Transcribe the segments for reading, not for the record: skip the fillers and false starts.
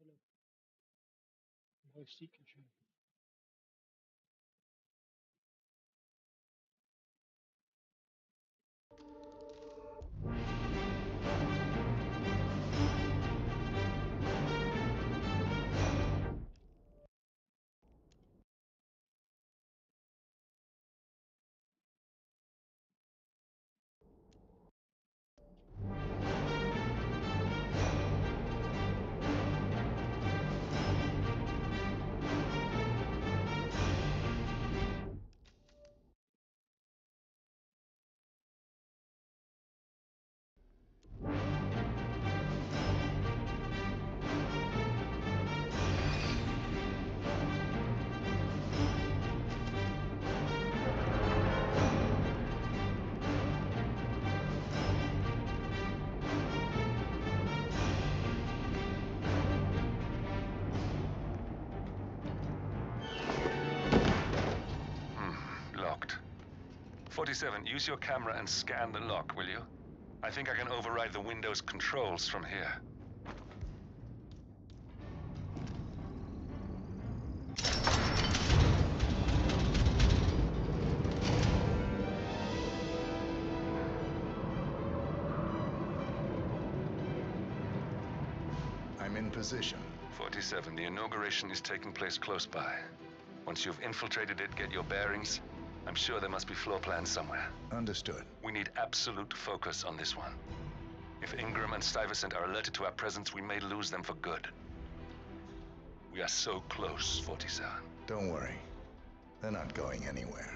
Hello, voice sequence. Locked. 47, use your camera and scan the lock, will you? I think I can override the Windows controls from here. I'm in position. 47, the inauguration is taking place close by. Once you've infiltrated it, get your bearings. I'm sure there must be floor plans somewhere. Understood. We need absolute focus on this one. If Ingram and Stuyvesant are alerted to our presence, we may lose them for good. We are so close, 47. Don't worry. They're not going anywhere.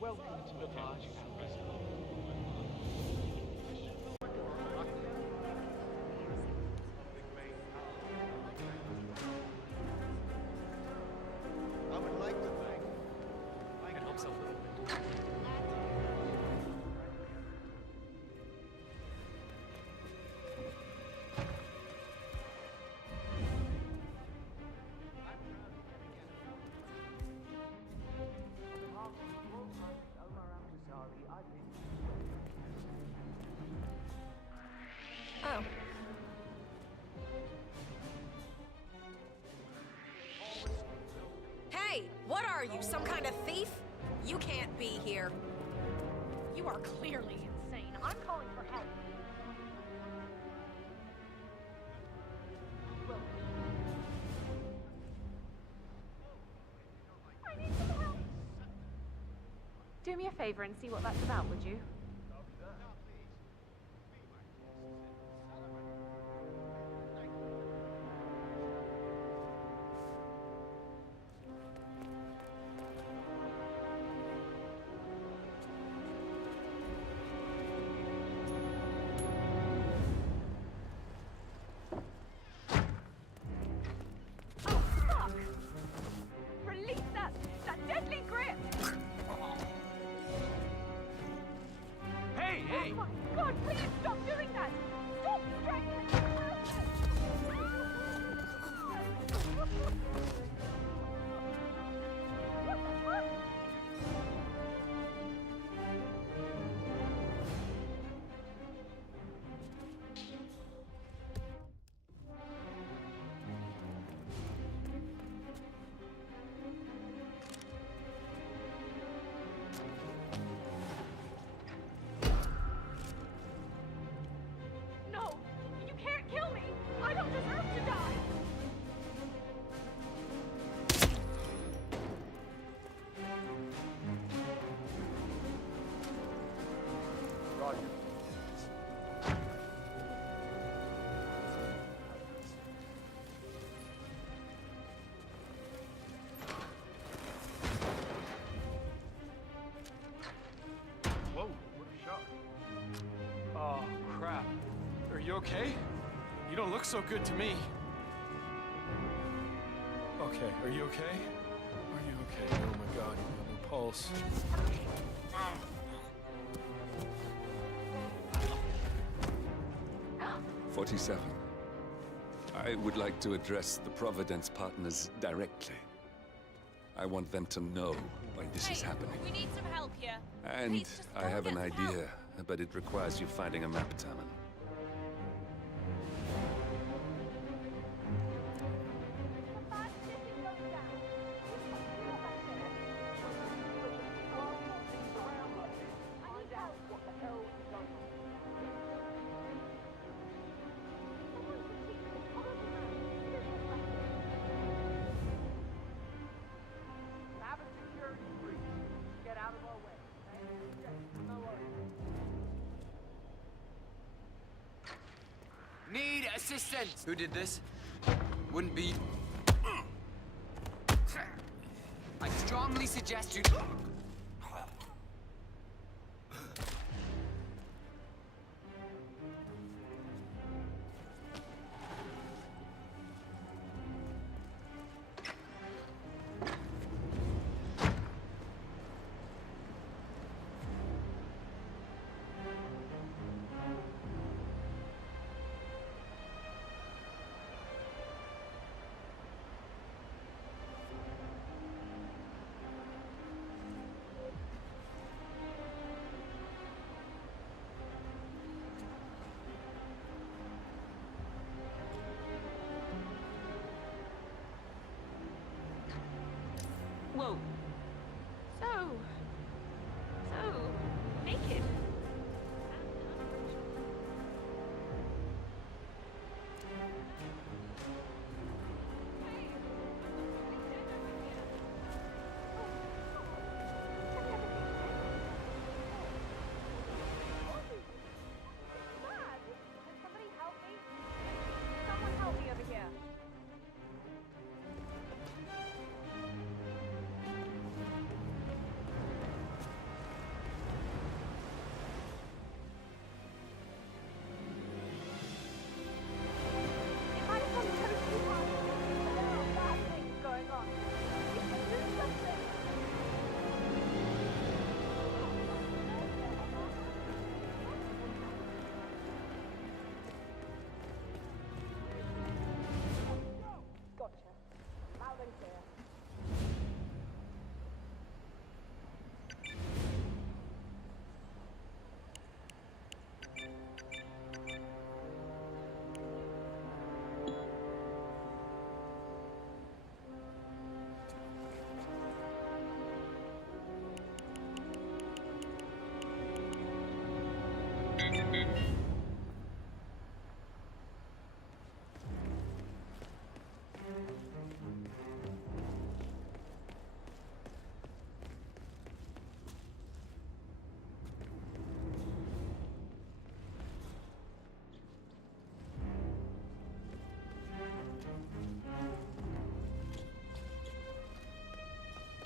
Welcome to the large I would like to thank. It helps a little bit. Oh. Hey, what are you, some kind of thief? You can't be here. You are clearly insane. I'm calling for help. I need some help. Do me a favor and see what that's about, would you? Oh, fuck! Release that deadly grip! Hey, hey! Oh my god, please stop doing that! Stop strangling the person! What the fuck? crap. Are you okay? You don't look so good to me. Okay, are you okay? Are you okay? Oh my god, you have no pulse. 47. I would like to address the Providence partners directly. I want them to know why this is happening. We need some help here. And Please, just I go have get an some help. idea, but it requires you finding a map, Taman. Need assistance! Who did this? Wouldn't be... I strongly suggest you... Whoa. So naked. Somebody help me. Someone help me over here. It might have gone totally wrong, but there are bad things going on. We can do something. Gotcha. Loud and clear.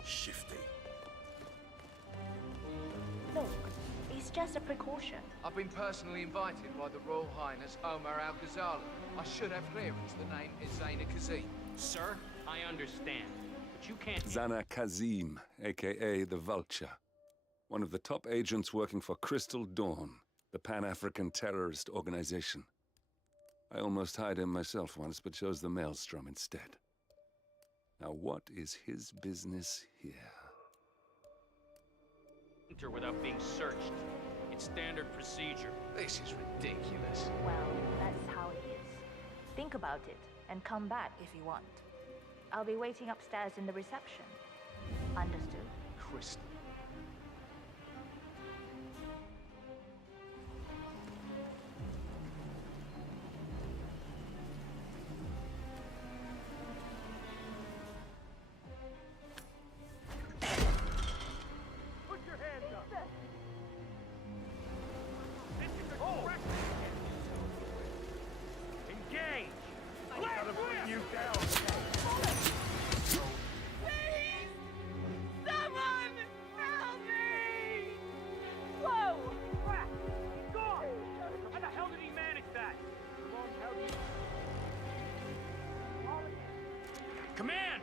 Shifty. Look, it's just a precaution. I've been personally invited by the Royal Highness Omar Al-Ghazali. I should have clearance. The name is Zaina Kazim. Sir, I understand, but you can't... Zana Kazim, aka the Vulture. One of the top agents working for Crystal Dawn, the Pan-African terrorist organization. I almost hired him myself once, but chose the Maelstrom instead. Now what is his business here? Enter without being searched. It's standard procedure. This is ridiculous. Well, that's how it is. Think about it and come back if you want. I'll be waiting upstairs in the reception. Understood? Crystal. Put your hands up. This is a correct engage. Gotta bring you down. Please! Someone! Command!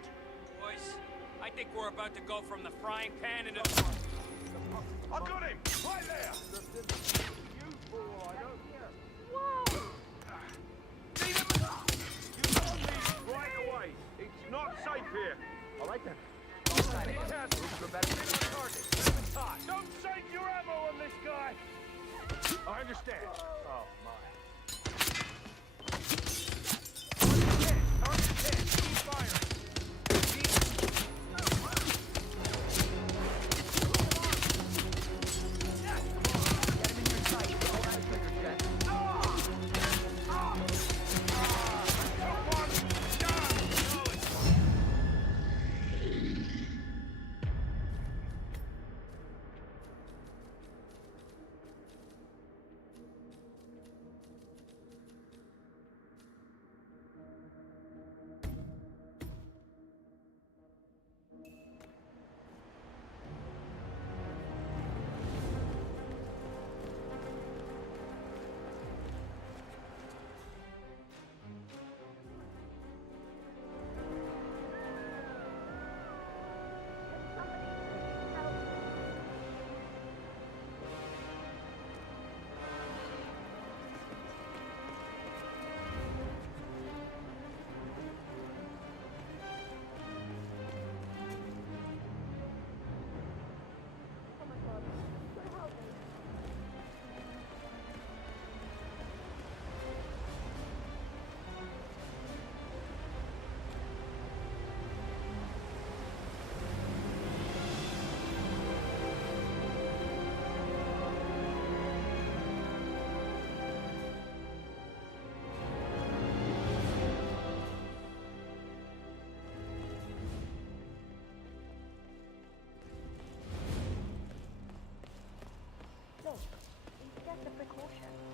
Boys, I think we're about to go from the frying pan into the... I got him! Right there! Whoa! You don't leave right away. It's not safe here. All right then. Don't save your ammo on this guy! I understand. Oh, my. Target 10. Keep firing.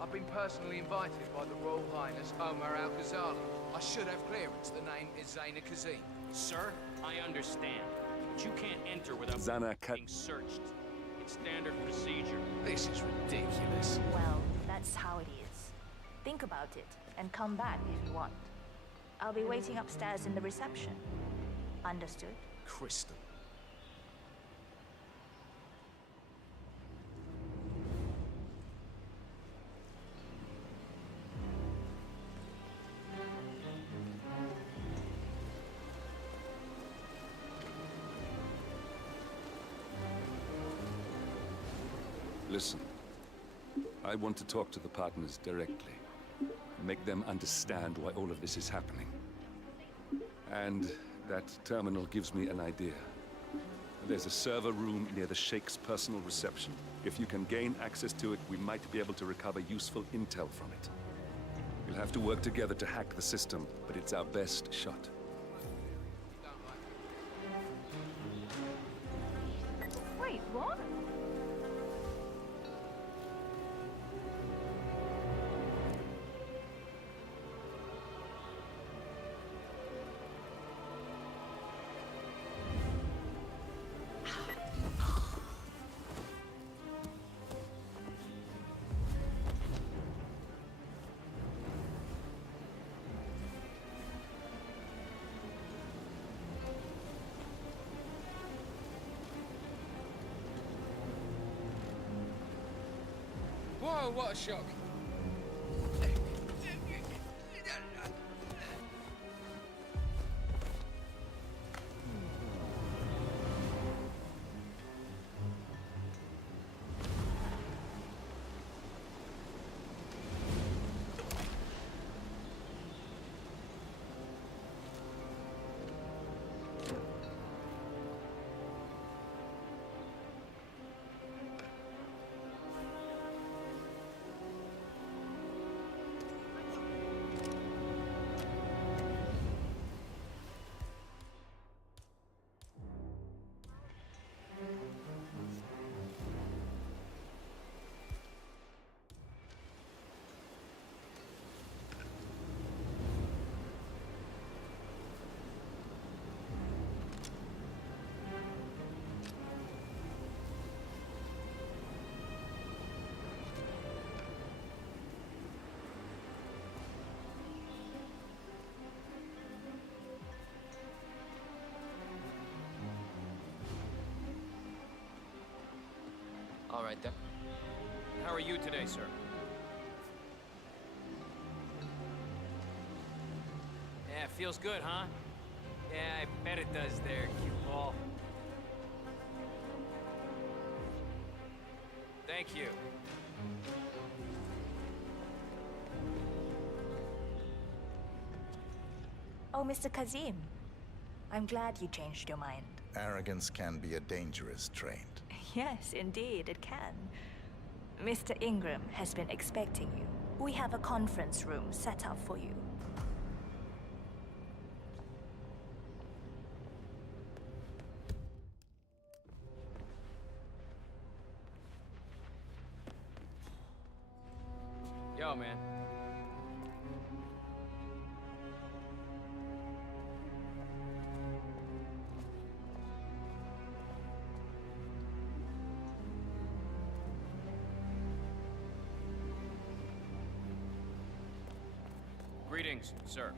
I've been personally invited by the Royal Highness Omar Al-Ghazali. I should have clearance. The name is Zaina Kazim. Sir, I understand. But you can't enter without being searched. It's standard procedure. This is ridiculous. Well, that's how it is. Think about it, and come back if you want. I'll be waiting upstairs in the reception. Understood? Crystal. Listen, I want to talk to the partners directly. Make them understand why all of this is happening. And that terminal gives me an idea. There's a server room near the Sheikh's personal reception. If you can gain access to it, we might be able to recover useful intel from it. We'll have to work together to hack the system, but it's our best shot. Wait, what? Whoa, what a shock. right then. How are you today, sir? Yeah, feels good, huh? Yeah, I bet it does there, cue ball. Thank you. Oh, Mr. Kazim. I'm glad you changed your mind. Arrogance can be a dangerous trait. Yes, indeed, it can. Mr. Ingram has been expecting you. We have a conference room set up for you. Yo, man. Greetings, sir.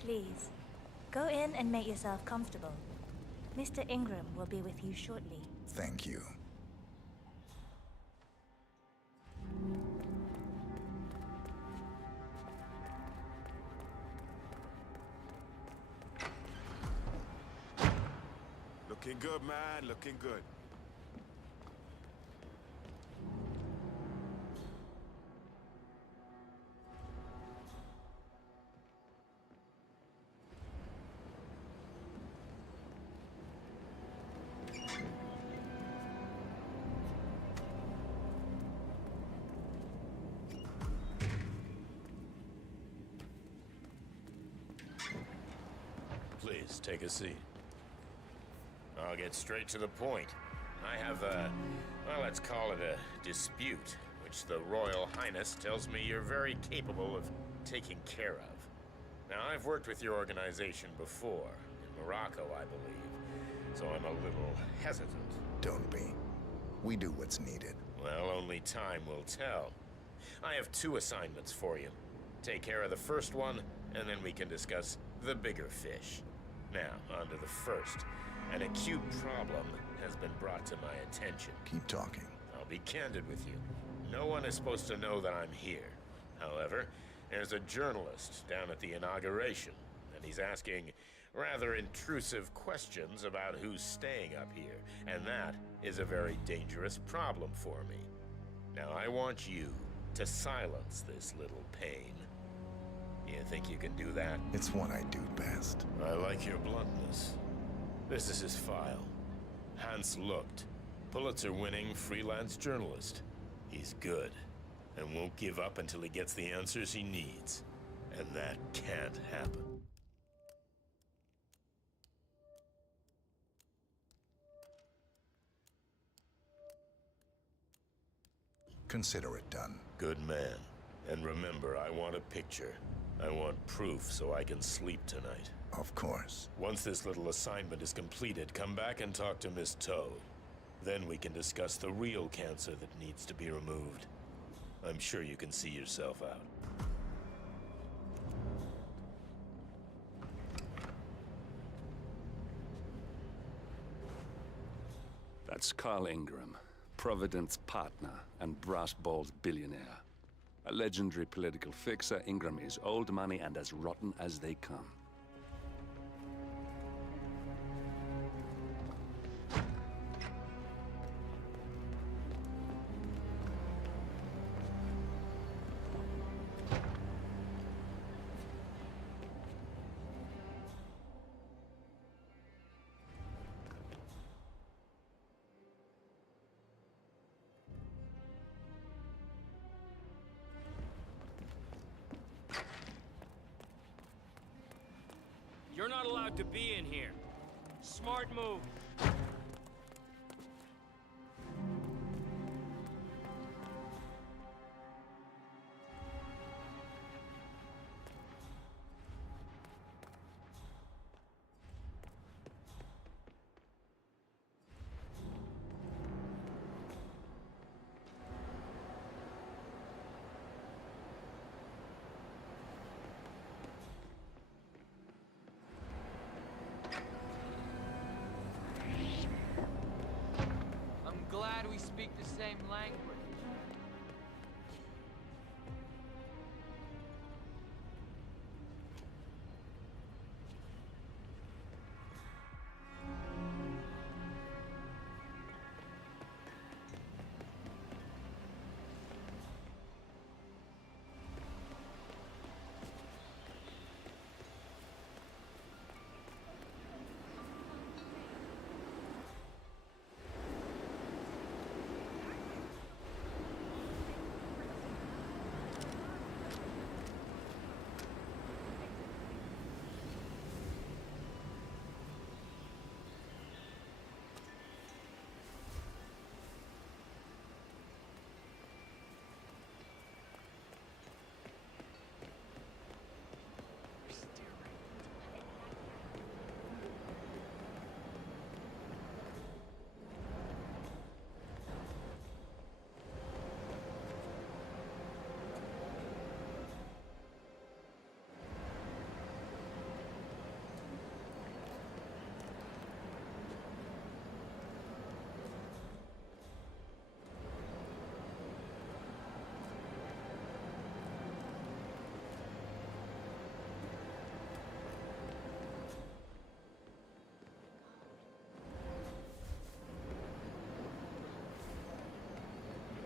Please, go in and make yourself comfortable. Mr. Ingram will be with you shortly. Thank you. Looking good, man. Looking good. Please, take a seat. I'll get straight to the point. I have a, well, let's call it a dispute, which the Royal Highness tells me you're very capable of taking care of. Now, I've worked with your organization before, in Morocco, I believe, so I'm a little hesitant. Don't be. We do what's needed. Well, only time will tell. I have 2 assignments for you. Take care of the first one, and then we can discuss the bigger fish. Now, on to the first. An acute problem has been brought to my attention. Keep talking. I'll be candid with you. No one is supposed to know that I'm here. However, there's a journalist down at the inauguration, and he's asking rather intrusive questions about who's staying up here, and that is a very dangerous problem for me. Now, I want you to silence this little pain. You think you can do that? It's what I do best. I like your bluntness. This is his file. Hans Lucht, Pulitzer-winning freelance journalist. He's good, and won't give up until he gets the answers he needs. And that can't happen. Consider it done. Good man. And remember, I want a picture. I want proof so I can sleep tonight. Of course. Once this little assignment is completed, come back and talk to Miss Toe. Then we can discuss the real cancer that needs to be removed. I'm sure you can see yourself out. That's Carl Ingram, Providence partner and brass balls billionaire. A legendary political fixer, Ingram is old money and as rotten as they come. You're not allowed to be in here. Smart move. the same language.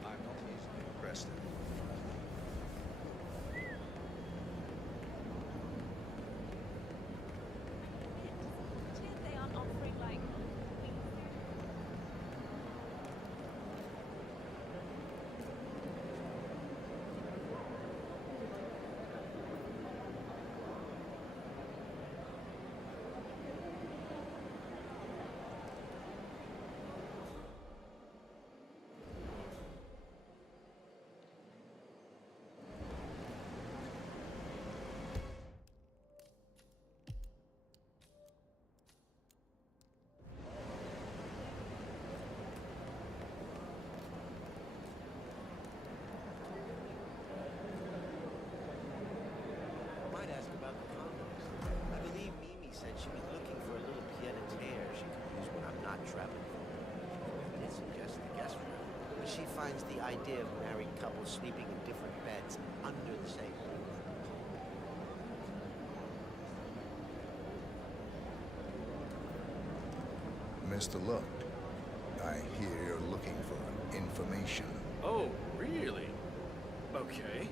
I'm not easily impressed. They aren't offering, like, Might ask about the condoms. I believe Mimi said she was looking for a little pied-a-terre she could use when I'm not traveling. I did suggest the guest room, but she finds the idea of married couples sleeping in different beds under the same roof. Mr. Lund, I hear you're looking for information. Oh, really? Okay.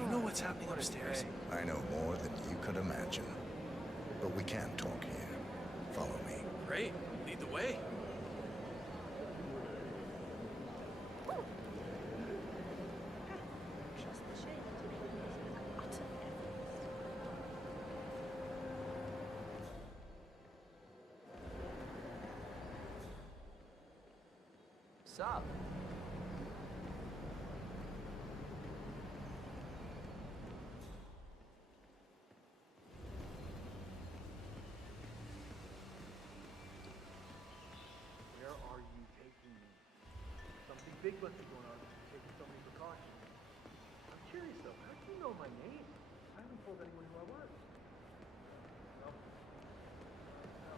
You know what's happening upstairs? I know more than you could imagine. But we can't talk here. Follow me. Great. Lead the way. Sup? Where are you taking me? Something big must be going on if you're taking so many precautions. I'm curious though, how do you know my name? I haven't told anyone who I was. No. No.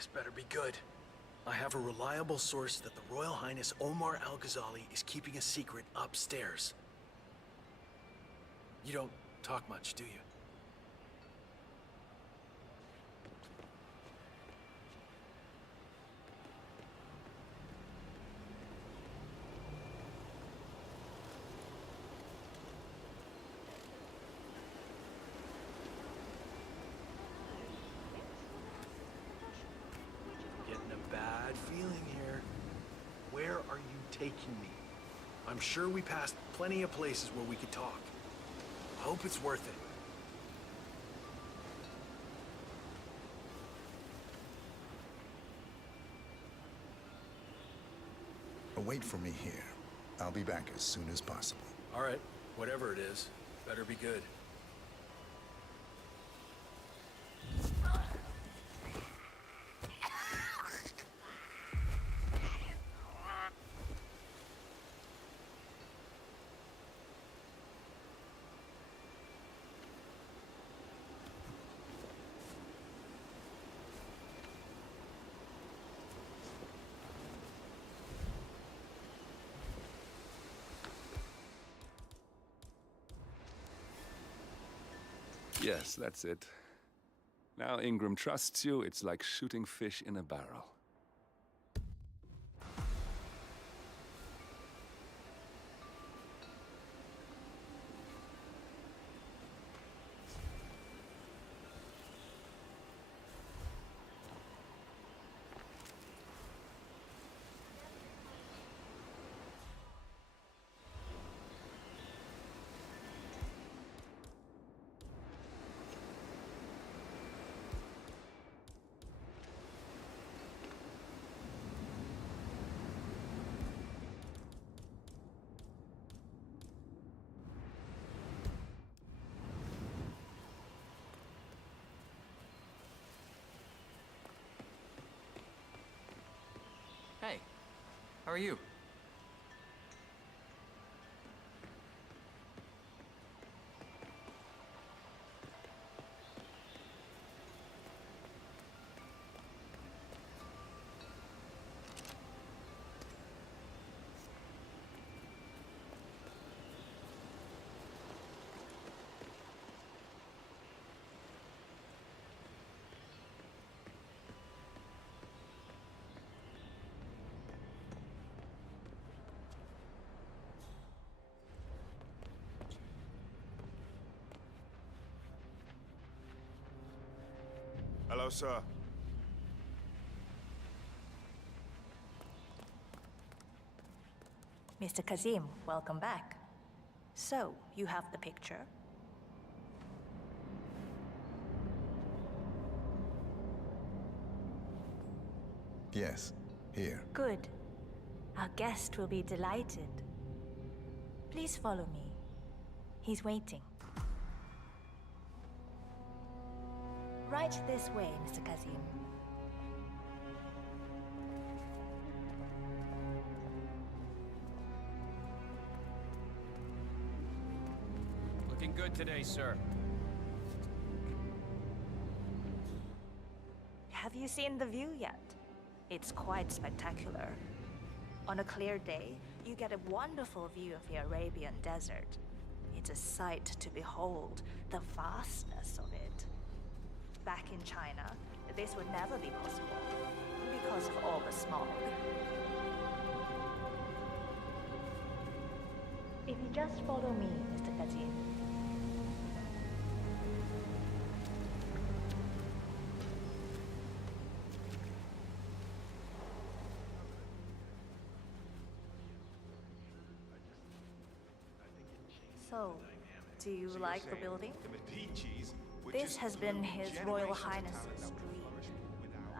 This better be good. I have a reliable source that the Royal Highness Omar Al-Ghazali is keeping a secret upstairs. You don't talk much, do you? Getting a bad feeling here. Where are you taking me? I'm sure we passed plenty of places where we could talk. I hope it's worth it. Wait for me here. I'll be back as soon as possible. All right, whatever it is, better be good. Yes, that's it. Now Ingram trusts you, it's like shooting fish in a barrel. Hey, how are you? Hello, sir. Mr. Kazim, welcome back. So, you have the picture? Yes, here. Good. Our guest will be delighted. Please follow me. He's waiting. Right this way, Mr. Kazim. Looking good today, sir. Have you seen the view yet? It's quite spectacular. On a clear day, you get a wonderful view of the Arabian desert. It's a sight to behold, the vastness of it. Back in China, this would never be possible because of all the smog. If you just follow me, Mr. Kazim. So, do you like the building? This has been His Royal Highness's dream.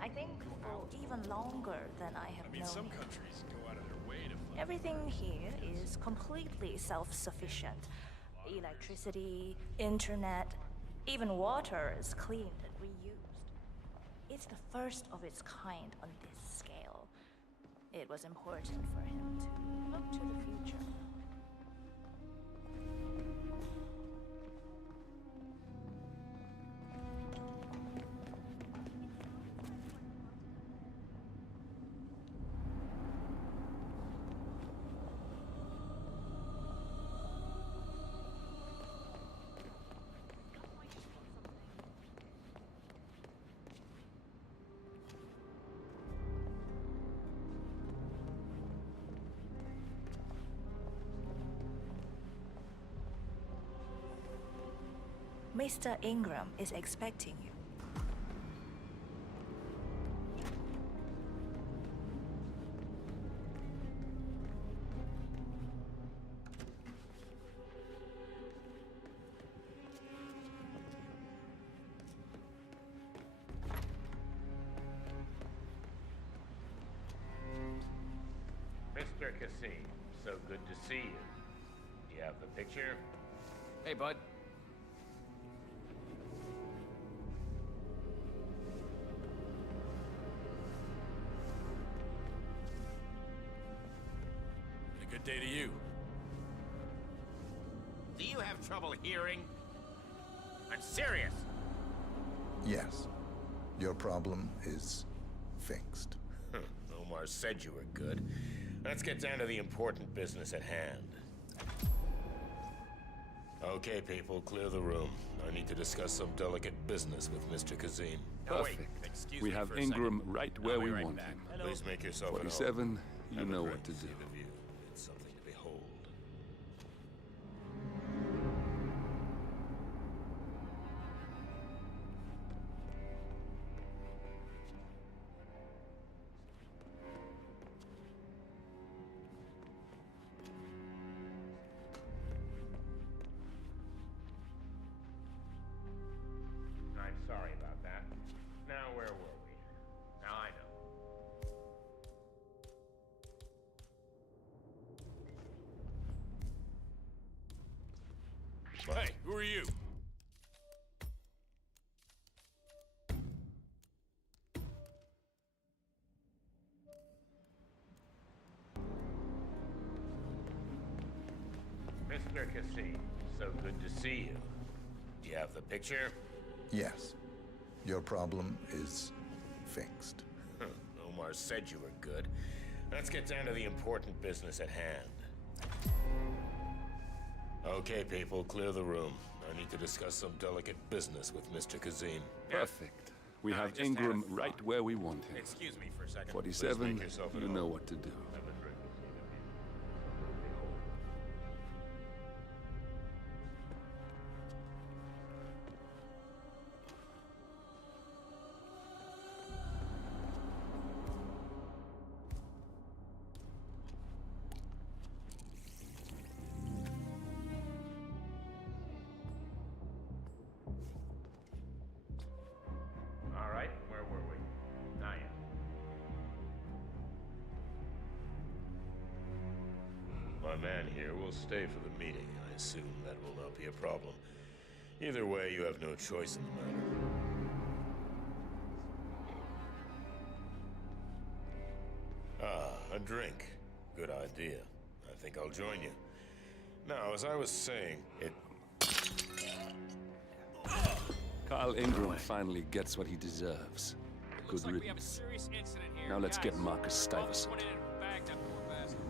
I think for even longer than I have known Some him. countries go out of their way to find. Everything here is completely self-sufficient. Electricity, internet, even water is cleaned and reused. It's the first of its kind on this scale. It was important for him to look to the future. Mr. Ingram is expecting you. Mr. Cassim, so good to see you. Do you have the picture? Hey, bud. A good day to you. Do you have trouble hearing? I'm serious. Yes. Your problem is fixed. Omar said you were good. Let's get down to the important business at hand. Okay, people, clear the room. I need to discuss some delicate business with Mr. Kazim. Perfect. We have Ingram right where we want him. Please make yourself at home. 47, you Have a know drink, what to see do. the view. It's something to behold. I'm sorry about that. Now, where were we? Now I know. Hey, who are you? Mr. Cassim, so good to see you. Do you have the picture? Yes. Your problem is fixed. Omar said you were good. Let's get down to the important business at hand. Okay, people, clear the room. I need to discuss some delicate business with Mr. Kazim. Perfect. We I have just had Ingram a thought. right where we want him. Excuse me for a second. Please 47, make yourself at you know home. what to do. Have a drink. All right, where were we? Naya. My man here will stay for the meeting. I assume that will not be a problem. Either way, you have no choice in the matter. Ah, a drink. Good idea. I think I'll join you. Now, as I was saying, Carl Ingram finally gets what he deserves. Looks Good like we have a riddance. serious incident here. Now let's get Guys, Marcus Stuyvesant. went in and bagged up poor bastard.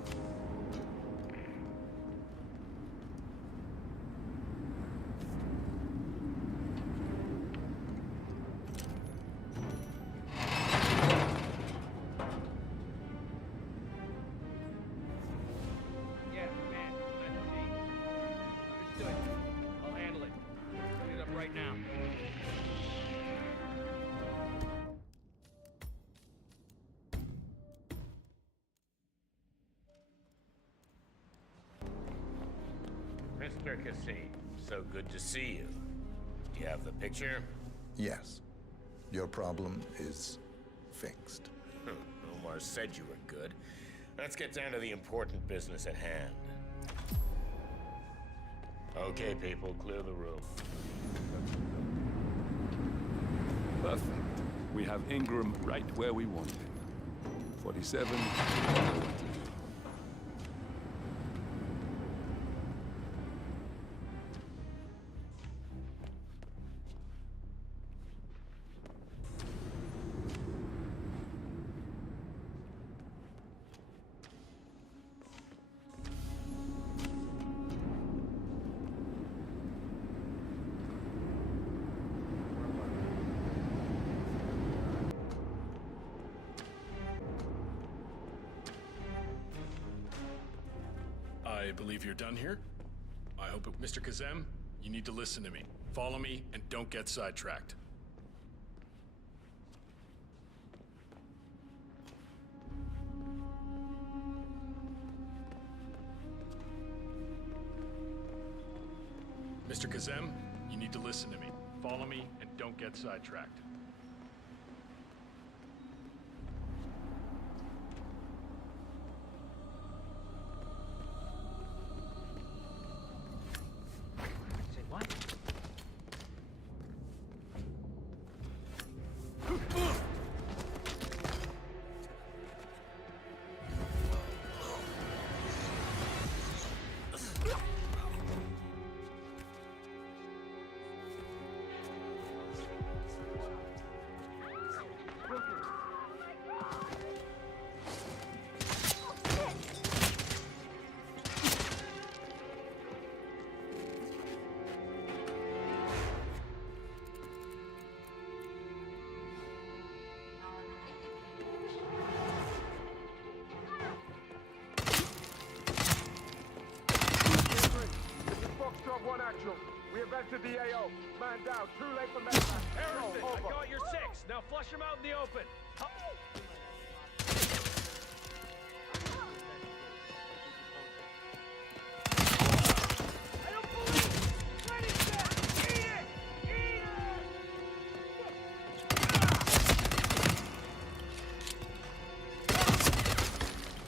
Yeah, man, I'm the team. Understood. I'll handle it. Clean it up right now. Mr. Cassim, so good to see you. Do you have the picture? Yes. Your problem is fixed. Omar said you were good. Let's get down to the important business at hand. Okay, people, clear the room. Perfect. We have Ingram right where we want him. 47, you know what to do. I believe you're done here. I hope, Mr. Kazem, you need to listen to me. Follow me and don't get sidetracked. Mr. Kazem, you need to listen to me. Follow me and don't get sidetracked. Say what? Foxtrot 1 actual. We have entered the AO. Man down. Too late for medevac. Harrison, Over. I got your 6. Now flush him out in the open. I don't believe. Let it down. Eat it. Eat it.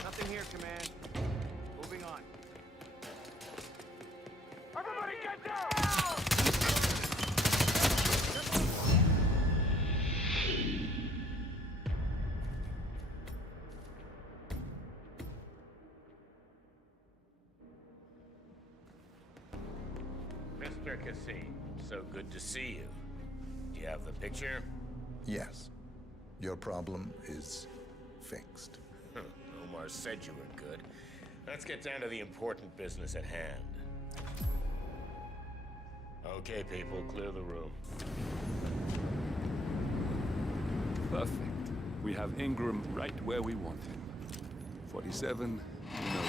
Nothing here, Command. Moving on. Everybody get down! Mr. Cassim, so good to see you. Do you have the picture? Yes. Your problem is fixed. Omar said you were good. Let's get down to the important business at hand. Okay, people, clear the room. Perfect. We have Ingram right where we want him. 47, you know.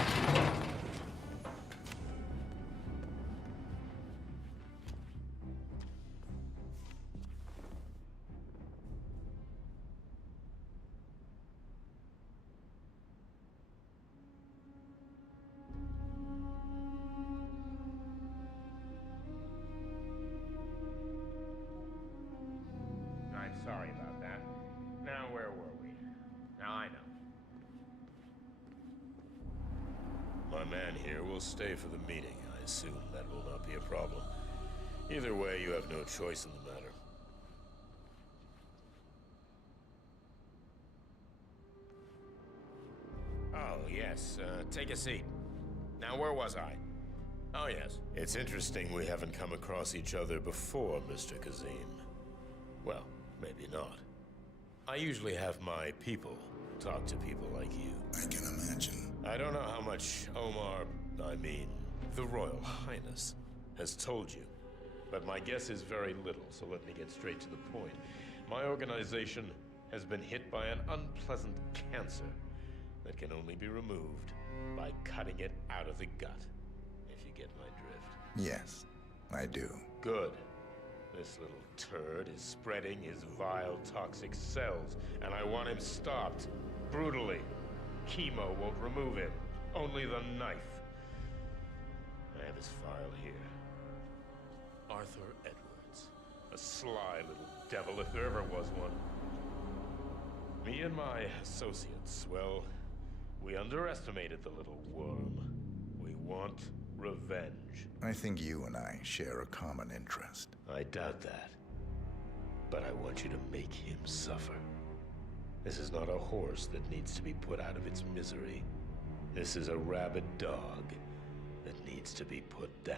I'm sorry about that. Now, where were we? Now I know. My man here will stay for the meeting. I assume that will not be a problem. Either way, you have no choice in the matter. Oh, yes. Take a seat. Now, where was I? Oh, yes. It's interesting we haven't come across each other before, Mr. Kazim. Well, maybe not. I usually have my people talk to people like you. I can imagine. I don't know how much Omar, the Royal Highness, has told you. But my guess is very little, so let me get straight to the point. My organization has been hit by an unpleasant cancer that can only be removed by cutting it out of the gut, if you get my drift. Yes, I do. Good. This little turd is spreading his vile, toxic cells, and I want him stopped. Brutally. Chemo won't remove him. Only the knife. I have his file here. Arthur Edwards. A sly little devil, if there ever was one. Me and my associates, well, we underestimated the little worm. We want revenge. I think you and I share a common interest. I doubt that. But I want you to make him suffer. This is not a horse that needs to be put out of its misery. This is a rabid dog that needs to be put down.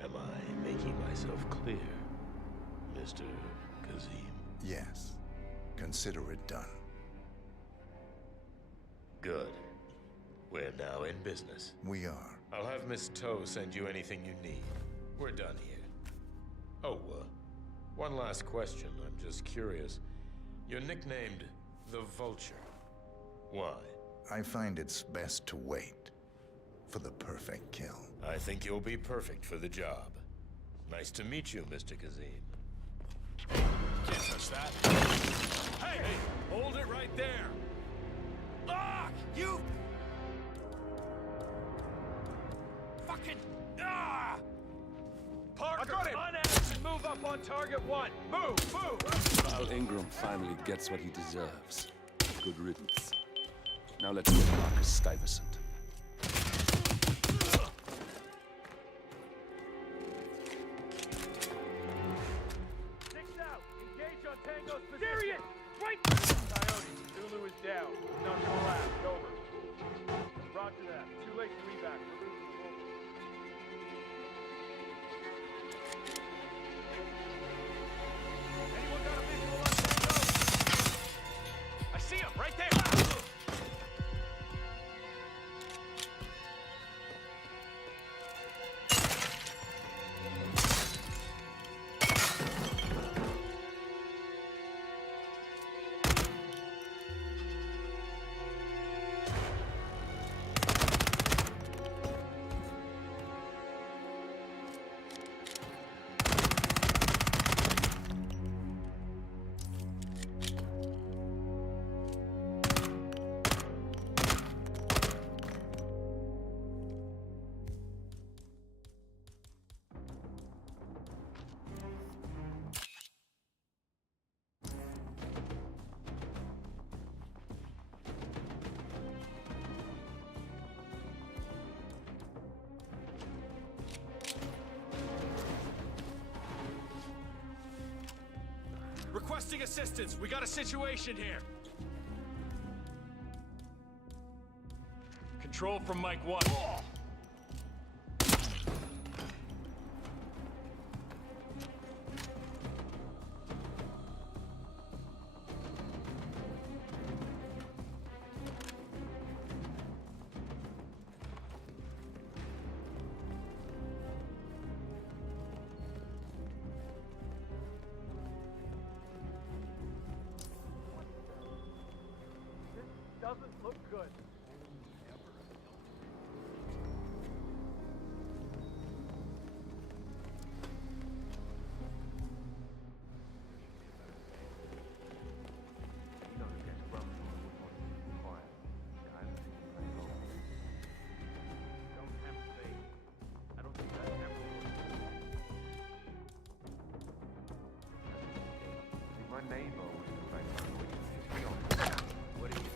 Am I making myself clear, Mr. Kazim? Yes. Consider it done. Good. We're now in business. We are. I'll have Miss Toe send you anything you need. We're done here. Oh, one last question. I'm just curious. You're nicknamed the Vulture. Why? I find it's best to wait for the perfect kill. I think you'll be perfect for the job. Nice to meet you, Mr. Kazim. Can't touch that. Hey, hey, hold it right there. Ah! You! Fucking... Ah! Parker, I got him! Unasked and move up on target 1. Move, move! Val Ingram finally gets what he deserves. Good riddance. Now let's get Marcus Stuyvesant. Tango's position. There he is! Right! Coyote, Zulu is down. Not gonna last. Over. Roger that. Too late to reback. We're losing the roll. Anyone got a visual on Tango? I see him right there. Requesting assistance. We got a situation here. Control from Mike 1. Oh! Doesn't look good. My neighbor was the background. What did you do?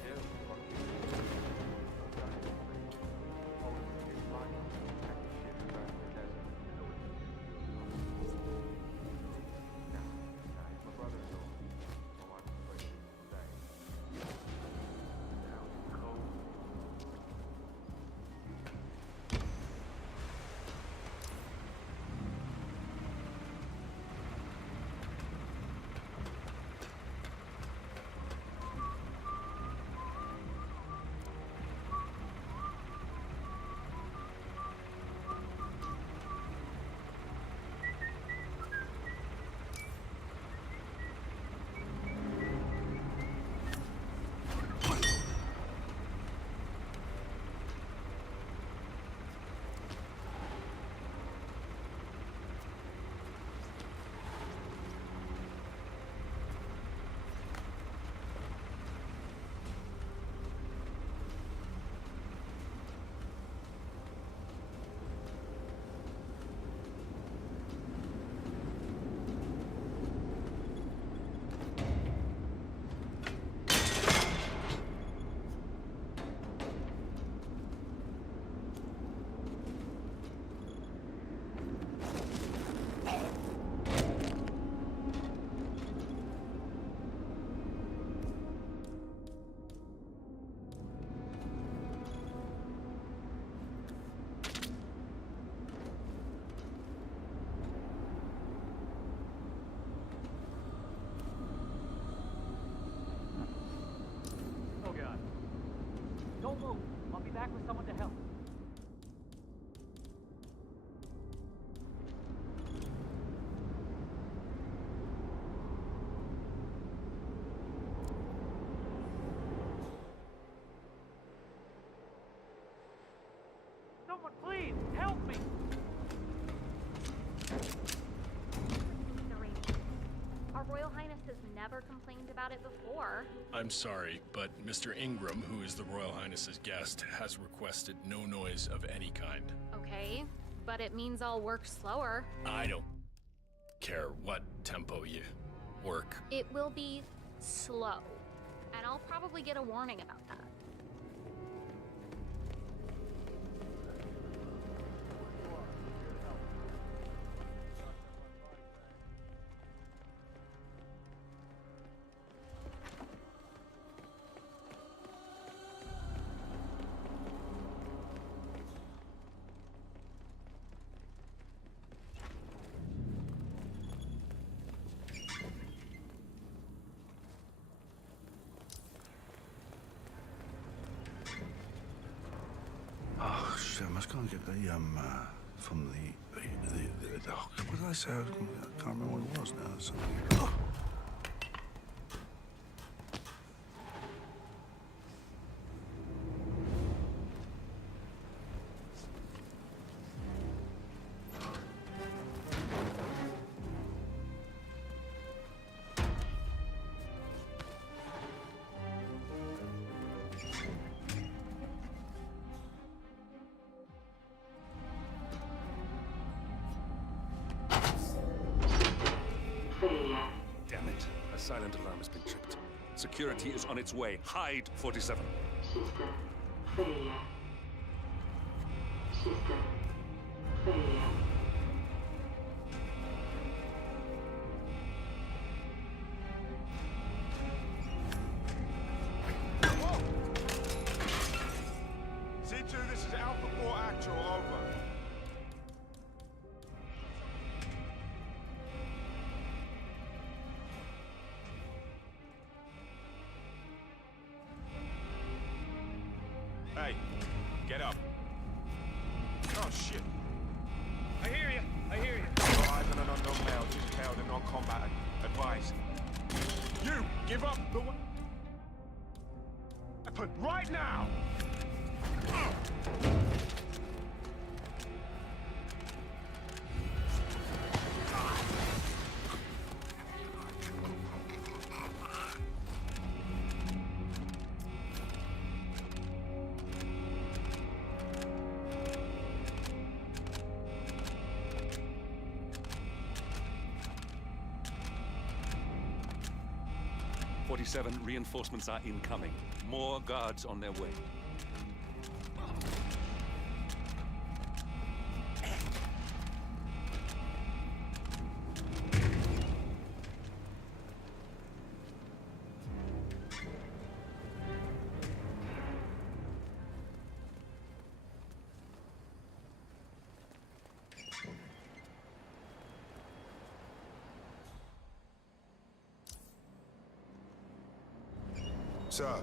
Don't move. I'll be back with someone to help. Someone, please, help me! never complained about it before. I'm sorry, but Mr. Ingram, who is the Royal Highness's guest, has requested no noise of any kind. Okay, but it means I'll work slower. I don't care what tempo you work. It will be slow, and I'll probably get a warning about that. Oh shit! I must go and get the from the oh, what did I say? I can't remember what it was now. Something. Damn it. A silent alarm has been tripped. Security is on its way. Hide, 47. System failure. System failure. C2, this is Alpha 4 Actual, over. Hey, get up. Oh, shit. I hear you. I hear you. Eyes on an unknown male, just held in non-combat. Advice. You, give up the weapon right now! 47, reinforcements are incoming. More guards on their way. Sir.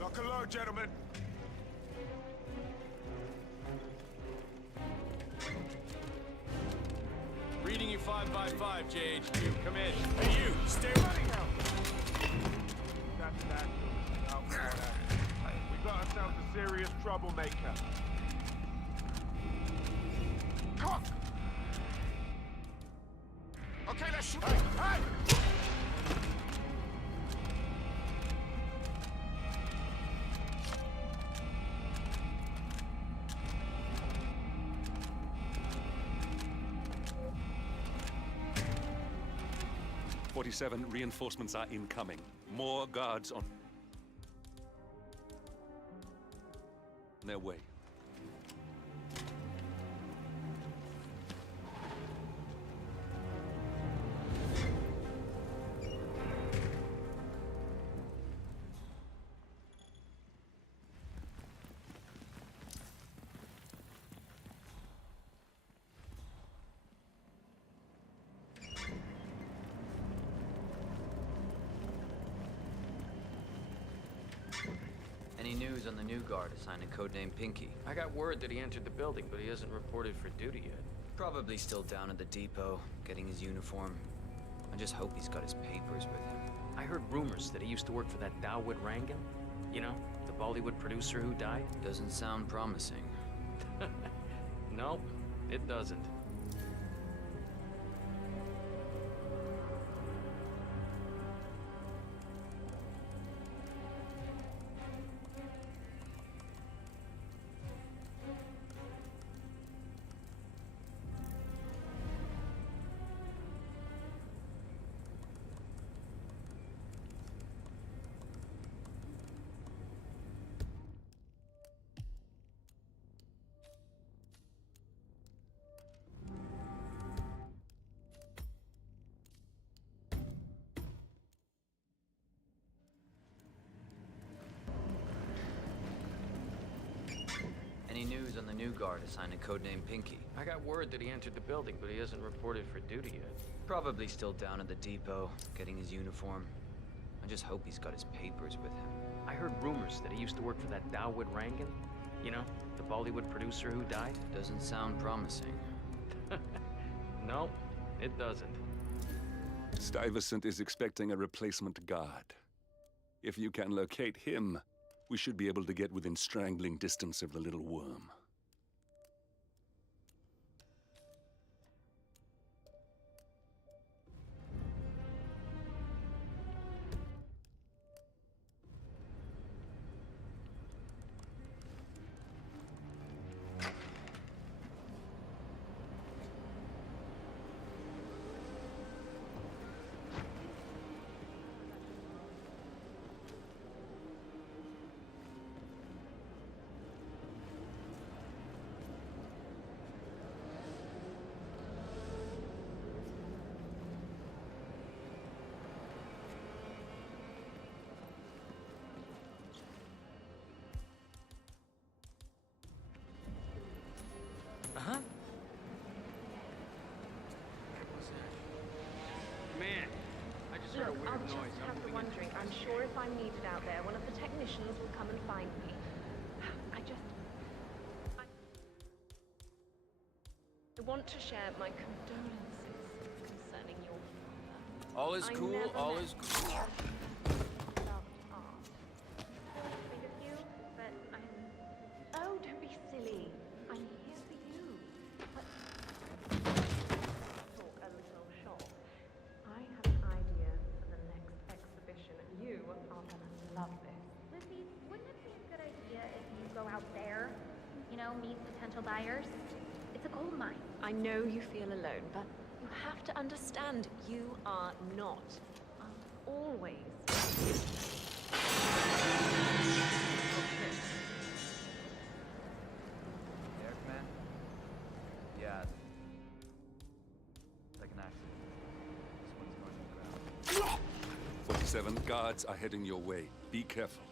Lock and load, gentlemen. Reading you 5x5, JHQ. Come in. Hey, you! Stay running out! That's that. We got ourselves a serious troublemaker. Cock! Okay, let's shoot. Hey! 47, reinforcements are incoming. More guards on their way. Any news on the new guard assigned to codename Pinky? I got word that he entered the building, but he hasn't reported for duty yet. Probably still down at the depot, getting his uniform. I just hope he's got his papers with him. I heard rumors that he used to work for that Dawood Rangan. You know, the Bollywood producer who died? Doesn't sound promising. Nope, it doesn't. news on the new guard assigned to codename Pinky? I got word that he entered the building, but he hasn't reported for duty yet. Probably still down at the depot, getting his uniform. I just hope he's got his papers with him. I heard rumors that he used to work for that Dawood Rangan. You know, the Bollywood producer who died? Doesn't sound promising. No, it doesn't. Stuyvesant is expecting a replacement guard. If you can locate him, we should be able to get within strangling distance of the little worm. Uh-huh. Man, I just heard a weird I'll noise. just have the wondering. I'm sure if I'm needed out there, one of the technicians will come and find me. I want to share my condolences concerning your father. All is cool, all is cool. Oh, don't be silly. I'm here for you. But talk a little shop. I have an idea for the next exhibition. You are gonna love this. Lizzie, wouldn't it be a good idea if you go out there, you know, meet potential buyers? It's a gold mine. I know you feel alone, but you have to understand you are not. I'll always. Eric, man? Yeah. Like an accident. This one's going to the ground. 47 guards are heading your way. Be careful.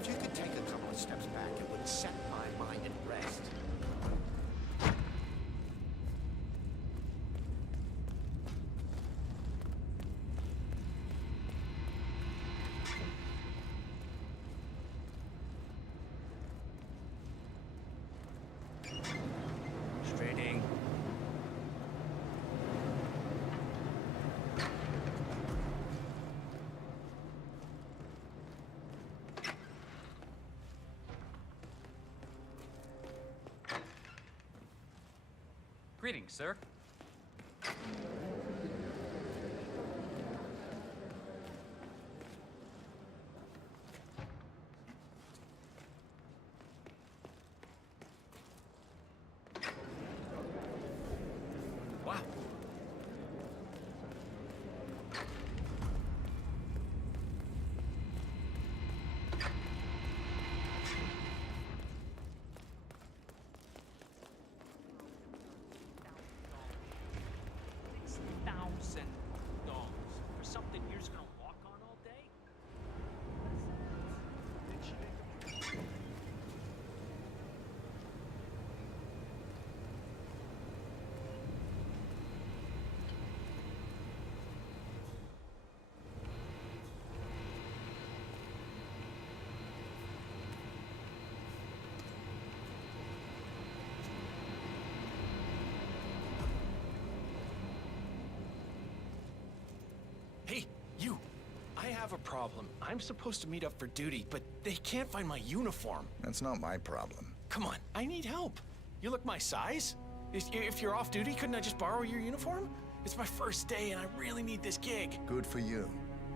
If you could take a couple of steps back, it would set my mind at rest. Straighting. Greetings, sir. Wow. $6,000 for something you're just gonna walk on all day? Hey, you! I have a problem. I'm supposed to meet up for duty, but they can't find my uniform. That's not my problem. Come on, I need help. You look my size? If you're off duty, couldn't I just borrow your uniform? It's my first day and I really need this gig. Good for you.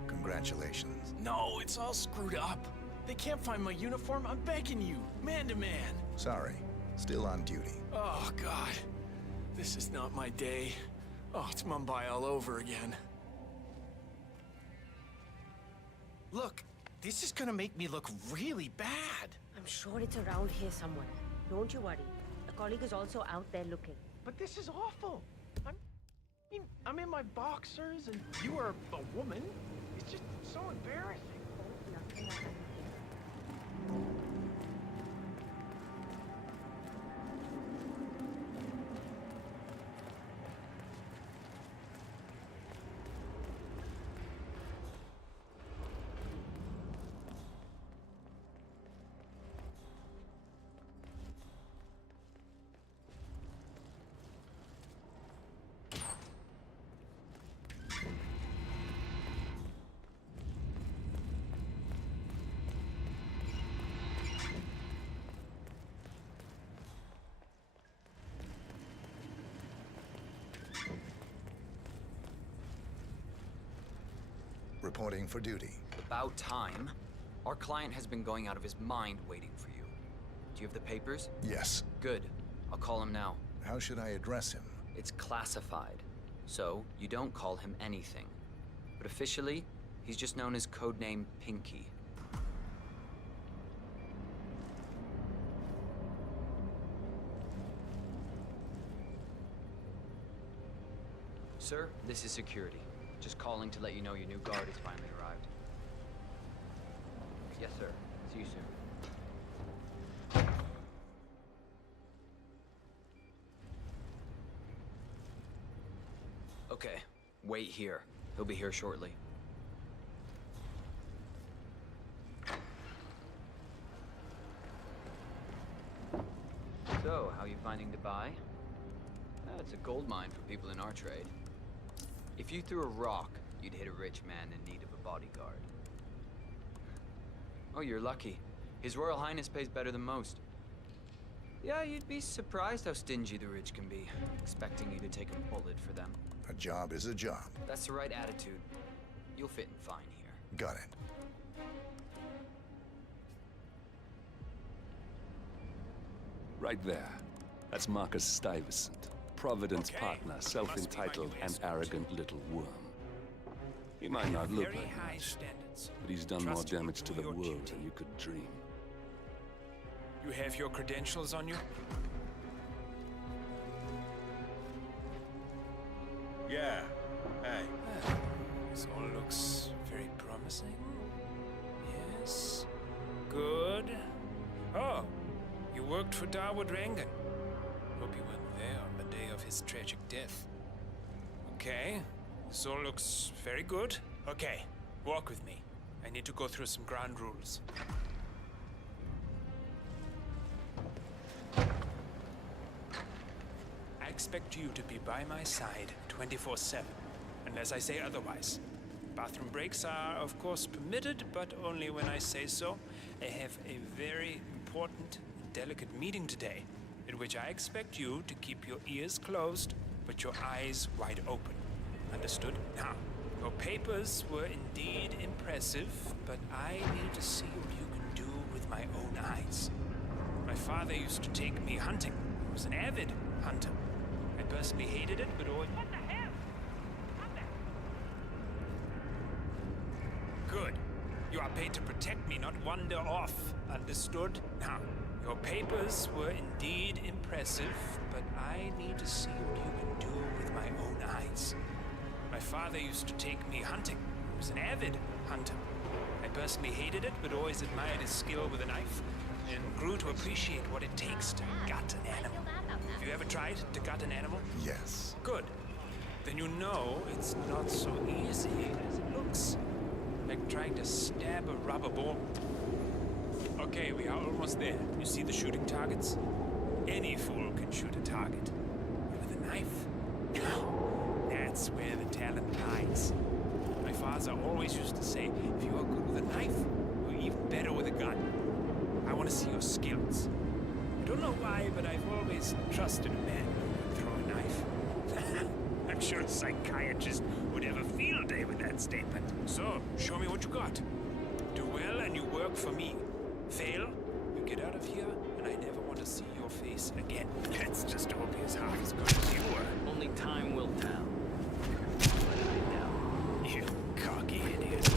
Congratulations. No, it's all screwed up. They can't find my uniform. I'm begging you, man to man. Sorry. Still on duty. Oh, God. This is not my day. Oh, it's Mumbai all over again. Look, this is gonna make me look really bad. I'm sure it's around here somewhere. Don't you worry. A colleague is also out there looking. But this is awful. I'm in my boxers and you are a woman. It's just so embarrassing. Reporting for duty. About time. Our client has been going out of his mind waiting for you. Do you have the papers? Yes. Good. I'll call him now. How should I address him? It's classified, so you don't call him anything. But officially, he's just known as codename Pinky. Sir, this is security. Just calling to let you know your new guard has finally arrived. Yes, sir. See you soon. Okay, wait here. He'll be here shortly. So, how you finding Dubai? It's a gold mine for people in our trade. If you threw a rock, you'd hit a rich man in need of a bodyguard. Oh, you're lucky. His Royal Highness pays better than most. Yeah, you'd be surprised how stingy the rich can be, expecting you to take a bullet for them. A job is a job. That's the right attitude. You'll fit in fine here. Got it. Right there. That's Marcus Stuyvesant. Providence partner, self-entitled and arrogant little worm. He might not look like much, but he's done more damage to the world than you could dream. You have your credentials on you? Yeah. Hey. This all looks very promising. Yes. Good. Oh, you worked for Dawood Rangan. Hope you weren't there on the day of his tragic death. Okay, this all looks very good. Okay, walk with me. I need to go through some ground rules. I expect you to be by my side 24/7, unless I say otherwise. Bathroom breaks are, of course, permitted, but only when I say so. I have a very important, delicate meeting today. in which I expect you to keep your ears closed but your eyes wide open. Understood? Now, your papers were indeed impressive, but I need to see what you can do with my own eyes. My father used to take me hunting. He was an avid hunter. I personally hated it, but always... What the hell? Good. You are paid to protect me, not wander off. Understood? Now, your papers were indeed impressive, but I need to see what you can do with my own eyes. My father used to take me hunting. He was an avid hunter. I personally hated it, but always admired his skill with a knife, and grew to appreciate what it takes to gut an animal. Have you ever tried to gut an animal? Yes. Good. Then you know it's not so easy as it looks. Like trying to stab a rubber ball. Okay, we are almost there. You see the shooting targets? Any fool can shoot a target. With a knife? No. That's where the talent lies. My father always used to say, if you are good with a knife, you're even better with a gun. I want to see your skills. I don't know why, but I've always trusted a man who would throw a knife. I'm sure a psychiatrist would have a field day with that statement. So, show me what you got. Do well and you work for me. Fail, you get out of here, and I never want to see your face again. Let's just hope he's half as good as you were. Only time will tell. You cocky idiot.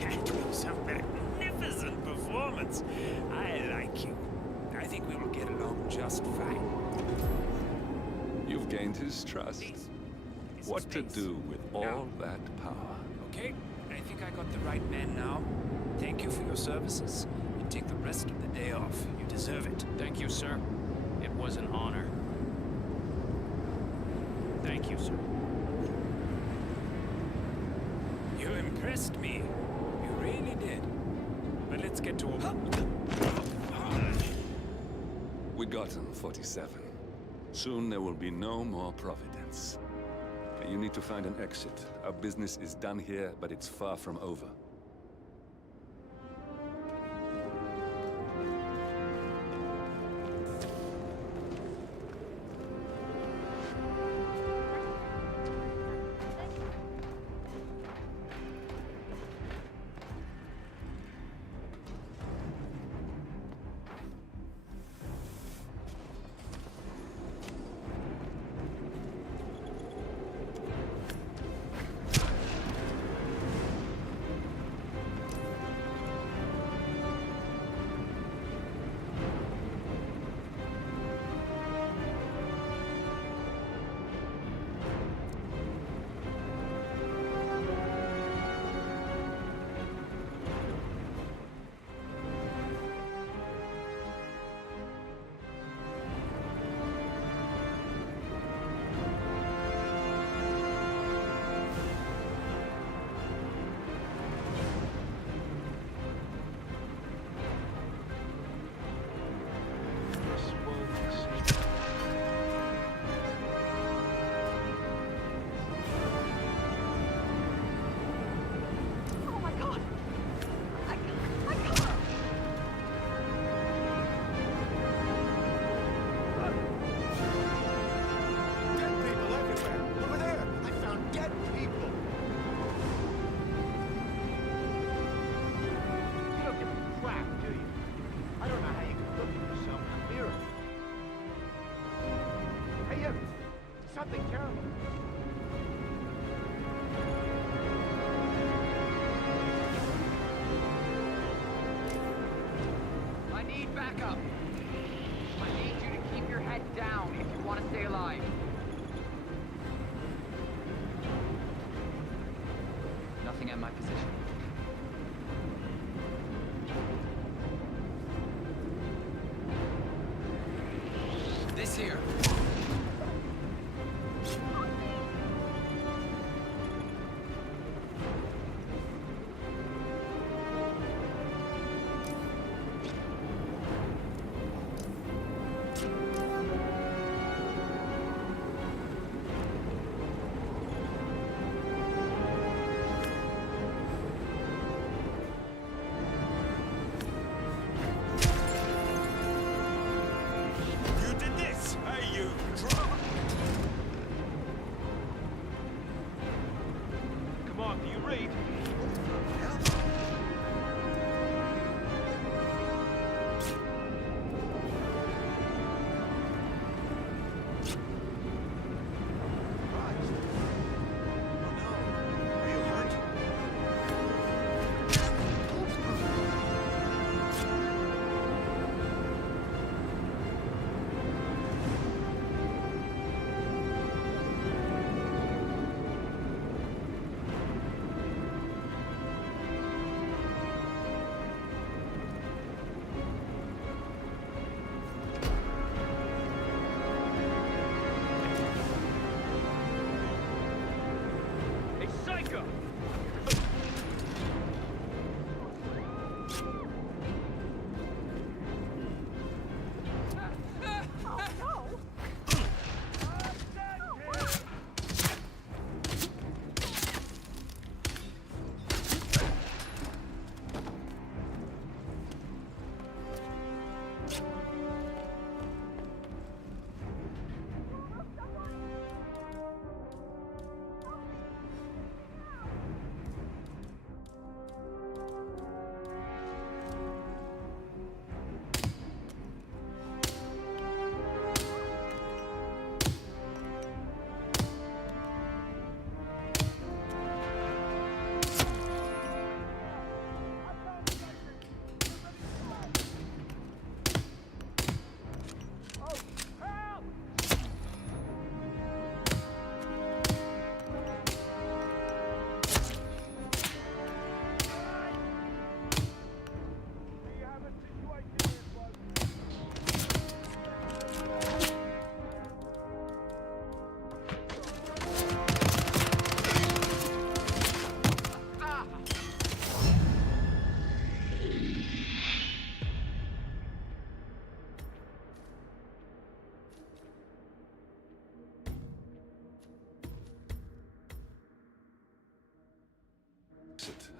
That was a magnificent performance. I like you. I think we will get along just fine. You've gained his trust. What to do with all that power? Okay, I think I got the right man now. Thank you for your services, and take the rest of the day off. You deserve it. Thank you, sir. It was an honor. Thank you, sir. You impressed me. You really did. But let's get to work. We got him, 47. Soon there will be no more Providence. You need to find an exit. Our business is done here, but it's far from over. Something terrible. I need backup. I need you to keep your head down if you want to stay alive. Nothing at my position. This here.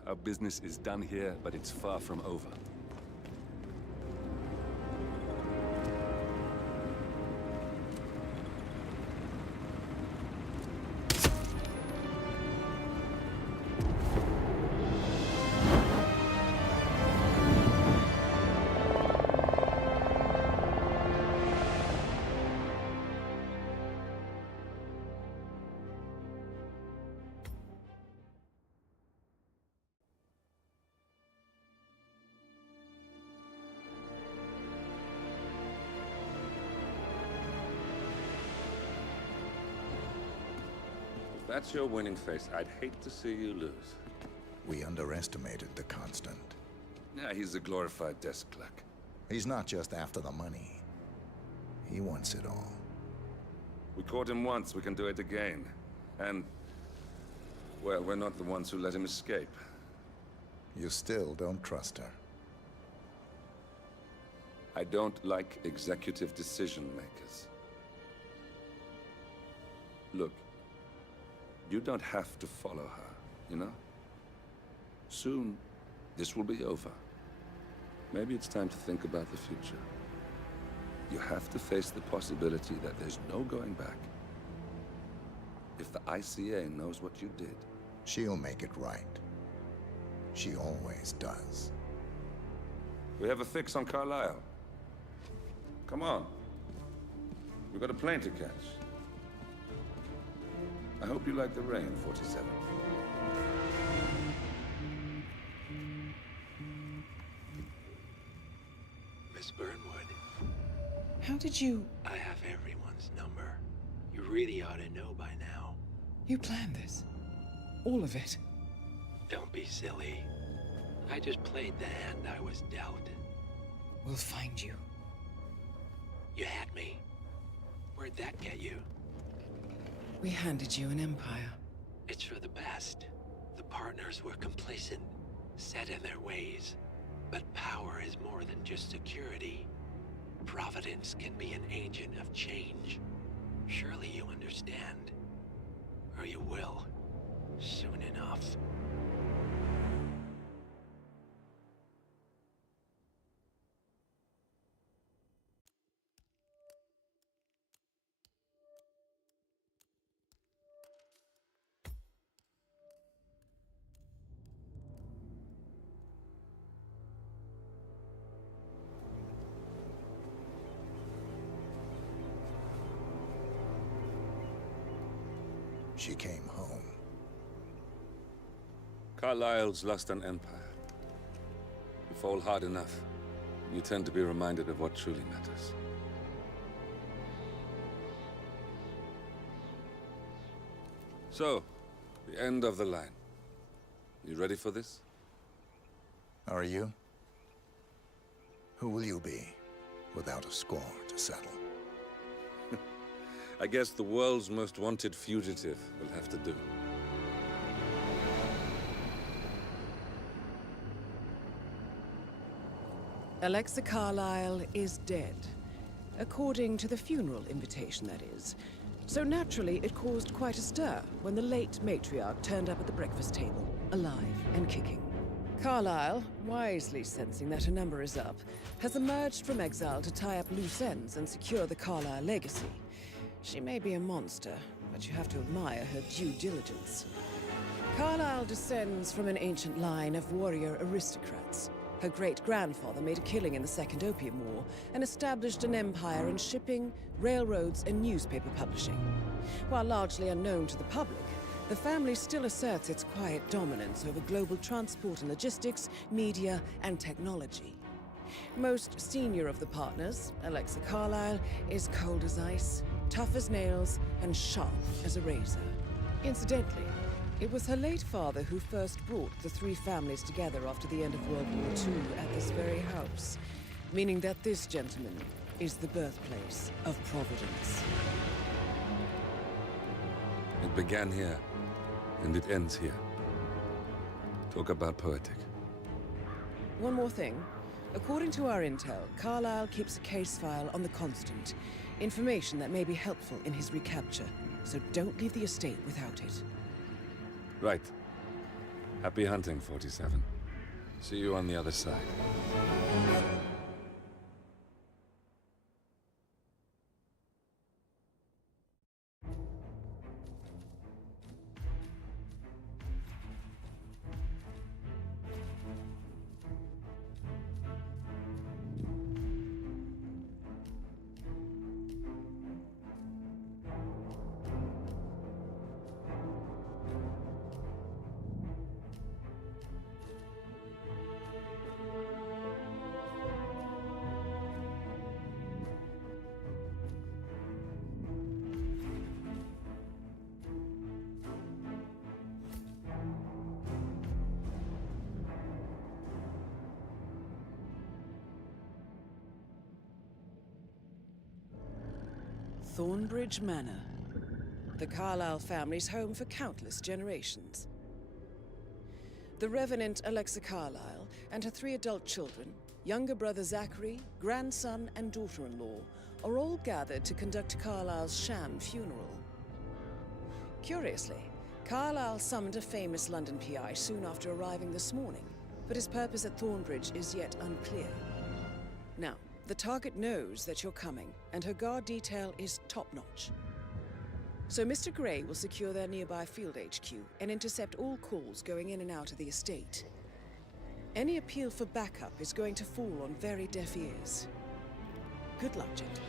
Our business is done here, but it's far from over. If that's your winning face, I'd hate to see you lose. We underestimated the Constant. Yeah, he's a glorified desk clerk. He's not just after the money. He wants it all. We caught him once, we can do it again. And, well, we're not the ones who let him escape. You still don't trust her. I don't like executive decision makers. Look, you don't have to follow her, you know? Soon, this will be over. Maybe it's time to think about the future. You have to face the possibility that there's no going back. If the ICA knows what you did... She'll make it right. She always does. We have a fix on Carlisle. Come on. We've got a plane to catch. I hope you like the rain, 47. Miss Burnwood. How did you... I have everyone's number. You really ought to know by now. You planned this? All of it? Don't be silly. I just played the hand I was dealt. We'll find you. You had me. Where'd that get you? We handed you an empire. It's for the best. The partners were complacent, set in their ways. But power is more than just security. Providence can be an agent of change. Surely you understand. Or you will. Soon enough. She came home. Carlisle's lost an empire. You fall hard enough, you tend to be reminded of what truly matters. So, the end of the line. You ready for this? Are you? Who will you be, without a score to settle? I guess the world's most wanted fugitive will have to do. Alexa Carlisle is dead. According to the funeral invitation, that is. So naturally, it caused quite a stir when the late matriarch turned up at the breakfast table, alive and kicking. Carlyle, wisely sensing that her number is up, has emerged from exile to tie up loose ends and secure the Carlyle legacy. She may be a monster, but you have to admire her due diligence. Carlyle descends from an ancient line of warrior aristocrats. Her great-grandfather made a killing in the Second Opium War and established an empire in shipping, railroads, and newspaper publishing. While largely unknown to the public, the family still asserts its quiet dominance over global transport and logistics, media, and technology. Most senior of the partners, Alexa Carlyle, is cold as ice, tough as nails, and sharp as a razor. Incidentally, it was her late father who first brought the three families together after the end of World War II at this very house, meaning that this gentleman is the birthplace of Providence. It began here, and it ends here. Talk about poetic. One more thing. According to our intel, Carlyle keeps a case file on the Constant. Information that may be helpful in his recapture, so don't leave the estate without it. Right. Happy hunting, 47. See you on the other side. Thornbridge Manor, the Carlyle family's home for countless generations. The Revenant Alexa Carlyle and her 3 adult children, younger brother Zachary, grandson, and daughter-in-law, are all gathered to conduct Carlyle's sham funeral. Curiously, Carlyle summoned a famous London PI soon after arriving this morning, but his purpose at Thornbridge is yet unclear. Now, the target knows that you're coming, and her guard detail is top-notch. So Mr. Gray will secure their nearby field HQ and intercept all calls going in and out of the estate. Any appeal for backup is going to fall on very deaf ears. Good luck, gentlemen.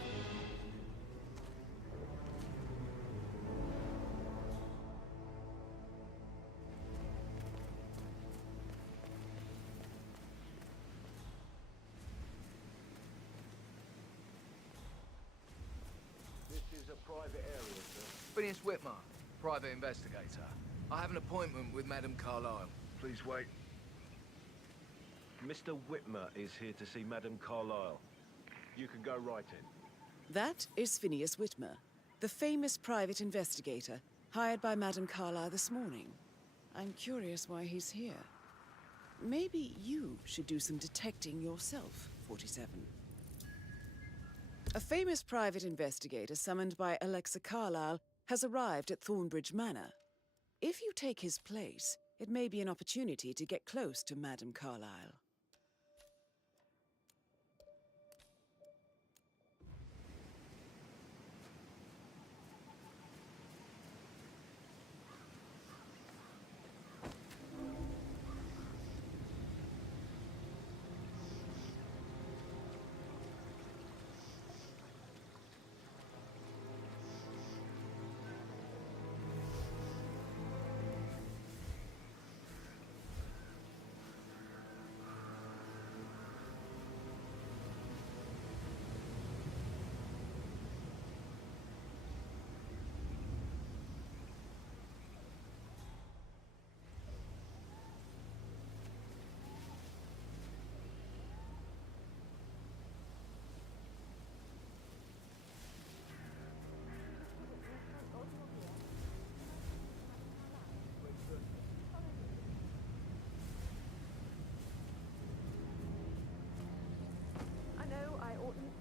Private area, sir. Phineas Whitmer, private investigator. I have an appointment with Madame Carlyle. Please wait. Mr. Whitmer is here to see Madame Carlyle. You can go right in. That is Phineas Whitmer, the famous private investigator hired by Madame Carlyle this morning. I'm curious why he's here. Maybe you should do some detecting yourself, 47. A famous private investigator summoned by Alexa Carlyle has arrived at Thornbridge Manor. If you take his place, it may be an opportunity to get close to Madame Carlyle.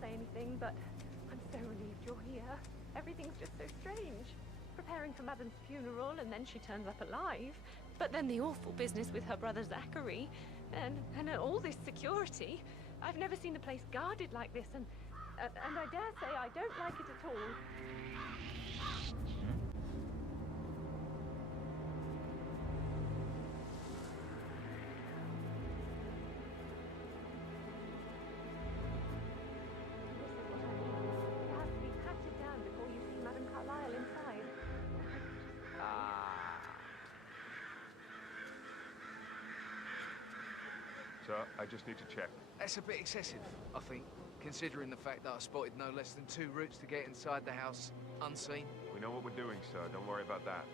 Anything, but I'm so relieved you're here. Everything's just so strange. Preparing for Madame's funeral, and then she turns up alive. But then the awful business with her brother Zachary. And all this security. I've never seen the place guarded like this, and I dare say I don't like it at all. Sir, I just need to check. That's a bit excessive, I think, considering the fact that I spotted no less than 2 routes to get inside the house unseen. We know what we're doing, sir. Don't worry about that.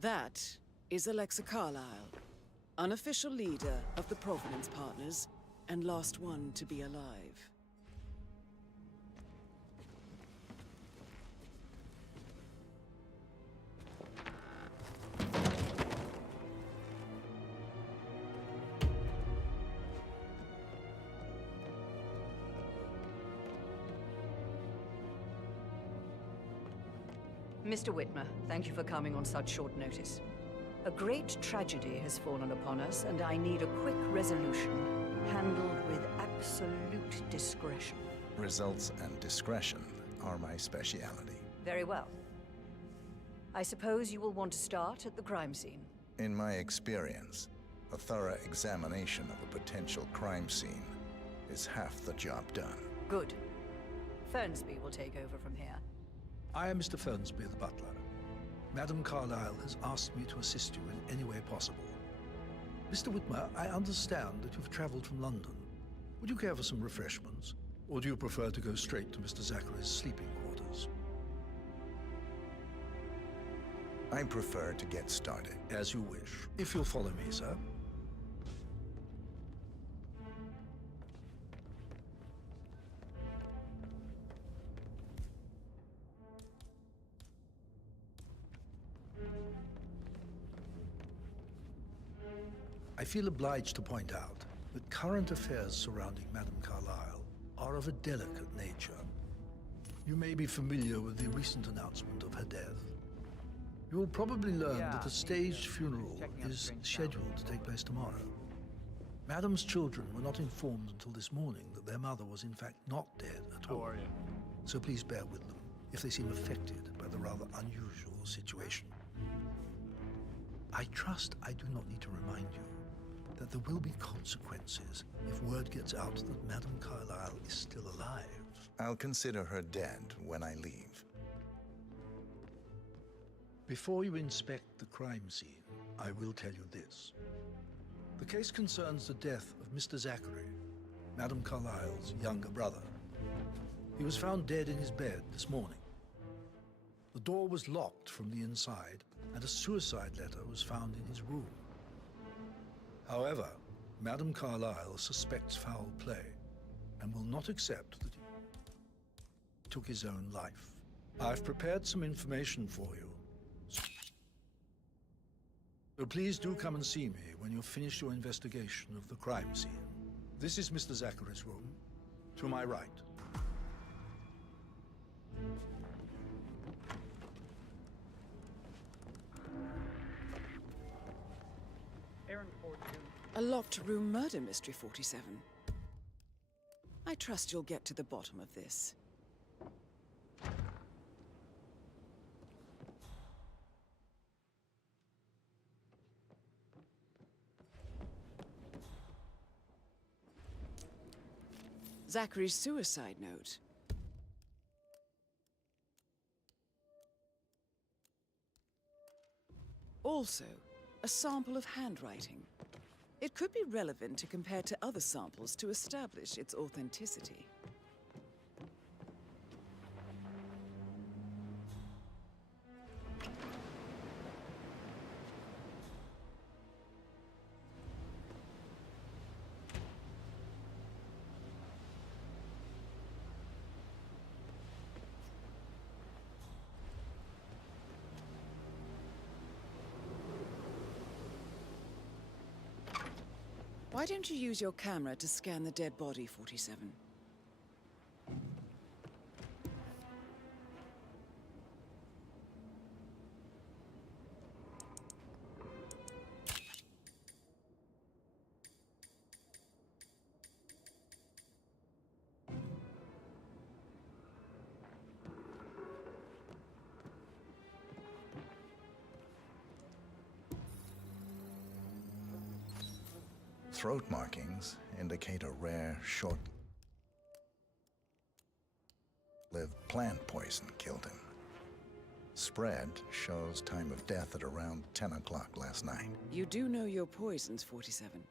That is Alexa Carlyle, unofficial leader of the Provenance Partners, and last one to be alive. Mr. Whitmer, thank you for coming on such short notice. A great tragedy has fallen upon us, and I need a quick resolution, handled with absolute discretion. Results and discretion are my speciality. Very well. I suppose you will want to start at the crime scene. In my experience, a thorough examination of a potential crime scene is half the job done. Good. Fernsby will take over from here. I am Mr. Fernsby, the butler. Madame Carlyle has asked me to assist you in any way possible. Mr. Whitmer, I understand that you've traveled from London. Would you care for some refreshments? Or do you prefer to go straight to Mr. Zachary's sleeping quarters? I prefer to get started. As you wish. If you'll follow me, sir. I feel obliged to point out that current affairs surrounding Madame Carlyle are of a delicate nature. You may be familiar with the recent announcement of her death. You will probably learn that a staged funeral is scheduled to take place tomorrow. Madame's children were not informed until this morning that their mother was in fact not dead at all. How are you? So please bear with them if they seem affected by the rather unusual situation. I trust I do not need to remind you that there will be consequences if word gets out that Madame Carlyle is still alive. I'll consider her dead when I leave. Before you inspect the crime scene, I will tell you this. The case concerns the death of Mr. Zachary, Madame Carlyle's younger brother. He was found dead in his bed this morning. The door was locked from the inside, and a suicide letter was found in his room. However, Madame Carlyle suspects foul play and will not accept that he took his own life. I've prepared some information for you. So please do come and see me when you've finished your investigation of the crime scene. This is Mr. Zachary's room, to my right. A locked room murder mystery, 47. I trust you'll get to the bottom of this. Zachary's suicide note. Also, a sample of handwriting. It could be relevant to compare to other samples to establish its authenticity. Why don't you use your camera to scan the dead body, 47? Throat markings indicate a rare, short-lived plant poison killed him. Spread shows time of death at around 10 o'clock last night. You do know your poisons, 47.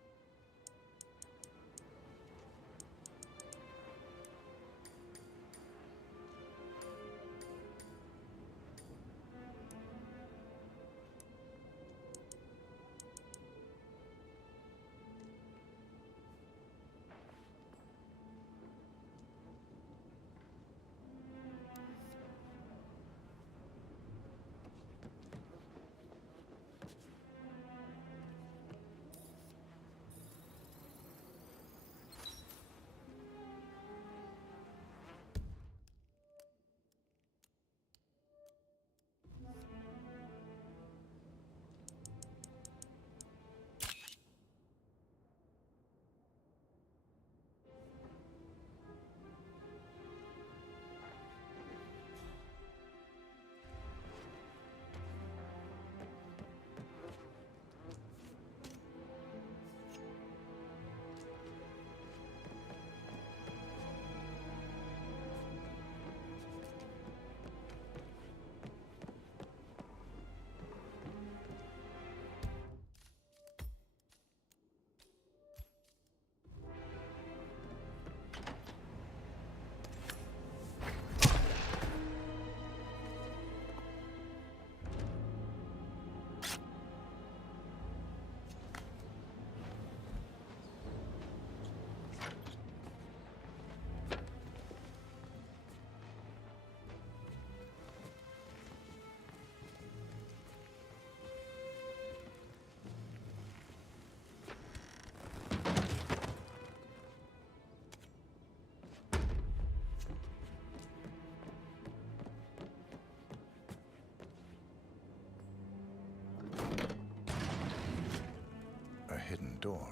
Hidden door.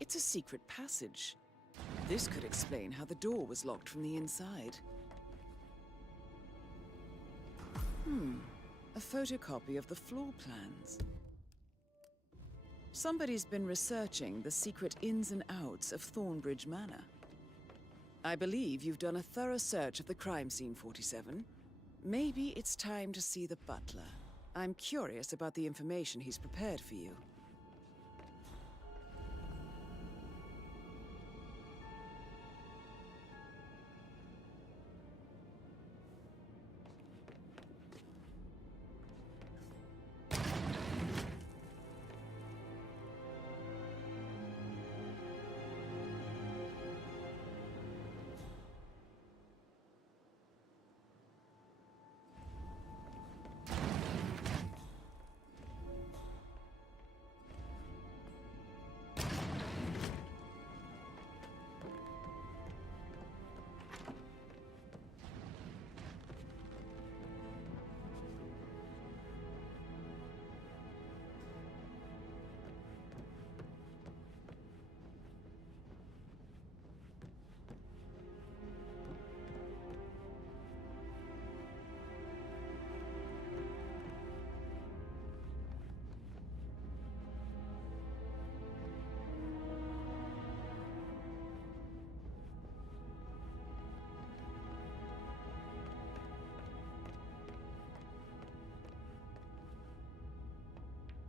It's a secret passage. This could explain how the door was locked from the inside. A photocopy of the floor plans. Somebody's been researching the secret ins and outs of Thornbridge Manor. I believe you've done a thorough search of the crime scene, 47. Maybe it's time to see the butler. I'm curious about the information he's prepared for you.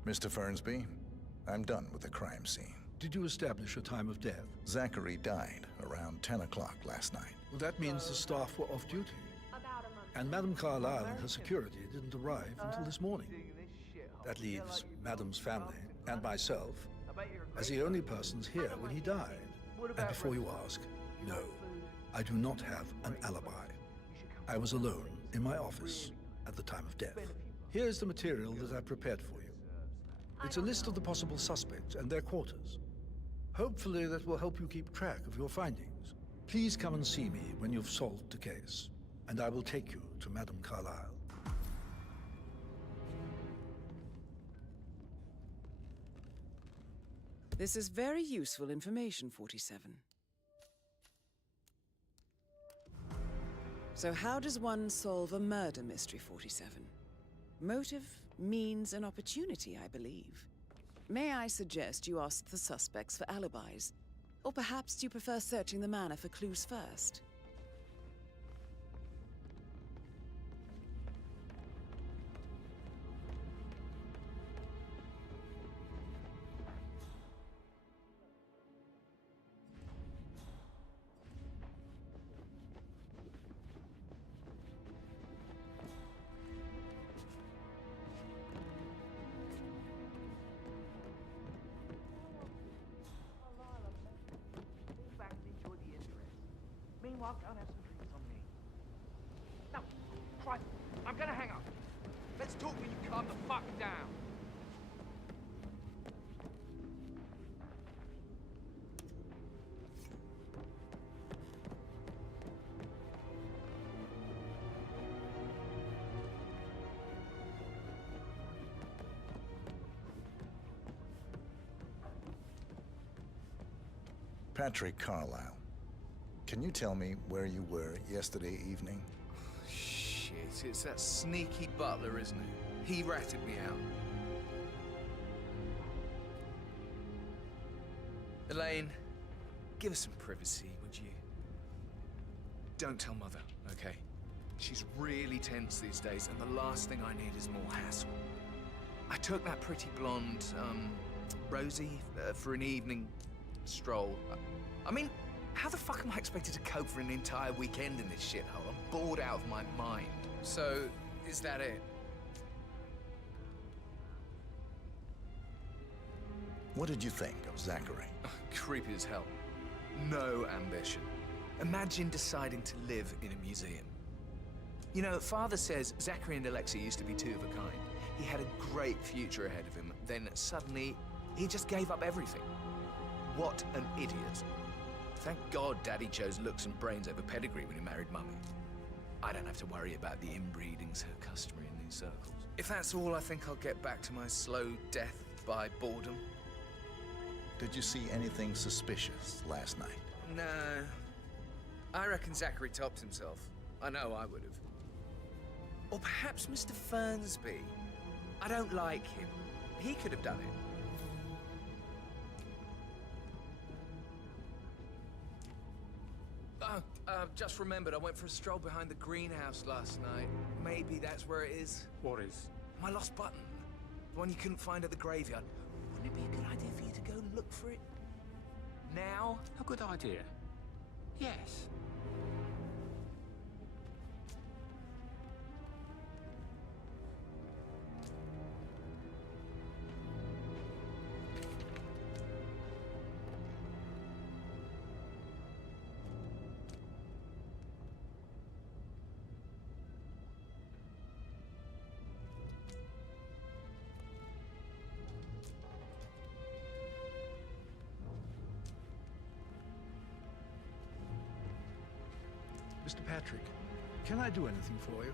Mr. Fernsby, I'm done with the crime scene. Did you establish a time of death? Zachary died around 10 o'clock last night. Well, that means the staff were off duty. And Madame Carlyle and her security didn't arrive until this morning. That leaves Madame's family and myself as the only persons here when he died. And before you ask, no, I do not have an alibi. I was alone in my office at the time of death. Here's the material that I prepared for you. It's a list of the possible suspects and their quarters. Hopefully that will help you keep track of your findings. Please come and see me when you've solved the case, and I will take you to Madame Carlyle. This is very useful information, 47. So how does one solve a murder mystery, 47? Motive, means, and opportunity, I believe. May I suggest you ask the suspects for alibis? Or perhaps do you prefer searching the manor for clues first? Meanwhile, go and have some drinks on me. No, Christ, I'm gonna hang up. Let's talk when you calm the fuck down. Patrick Carlyle, can you tell me where you were yesterday evening? Shit, it's that sneaky butler, isn't it? He ratted me out. Elaine, give us some privacy, would you? Don't tell Mother, okay? She's really tense these days, and the last thing I need is more hassle. I took that pretty blonde, Rosie, for an evening stroll. I mean, how the fuck am I expected to cope for an entire weekend in this shithole? I'm bored out of my mind. So, is that it? What did you think of Zachary? Creepy as hell. No ambition. Imagine deciding to live in a museum. You know, Father says Zachary and Alexia used to be two of a kind. He had a great future ahead of him, then suddenly, he just gave up everything. What an idiot. Thank God Daddy chose looks and brains over pedigree when he married Mummy. I don't have to worry about the inbreeding so customary in these circles. If that's all, I think I'll get back to my slow death by boredom. Did you see anything suspicious last night? No. I reckon Zachary topped himself. I know I would have. Or perhaps Mr. Fernsby. I don't like him. He could have done it. Just remembered I went for a stroll behind the greenhouse last night. Maybe that's where it is. What is? My lost button. The one you couldn't find at the graveyard. Wouldn't it be a good idea for you to go and look for it? Now? A good idea. Yes. Mr. Patrick, can I do anything for you?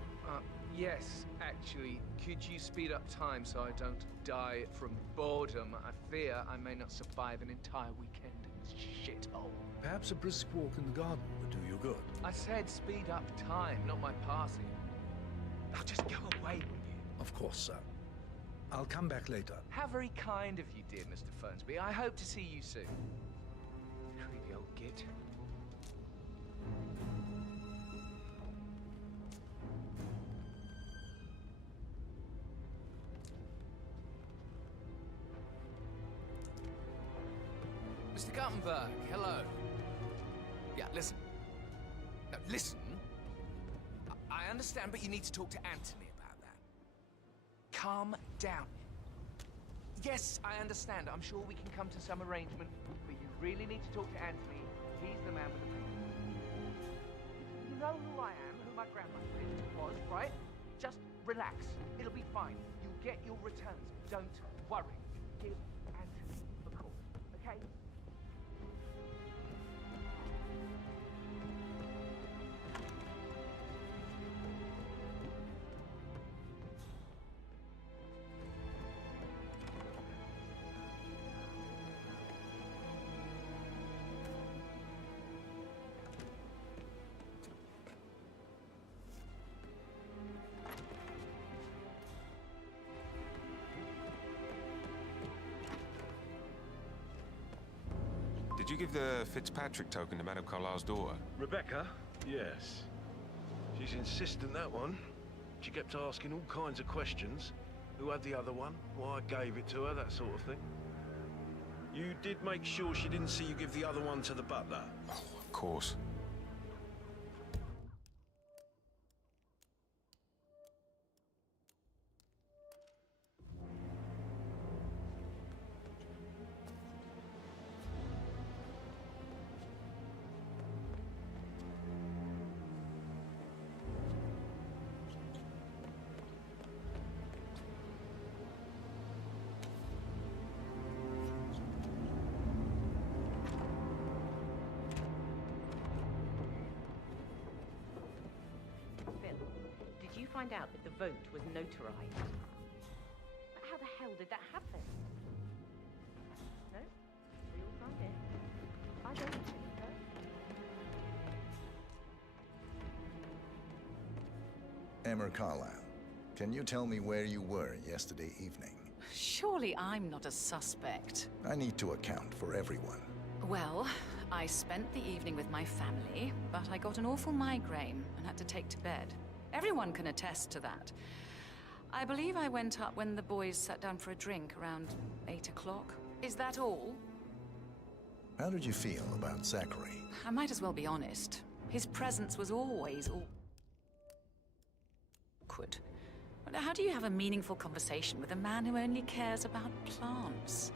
Yes, actually. Could you speed up time so I don't die from boredom? I fear I may not survive an entire weekend in this shithole. Perhaps a brisk walk in the garden would do you good. I said speed up time, not my passing. Now just go away, will you? Of course, sir. I'll come back later. How very kind of you, dear Mr. Fernsby. I hope to see you soon. Creepy old git. Mr. Guttenberg, hello. Yeah, listen. No, listen. I understand, but you need to talk to Anthony about that. Calm down. Yes, I understand. I'm sure we can come to some arrangement, but you really need to talk to Anthony. He's the man with the paper. You know who I am, who my grandmother was, right? Just relax. It'll be fine. You'll get your returns. Don't worry. Give Anthony a call, okay? Did you give the Fitzpatrick token to Madame Carlyle's daughter? Rebecca? Yes. She's insistent, that one. She kept asking all kinds of questions. Who had the other one? Why I gave it to her, that sort of thing. You did make sure she didn't see you give the other one to the butler? Oh, of course. Did you find out that the vote was notarized? But how the hell did that happen? No? We all signed it. I don't think so. Emmer Carlyle, can you tell me where you were yesterday evening? Surely I'm not a suspect. I need to account for everyone. Well, I spent the evening with my family, but I got an awful migraine and had to take to bed. Everyone can attest to that. I believe I went up when the boys sat down for a drink around 8 o'clock. Is that all? How did you feel about Zachary? I might as well be honest. His presence was always awkward. But how do you have a meaningful conversation with a man who only cares about plants?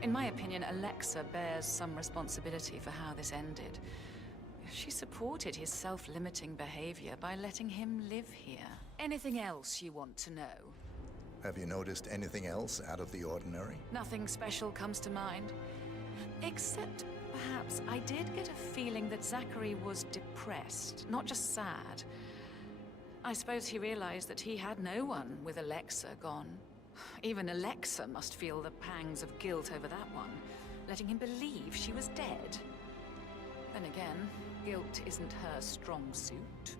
In my opinion, Alexa bears some responsibility for how this ended. She supported his self-limiting behavior by letting him live here. Anything else you want to know? Have you noticed anything else out of the ordinary? Nothing special comes to mind. Except, perhaps, I did get a feeling that Zachary was depressed, not just sad. I suppose he realized that he had no one with Alexa gone. Even Alexa must feel the pangs of guilt over that one, letting him believe she was dead. Then again, guilt isn't her strong suit.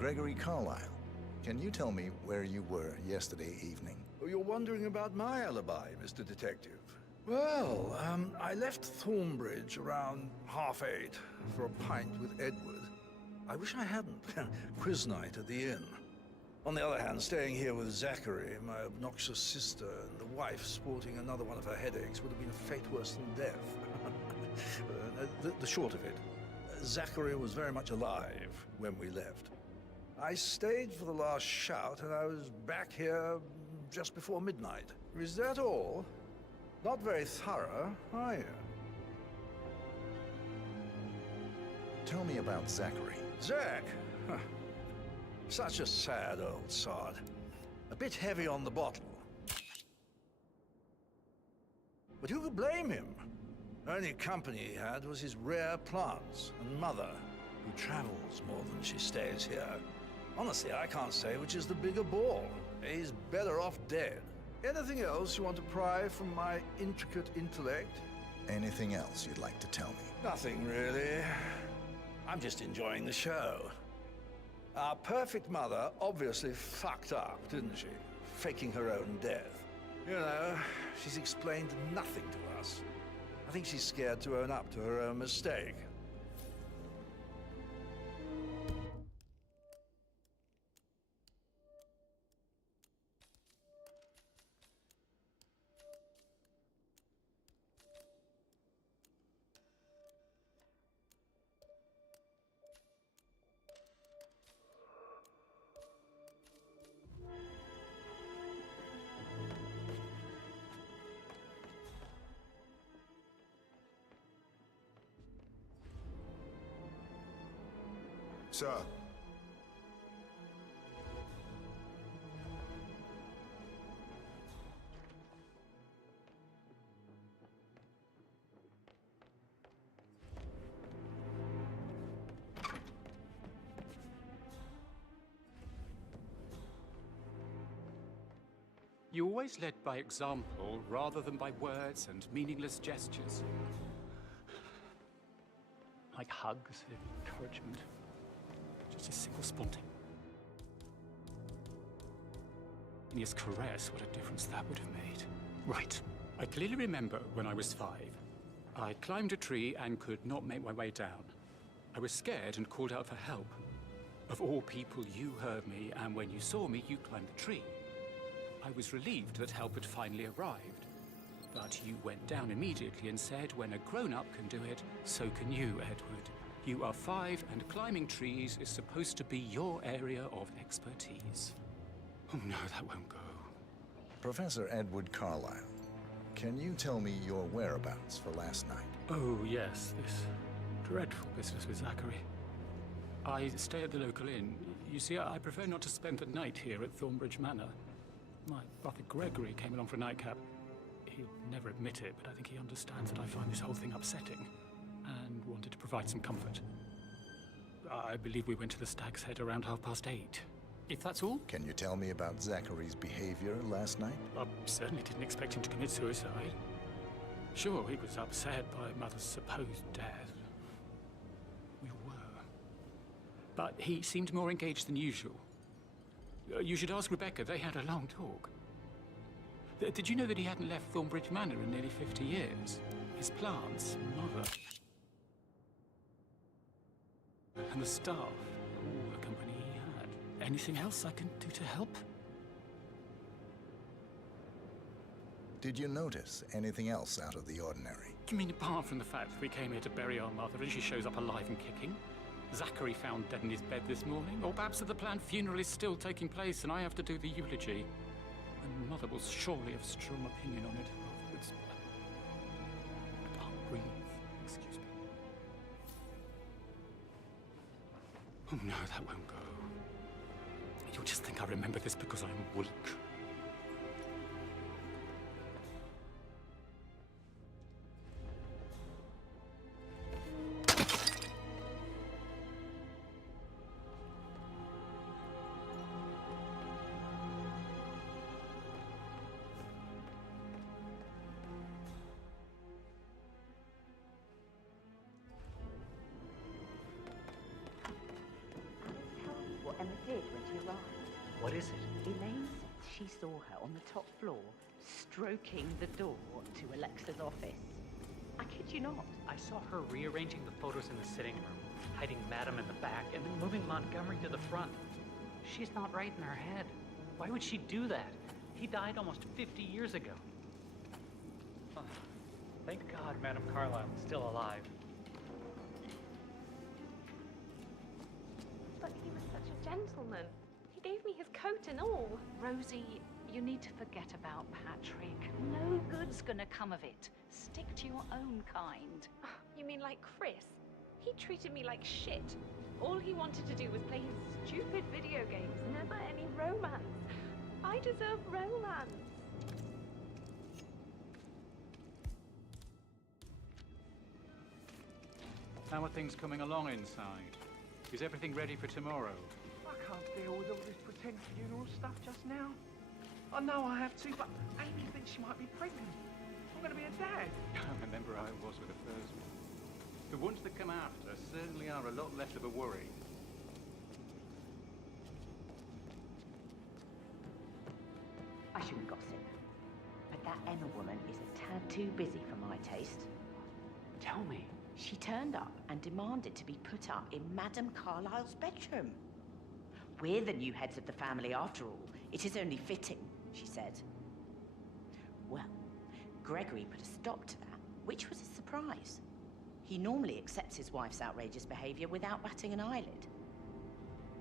Gregory Carlyle, can you tell me where you were yesterday evening? Oh, you're wondering about my alibi, Mr. Detective. Well, I left Thornbridge around 8:30 for a pint with Edward. I wish I hadn't. Quiz night at the inn. On the other hand, staying here with Zachary, my obnoxious sister, and the wife sporting another one of her headaches would have been a fate worse than death. The short of it, Zachary was very much alive when we left. I stayed for the last shout, and I was back here just before midnight. Is that all? Not very thorough, are you? Tell me about Zachary. Zach? Huh. Such a sad old sod. A bit heavy on the bottle. But who could blame him? Only company he had was his rare plants and mother, who travels more than she stays here. Honestly, I can't say which is the bigger ball. He's better off dead. Anything else you want to pry from my intricate intellect? Anything else you'd like to tell me? Nothing, really. I'm just enjoying the show. Our perfect mother obviously fucked up, didn't she? Faking her own death. You know, she's explained nothing to us. I think she's scared to own up to her own mistake. Sir. You always led by example rather than by words and meaningless gestures. Like hugs, encouragement. Just a single spontaneous caress, what a difference that would have made. Right. I clearly remember when I was 5. I climbed a tree and could not make my way down. I was scared and called out for help. Of all people, you heard me, and when you saw me, you climbed the tree. I was relieved that help had finally arrived. But you went down immediately and said, when a grown-up can do it, so can you, Edward. You are 5, and climbing trees is supposed to be your area of expertise. Oh no, that won't go. Professor Edward Carlyle, can you tell me your whereabouts for last night? Oh yes, this dreadful business with Zachary. I stay at the local inn. You see, I prefer not to spend the night here at Thornbridge Manor. My brother Gregory came along for a nightcap. He'll never admit it, but I think he understands that I find this whole thing upsetting, and wanted to provide some comfort. I believe we went to the Stag's Head around 8:30. If that's all? Can you tell me about Zachary's behavior last night? I certainly didn't expect him to commit suicide. Sure, he was upset by Mother's supposed death. We were. But he seemed more engaged than usual. You should ask Rebecca. They had a long talk. Did you know that he hadn't left Thornbridge Manor in nearly 50 years? His plants, Mother, and the staff, all the company he had. Anything else I can do to help? Did you notice anything else out of the ordinary? You mean apart from the fact that we came here to bury our mother and she shows up alive and kicking? Zachary found dead in his bed this morning? Or perhaps that the planned funeral is still taking place and I have to do the eulogy? And Mother will surely have a strong opinion on it afterwards. I can't breathe. Excuse me. Oh no, that won't go. You'll just think I remember this because I'm weak. What is it? Elaine says she saw her on the top floor, stroking the door to Alexa's office. I kid you not. I saw her rearranging the photos in the sitting room, hiding Madam in the back, and then moving Montgomery to the front. She's not right in her head. Why would she do that? He died almost 50 years ago. Oh, thank God Madam Carlyle is still alive. But he was such a gentleman. He gave me his coat and all. Rosie, you need to forget about Patrick. No good's gonna come of it. Stick to your own kind. You mean like Chris? He treated me like shit. All he wanted to do was play his stupid video games, never any romance. I deserve romance. How are things coming along inside? Is everything ready for tomorrow? I can't deal with all this pretend funeral stuff just now. I know I have to, but Amy thinks she might be pregnant. I'm going to be a dad. I remember how it was with the first one. The ones that come after certainly are a lot less of a worry. I shouldn't gossip, but that Emma woman is a tad too busy for my taste. Tell me. She turned up and demanded to be put up in Madame Carlyle's bedroom. We're the new heads of the family after all. It is only fitting, she said. Well, Gregory put a stop to that, which was a surprise. He normally accepts his wife's outrageous behavior without batting an eyelid.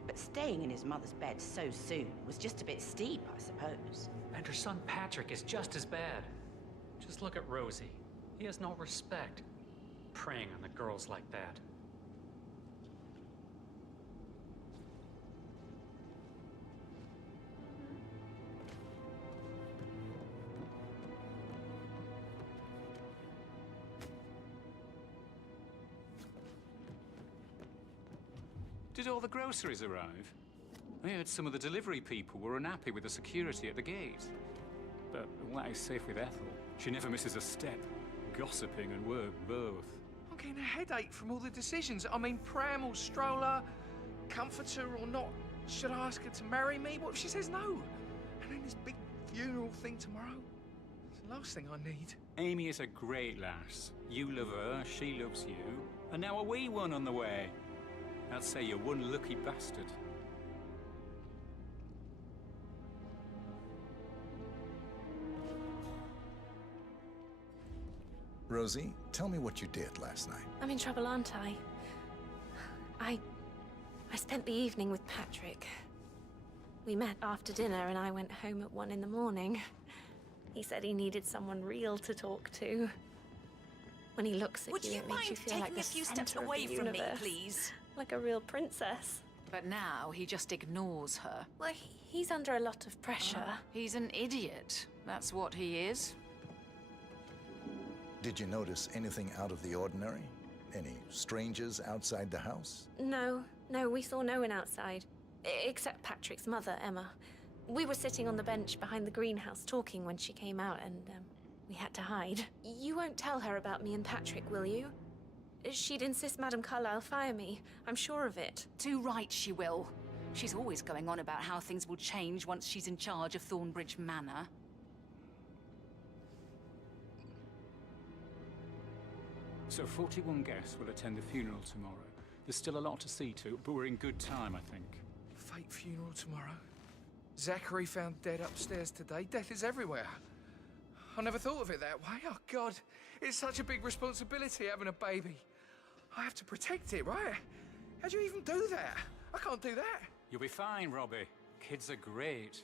But staying in his mother's bed so soon was just a bit steep, I suppose. And her son Patrick is just as bad. Just look at Rosie. He has no respect. Preying on the girls like that. Did all the groceries arrive? I heard some of the delivery people were unhappy with the security at the gate. But Wattie's safe with Ethel. She never misses a step. Gossiping and work both. I'm getting a headache from all the decisions. I mean, pram or stroller, comforter or not. Should I ask her to marry me? What if she says no? And then this big funeral thing tomorrow? It's the last thing I need. Amy is a great lass. You love her, she loves you. And now a wee one on the way. I'd say you're one lucky bastard. Rosie, tell me what you did last night. I'm in trouble, aren't I? I spent the evening with Patrick. We met after dinner and I went home at 1 in the morning. He said he needed someone real to talk to. When he looks at you, it makes you feel like the center of the universe. Please? Like a real princess. But now he just ignores her. Well, he's under a lot of pressure. He's an idiot. That's what he is. Did you notice anything out of the ordinary? Any strangers outside the house? No, we saw no one outside. Except Patrick's mother, Emma. We were sitting on the bench behind the greenhouse talking when she came out and, we had to hide. You won't tell her about me and Patrick, will you? She'd insist Madame Carlyle fire me. I'm sure of it. Too right she will. She's always going on about how things will change once she's in charge of Thornbridge Manor. So 41 guests will attend the funeral tomorrow. There's still a lot to see to, but we're in good time, I think. Fake funeral tomorrow. Zachary found dead upstairs today. Death is everywhere. I never thought of it that way. Oh, God. It's such a big responsibility having a baby. I have to protect it, right? How do you even do that? I can't do that. You'll be fine, Robbie. Kids are great.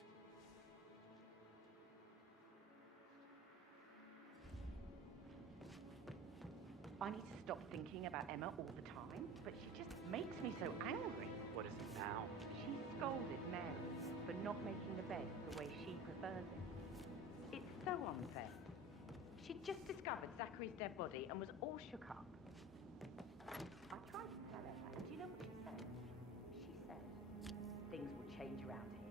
I need to stop thinking about Emma all the time, but she just makes me so angry. What is it now? She scolded Mary for not making the bed the way she prefers it. It's so unfair. She'd just discovered Zachary's dead body and was all shook up. I tried to tell her that. Do you know what she said? She said, things will change around here.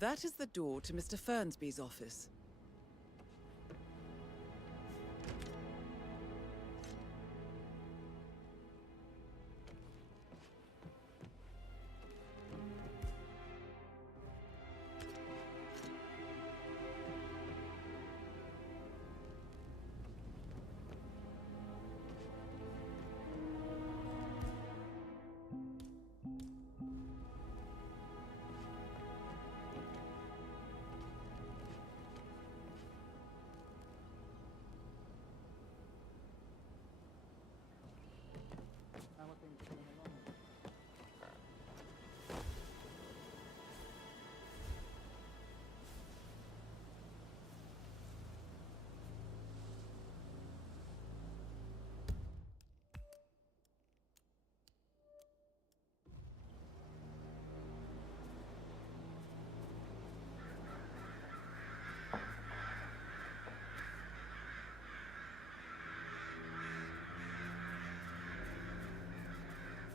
That is the door to Mr. Fernsby's office.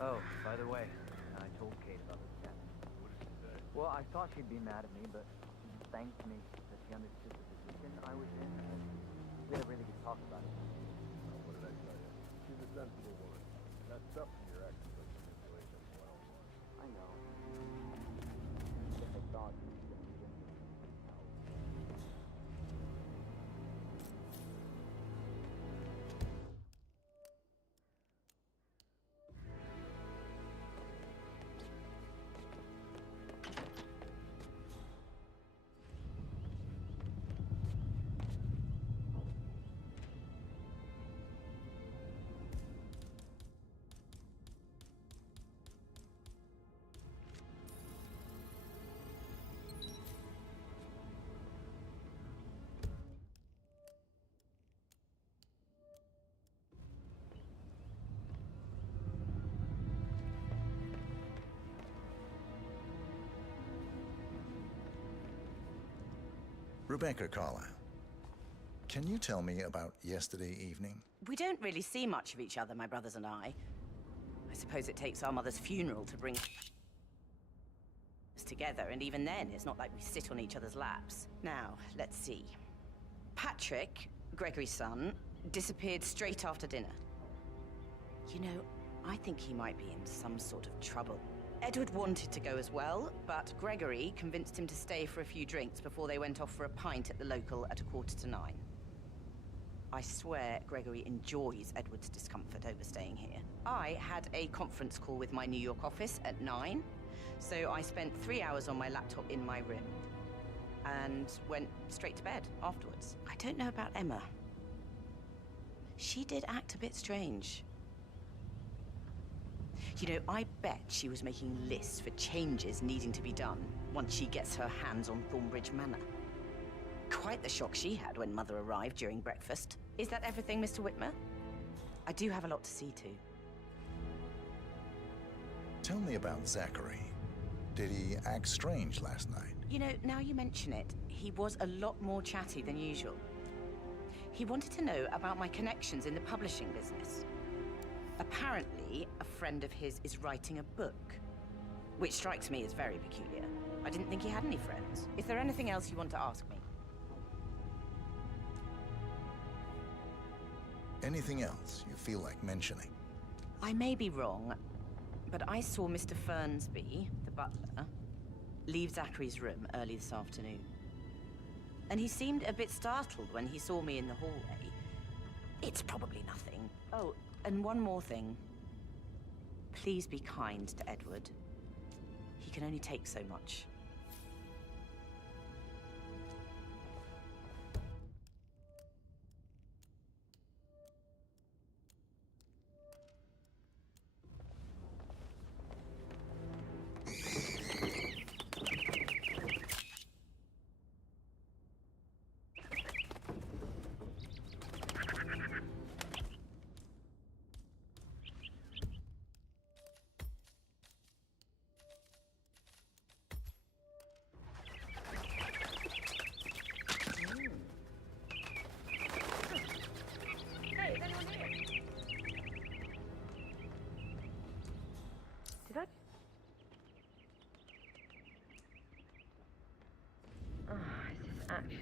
Oh, by the way, I told Kate about this cat. What did she say? Well, I thought she'd be mad at me, but she just thanked me that she understood the position I was in, and we had a really good talk about it. Well, what did I tell you? She's a sensible woman. And that's tough from your ex, but manipulation as well. I know. Guess I thought she was gonna be into Rebecca Carlyle, can you tell me about yesterday evening? We don't really see much of each other, my brothers and I. I suppose it takes our mother's funeral to bring us together, and even then, it's not like we sit on each other's laps. Now, let's see. Patrick, Gregory's son, disappeared straight after dinner. You know, I think he might be in some sort of trouble. Edward wanted to go as well, but Gregory convinced him to stay for a few drinks before they went off for a pint at the local at 9:15. I swear Gregory enjoys Edward's discomfort overstaying here. I had a conference call with my New York office at 9, so I spent 3 hours on my laptop in my room and went straight to bed afterwards. I don't know about Emma. She did act a bit strange. You know, I bet she was making lists for changes needing to be done once she gets her hands on Thornbridge Manor. Quite the shock she had when Mother arrived during breakfast. Is that everything, Mr. Whitmer? I do have a lot to see to. Tell me about Zachary. Did he act strange last night? You know, now you mention it, he was a lot more chatty than usual. He wanted to know about my connections in the publishing business. Apparently, a friend of his is writing a book, which strikes me as very peculiar. I didn't think he had any friends. Is there anything else you want to ask me? Anything else you feel like mentioning? I may be wrong, but I saw Mr. Fernsby, the butler, leave Zachary's room early this afternoon. And he seemed a bit startled when he saw me in the hallway. It's probably nothing. Oh, and one more thing. Please be kind to Edward. He can only take so much.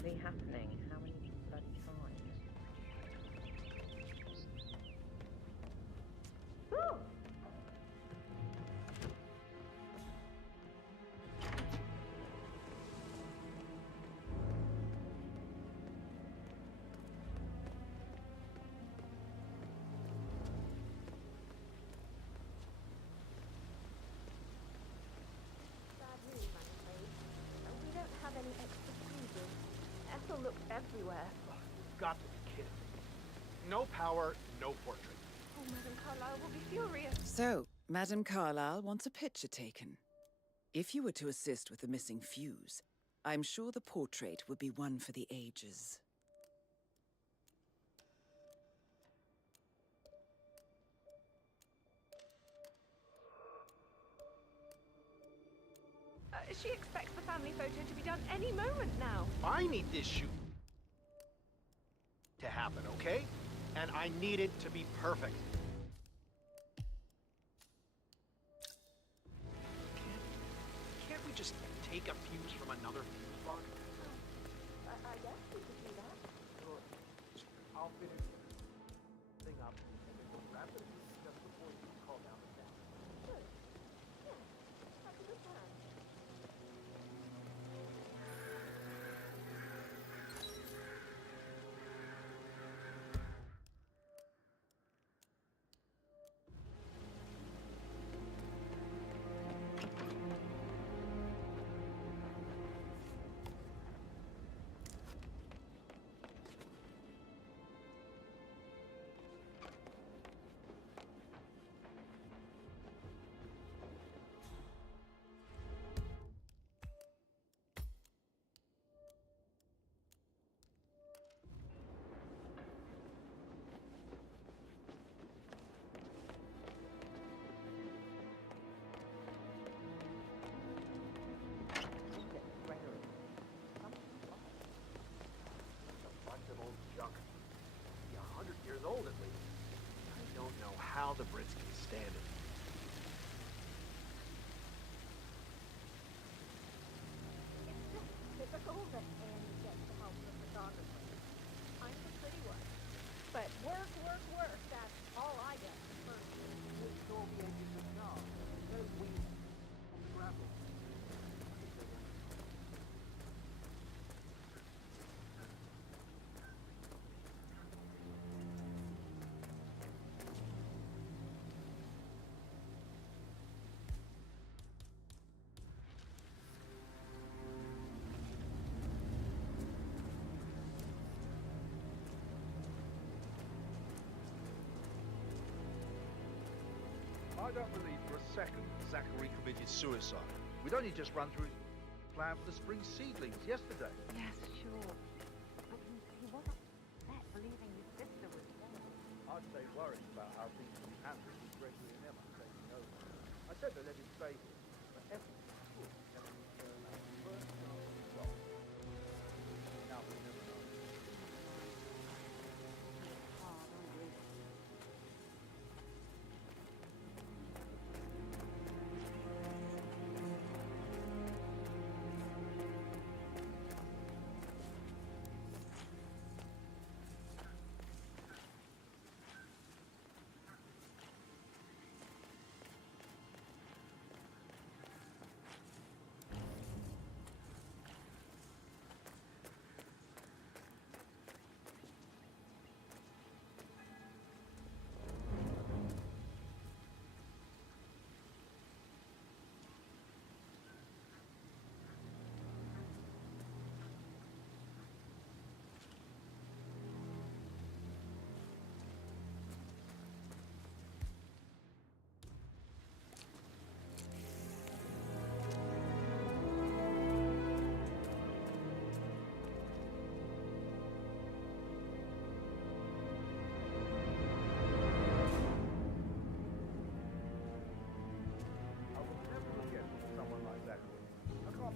actually happening? How many bloody times? Woo! Bad news, I'm afraid. We don't have any extra fuses. Ethel looked everywhere. You've got to be kidding me. No power, no portrait. Oh, Madame Carlyle will be furious. So, Madame Carlyle wants a picture taken. If you were to assist with the missing fuse, I'm sure the portrait would be one for the ages. She expects the family photo to be done any moment now. I need this shoot to happen, okay? And I need it to be perfect. Can't we just take a fuse from another fuse box? I guess we could do that. Sure. I'll finish the thing up and then we'll wrap it just before you call down the sound. Good. Yeah, that's a good plan. Old at least. I don't know how the Brits can stand it. It's just typical that Annie gets the help of the photographer. I'm the pretty one. But work, work, work. That's all I get for first. It's all the end of the job. Very weak. Grapple. I don't believe for a second Zachary committed suicide. We'd only just run through his plan for the spring seedlings yesterday. Yes, sure. But he was upset believing his sister was dead. I'd say worried about how things would be handled with Gregory and Emma taking over. I said to let him stay here, but Emma was telling me to first start with the job. Now we never know. Hard on you.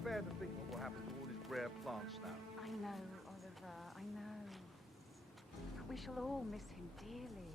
Bear to think what will happen to all his rare plants now. I know, Oliver, I know. We shall all miss him dearly.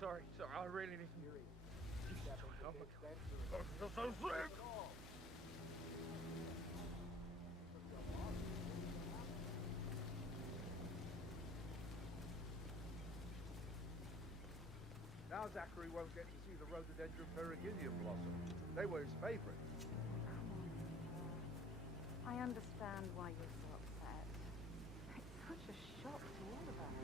sorry. I really need to... I feel so sick! Now Zachary won't get to see the rhododendron periginium blossom. They were his favourite. I understand why you're so upset. It's such a shock to all of us.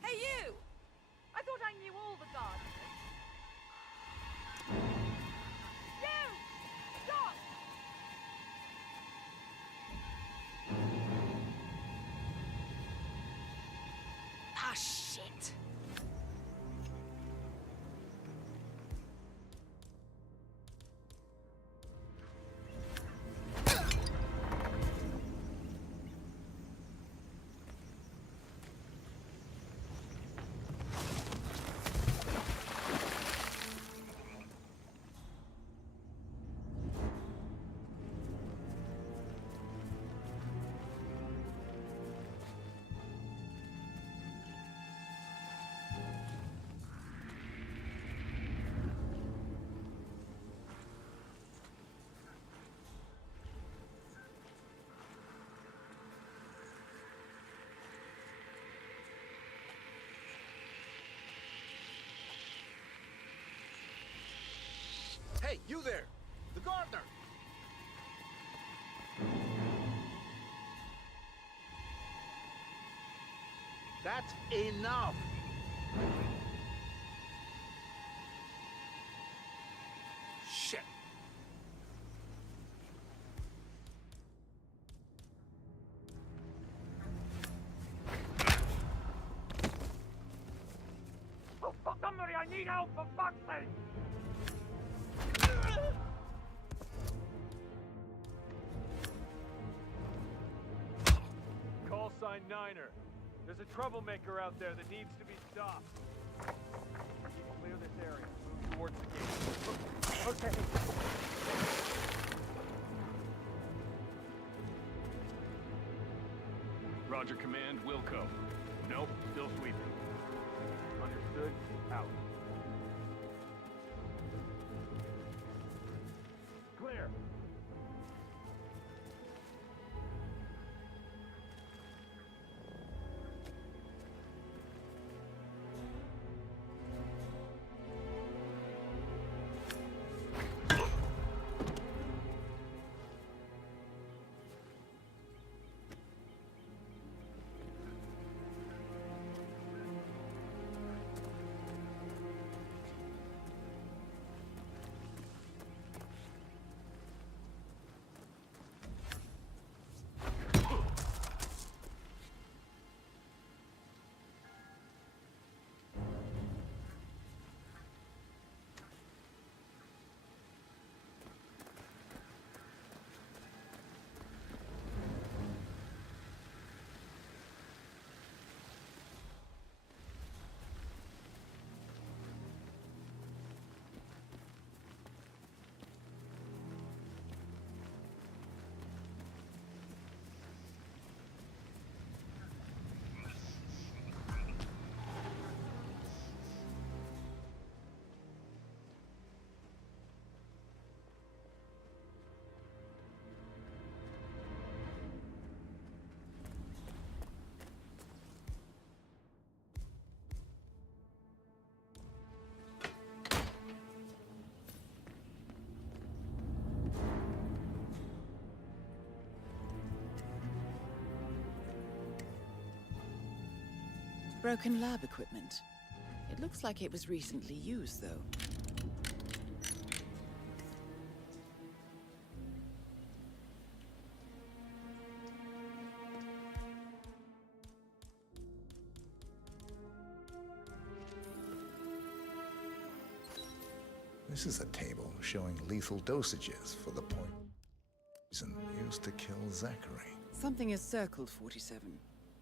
Hey, you! I thought I knew all the gardeners. You! Stop! Ah, shit! Hey, you there! The gardener! That's enough! Shit! Oh, fuck somebody! I need help, for fuck's sake! Call sign Niner. There's a troublemaker out there that needs to be stopped. Clear this area. Move towards the gate. Okay. Roger, Command. Wilco. Nope, still sweeping. Understood. Out. Clear. broken lab equipment. It looks like it was recently used, though. This is a table showing lethal dosages for the poison used to kill Zachary. Something is circled, 47.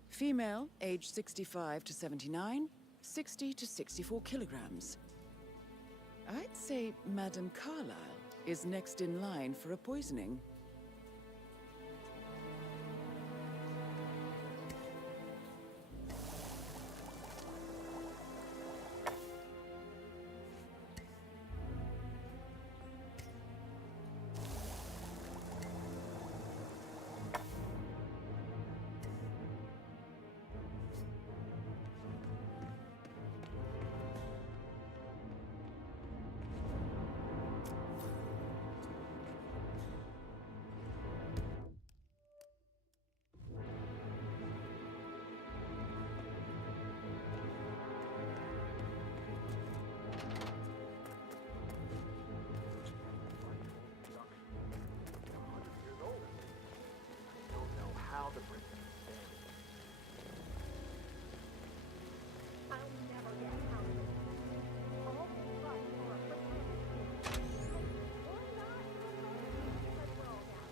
Female, age 65 to 79, 60 to 64 kilograms. I'd say Madame Carlyle is next in line for a poisoning. How to break them down. I'll never get out of it. All these fights for a pretend king. Why not? Because we're all down.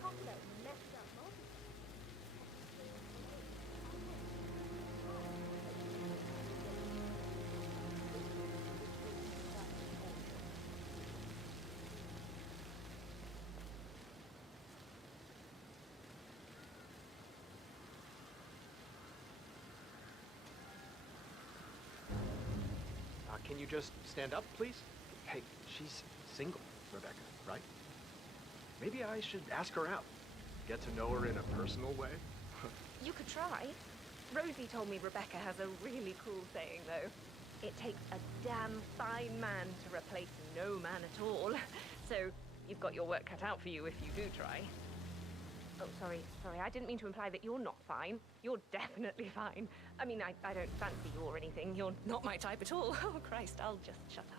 Talk about messed up moments. Can you just stand up, please? Hey, she's single, Rebecca, right? Maybe I should ask her out. Get to know her in a personal way. You could try. Rosie told me Rebecca has a really cool saying, though. It takes a damn fine man to replace no man at all. So you've got your work cut out for you if you do try. Oh, sorry, I didn't mean to imply that you're not fine. You're definitely fine. I mean, I don't fancy you or anything. You're not my type at all. Oh, Christ, I'll just shut up.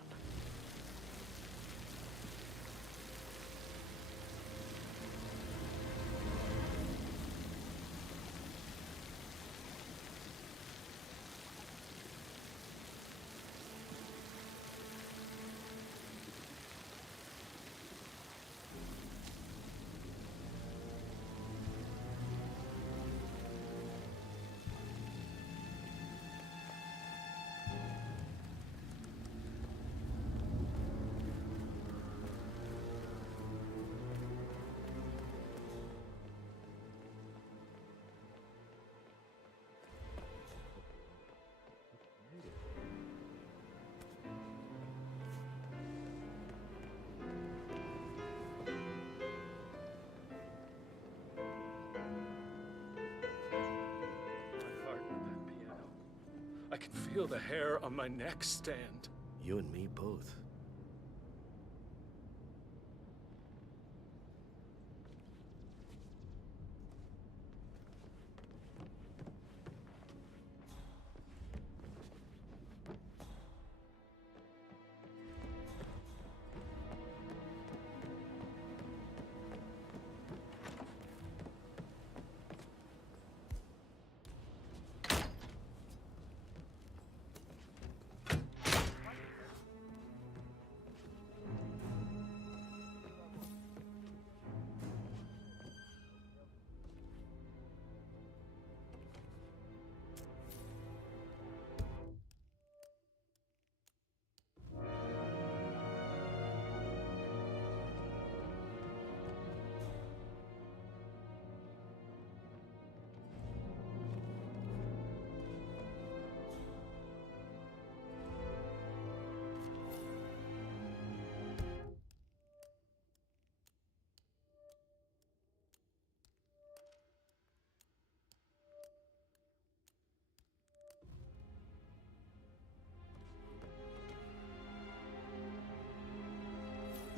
I can feel the hair on my neck stand. You and me both.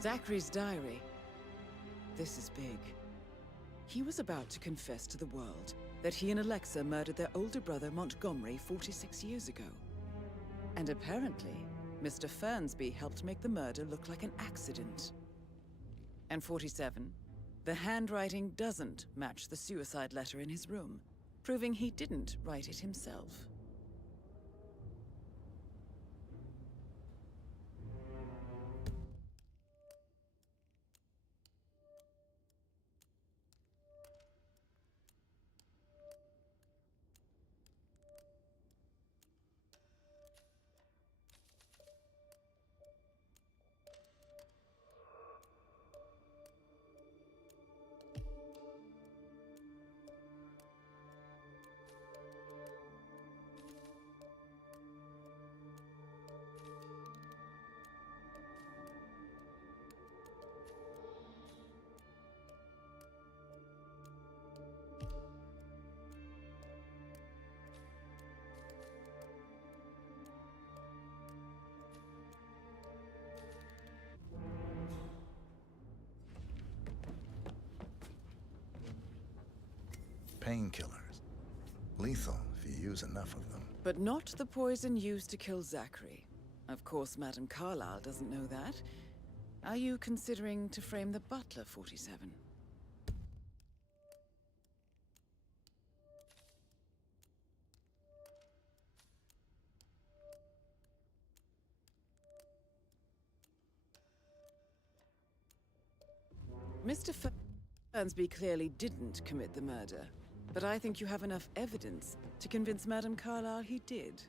Zachary's diary. This is big. He was about to confess to the world that he and Alexa murdered their older brother Montgomery 46 years ago. And apparently, Mr. Fernsby helped make the murder look like an accident. And 47, the handwriting doesn't match the suicide letter in his room, proving he didn't write it himself. Painkillers. Lethal if you use enough of them. But not the poison used to kill Zachary. Of course, Madame Carlyle doesn't know that. Are you considering to frame the butler, 47? Mr. Fernsby clearly didn't commit the murder, but I think you have enough evidence to convince Madame Carlyle he did.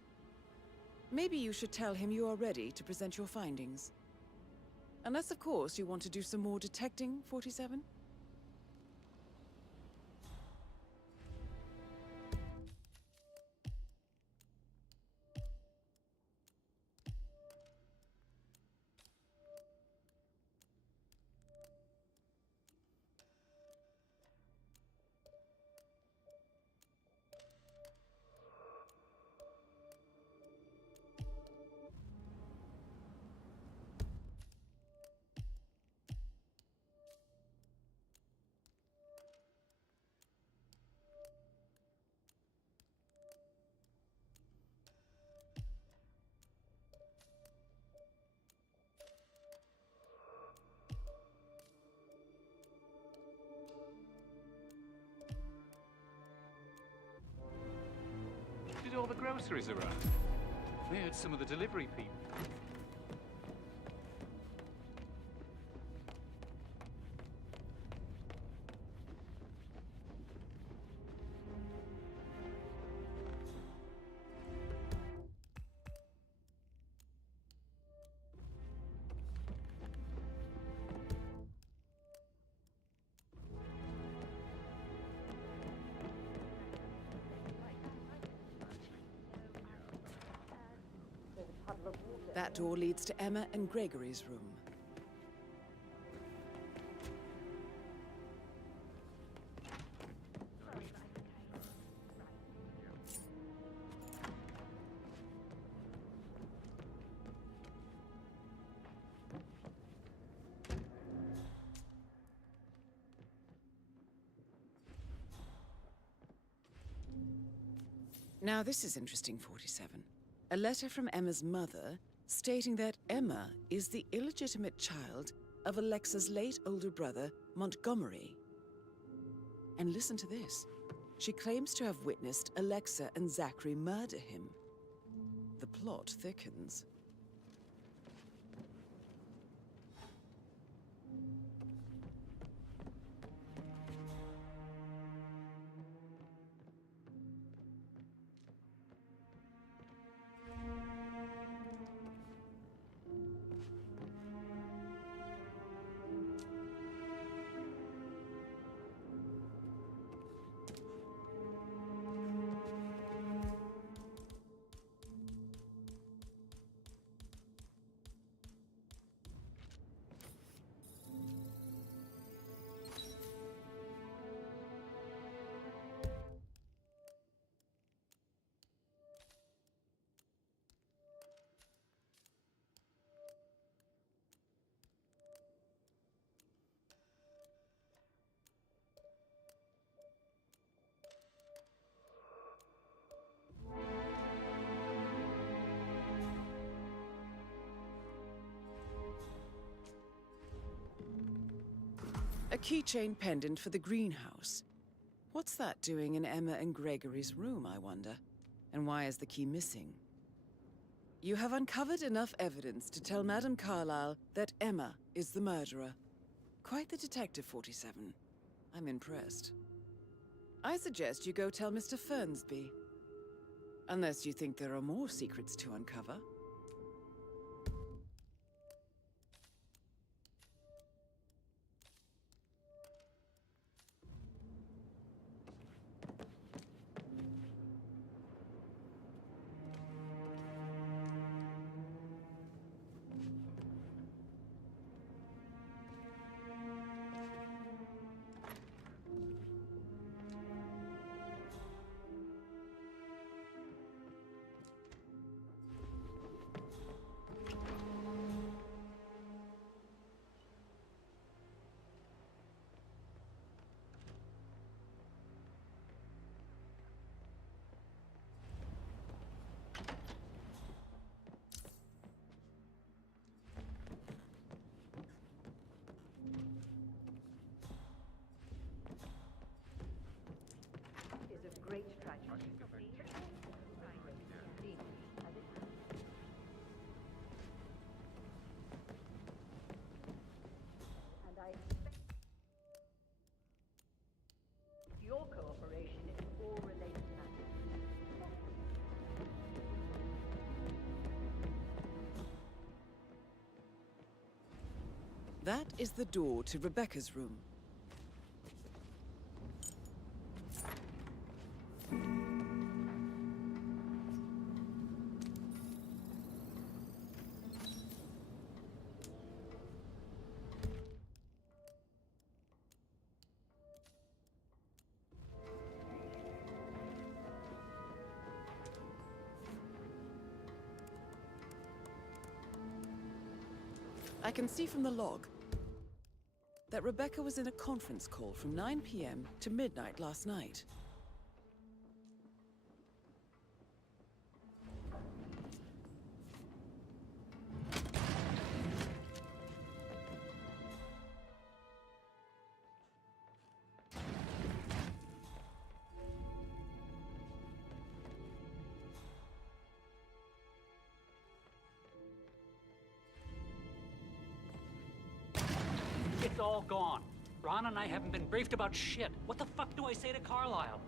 Maybe you should tell him you are ready to present your findings. Unless, of course, you want to do some more detecting, 47? Did all the groceries arrive? Where'd some of the delivery people? That door leads to Emma and Gregory's room. Now this is interesting, 47. A letter from Emma's mother stating that Emma is the illegitimate child of Alexa's late older brother, Montgomery. And listen to this. She claims to have witnessed Alexa and Zachary murder him. The plot thickens. A keychain pendant for the greenhouse. What's that doing in Emma and Gregory's room, I wonder? And why is the key missing? You have uncovered enough evidence to tell Madame Carlyle that Emma is the murderer. Quite the detective, 47. I'm impressed. I suggest you go tell Mr. Fernsby. Unless you think there are more secrets to uncover. Great tragedy. And I expect your cooperation in all related matters. That is the door to Rebecca's room. I can see from the log that Rebecca was in a conference call from 9 p.m. to midnight last night. It's all gone. Ron and I haven't been briefed about shit. What the fuck do I say to Carlisle?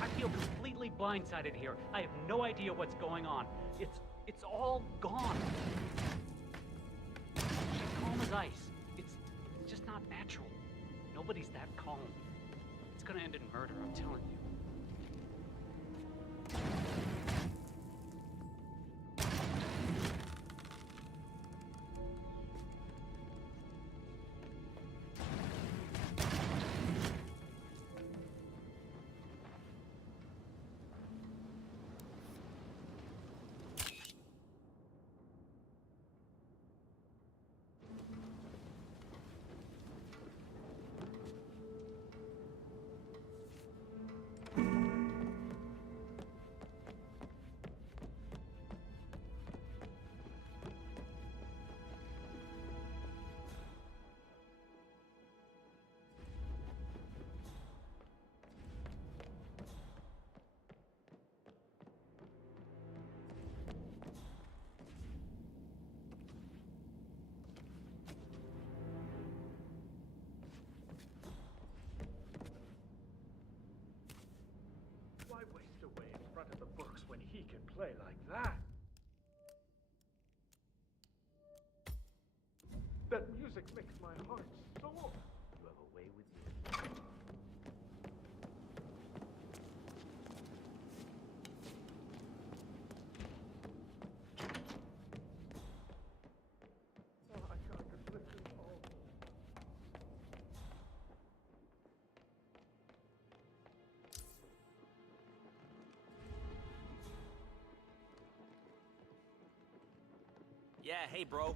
I feel completely blindsided here. I have no idea what's going on. It's all gone. She's calm as ice. It's just not natural. Nobody's that calm. It's gonna end in murder, I'm telling you. Why waste away in front of the books when he can play like that? That music makes my heart soar. You have a way with you. Oh, I can't just listen all. Yeah, hey, bro.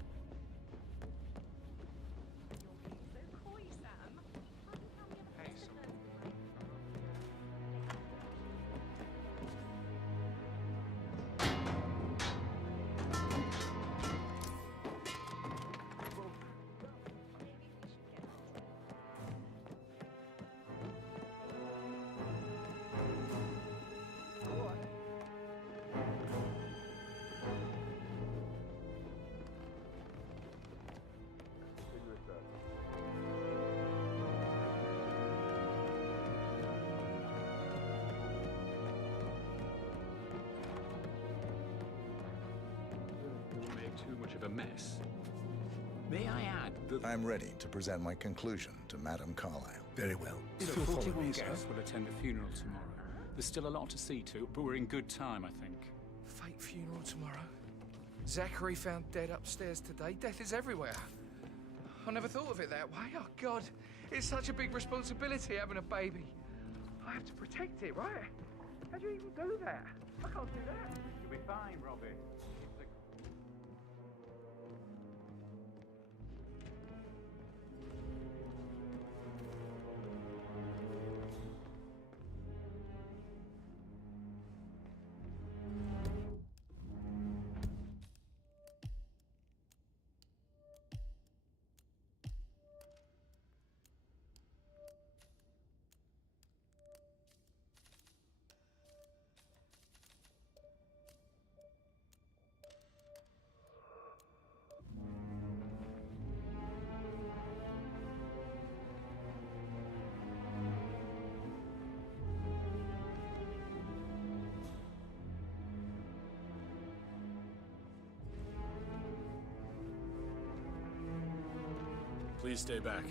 too much of a mess. May I add that... I'm ready to present my conclusion to Madame Carlyle. Very well. You know, Still follow 41 me, sir? guests will attend the funeral tomorrow. There's still a lot to see to, but we're in good time, I think. Fake funeral tomorrow. Zachary found dead upstairs today. Death is everywhere. I never thought of it that way. Oh, God. It's such a big responsibility having a baby. I have to protect it, right? How do you even do that? I can't do that. You'll be fine, Robbie. Please stay back.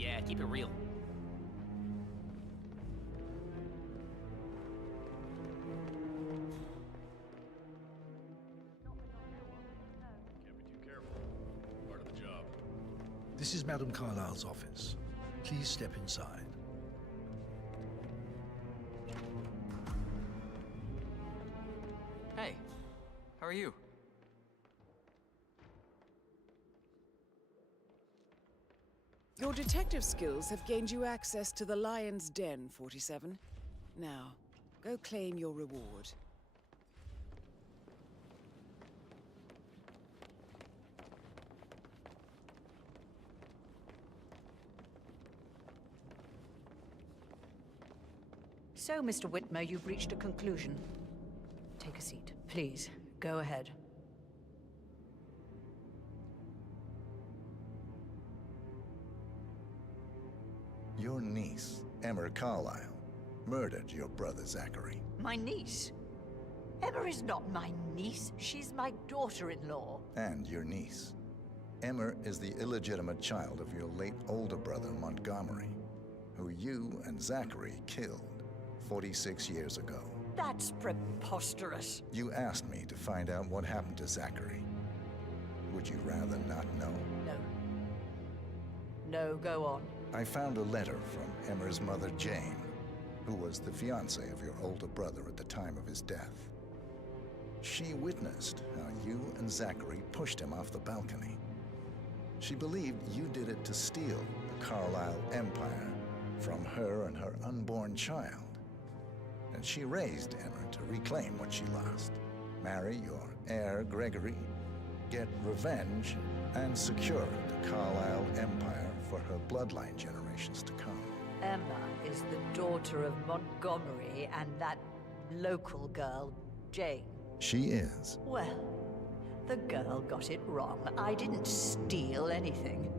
Yeah, keep it real. Can't be too careful. Part of the job. This is Madame Carlyle's office. Please step inside. Hey, how are you? Your detective skills have gained you access to the Lion's Den, 47. Now, go claim your reward. So, Mr. Whitmer, you've reached a conclusion. Take a seat, please. Go ahead. Your niece, Emma Carlyle, murdered your brother Zachary. My niece? Emma is not my niece. She's my daughter-in-law. And your niece. Emma is the illegitimate child of your late older brother, Montgomery, who you and Zachary killed 46 years ago. That's preposterous. You asked me to find out what happened to Zachary. Would you rather not know? No. No, go on. I found a letter from Emma's mother, Jane, who was the fiancée of your older brother at the time of his death. She witnessed how you and Zachary pushed him off the balcony. She believed you did it to steal the Carlyle empire from her and her unborn child. And she raised Emma to reclaim what she lost. Marry your heir, Gregory, get revenge, and secure the Carlyle empire for her bloodline generations to come. Emma is the daughter of Montgomery and that local girl, Jane. She is. Well, the girl got it wrong. I didn't steal anything.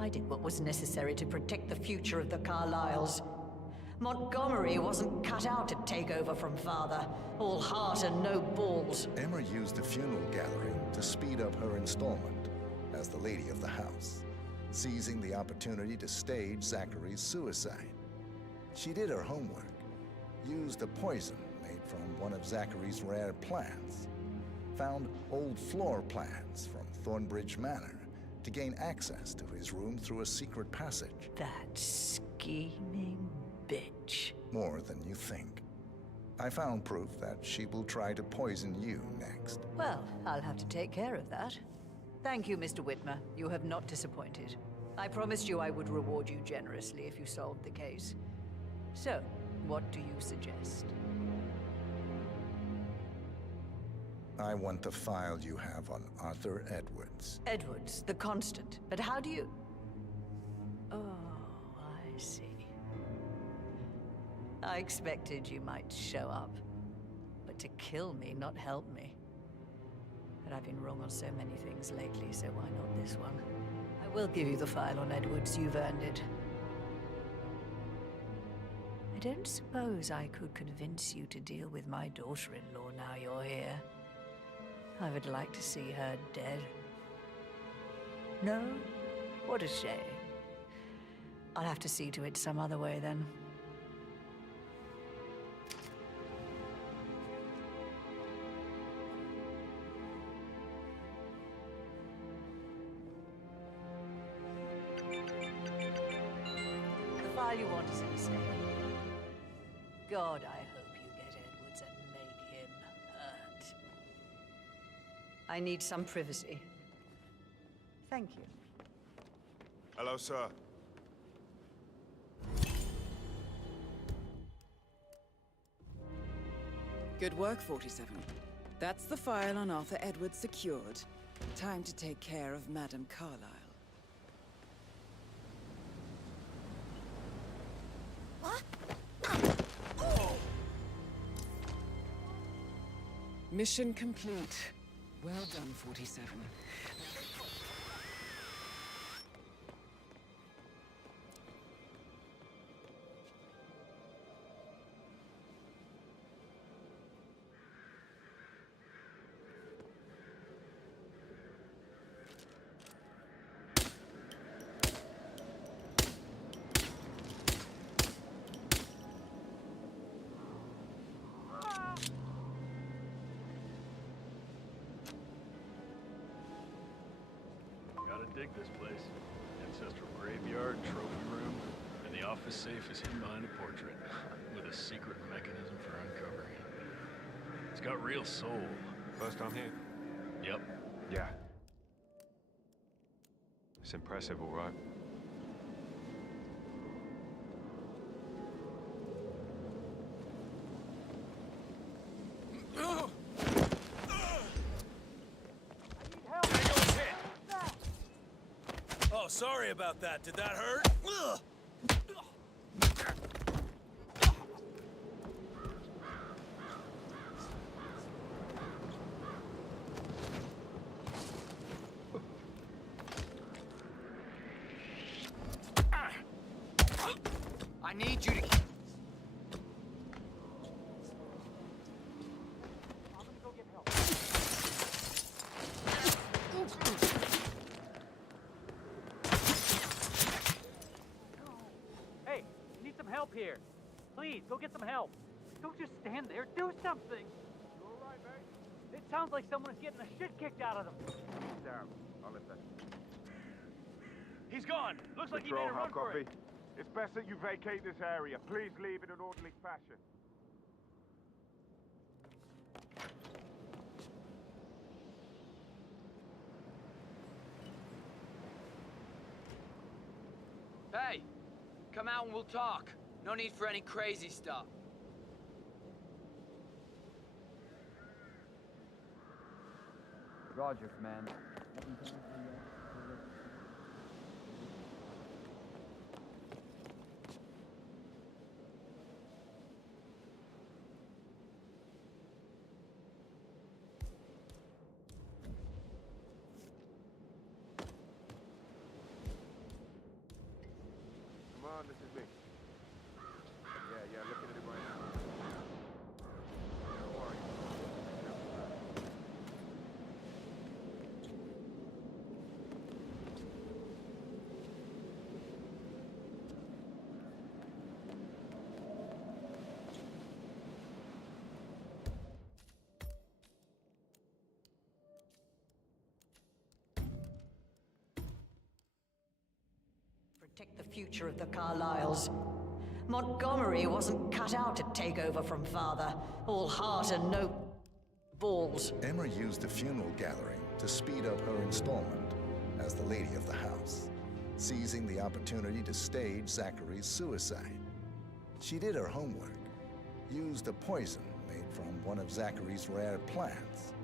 I did what was necessary to protect the future of the Carlyles. Montgomery wasn't cut out to take over from Father. All heart and no balls. Emma used the funeral gathering to speed up her installment as the lady of the house, seizing the opportunity to stage Zachary's suicide. She did her homework, used a poison made from one of Zachary's rare plants, found old floor plans from Thornbridge Manor to gain access to his room through a secret passage. That scheming bitch. More than you think. I found proof that she will try to poison you next. Well, I'll have to take care of that. Thank you, Mr. Whitmer. You have not disappointed. I promised you I would reward you generously if you solved the case. So, what do you suggest? I want the file you have on Arthur Edwards. Edwards, the constant. But how do you... Oh, I see. I expected you might show up. But to kill me, not help me. But I've been wrong on so many things lately, so why not this one? I will give you the file on Edwards. You've earned it. I don't suppose I could convince you to deal with my daughter-in-law now you're here. I would like to see her dead. No? What a shame. I'll have to see to it some other way then. The file you want is insane. God, I hope you get Edwards and make him hurt. I need some privacy. Thank you. Hello, sir. Good work, 47. That's the file on Arthur Edwards secured. Time to take care of Madame Carlyle. Mission complete. Well done, 47. Dig this place. Ancestral graveyard, trophy room, and the office safe is hidden behind a portrait with a secret mechanism for uncovering it. It's got real soul. First time here? Yep. Yeah. It's impressive, all right. Oh, sorry about that. Did that hurt? Ugh. I need you to... Hey, you need some help here. Please, go get some help. Don't just stand there. Do something. You all right, mate? It sounds like someone is getting the shit kicked out of them. Down. I'll let that. He's gone. Looks like he Patrol, made a run how for copy? it. It's best that you vacate this area. Please leave in an orderly fashion. Hey, come out and we'll talk. No need for any crazy stuff. Roger, command. Come on, this is me. Yeah, looking at it right now. Don't worry. Protect the future of the Carlyles. Montgomery wasn't cut out to take over from Father. All heart and no balls. Emma used the funeral gathering to speed up her installment as the lady of the house, seizing the opportunity to stage Zachary's suicide. She did her homework, used a poison made from one of Zachary's rare plants,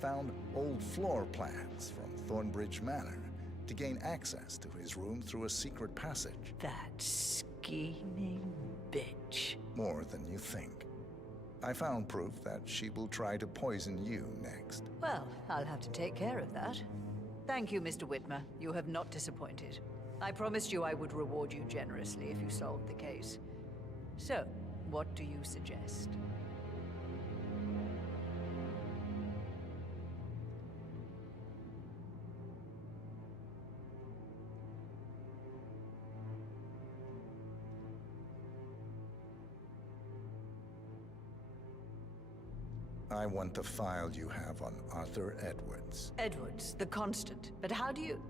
found old floor plans from Thornbridge Manor to gain access to his room through a secret passage. That scheming bitch. More than you think. I found proof that she will try to poison you next. Well, I'll have to take care of that. Thank you, Mr. Whitmer. You have not disappointed. I promised you I would reward you generously if you solved the case. So, what do you suggest? I want the file you have on Arthur Edwards. Edwards, the constant. But how do you...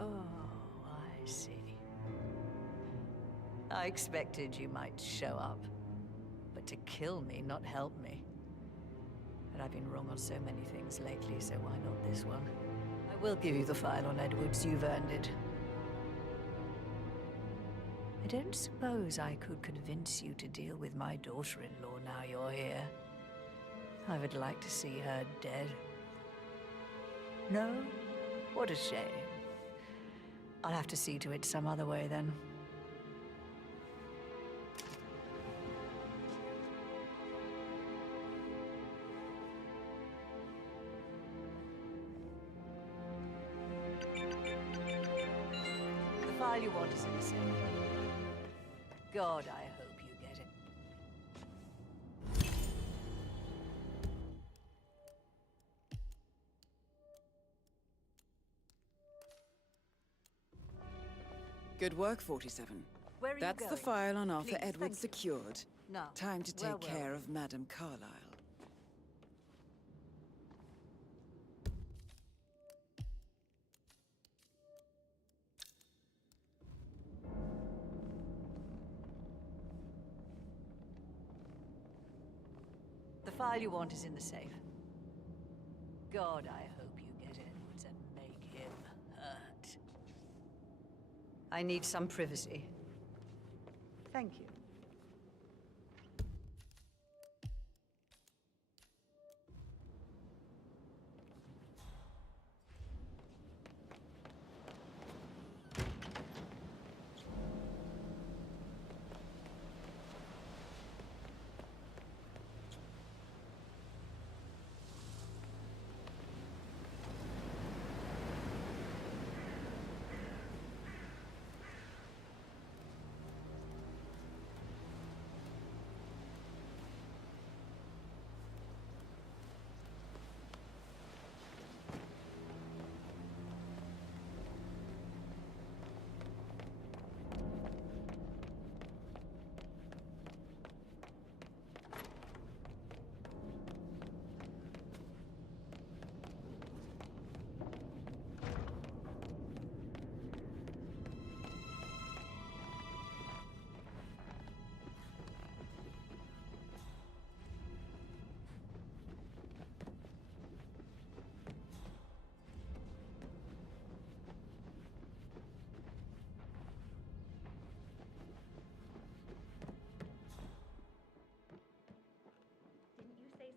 Oh, I see. I expected you might show up. But to kill me, not help me. But I've been wrong on so many things lately, so why not this one? I will give you the file on Edwards. You've earned it. I don't suppose I could convince you to deal with my daughter-in-law now you're here. I would like to see her dead. No? What a shame. I'll have to see to it some other way then. The file you want is in the safe. God, I hope you get it. Good work, 47. Where are you That's the going? file on Arthur Please, Edwards thank you. secured. Now, Time to take well. care of Madame Carlyle. The file you want is in the safe. God, I hope you get Edwards and make him hurt. I need some privacy. Thank you.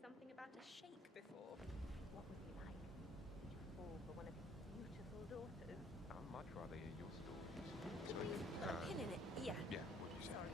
Something about a shake before. What was he like? Did you fall for one of his beautiful daughters? I'd much rather hear your stories. Could we put a pin in it? Yeah. Yeah, what you say? Sorry.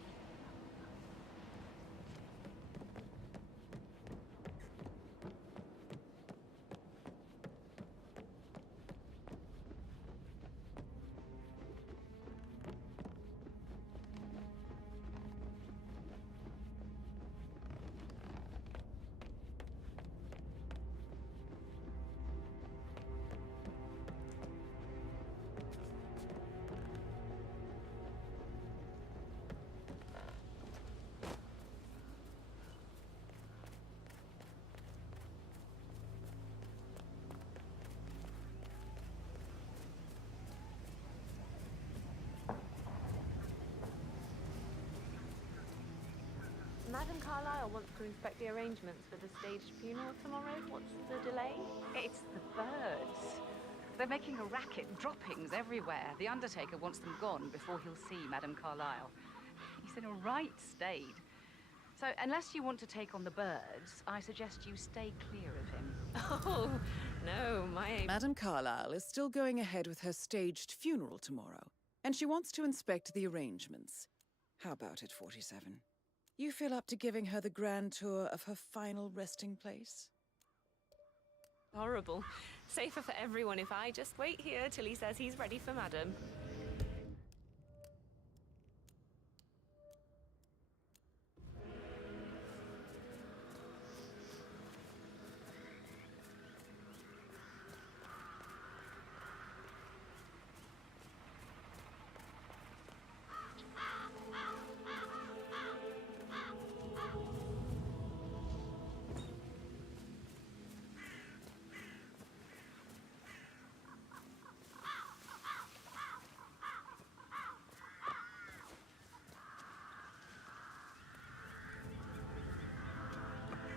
Madame Carlyle wants to inspect the arrangements for the staged funeral tomorrow. What's the delay? It's the birds. They're making a racket, droppings everywhere. The Undertaker wants them gone before he'll see Madame Carlyle. He's in a right state. So, unless you want to take on the birds, I suggest you stay clear of him. Oh, no, my aim... Madame Carlyle is still going ahead with her staged funeral tomorrow, and she wants to inspect the arrangements. How about it, 47? You feel up to giving her the grand tour of her final resting place? Horrible. Safer for everyone if I just wait here till he says he's ready for Madam.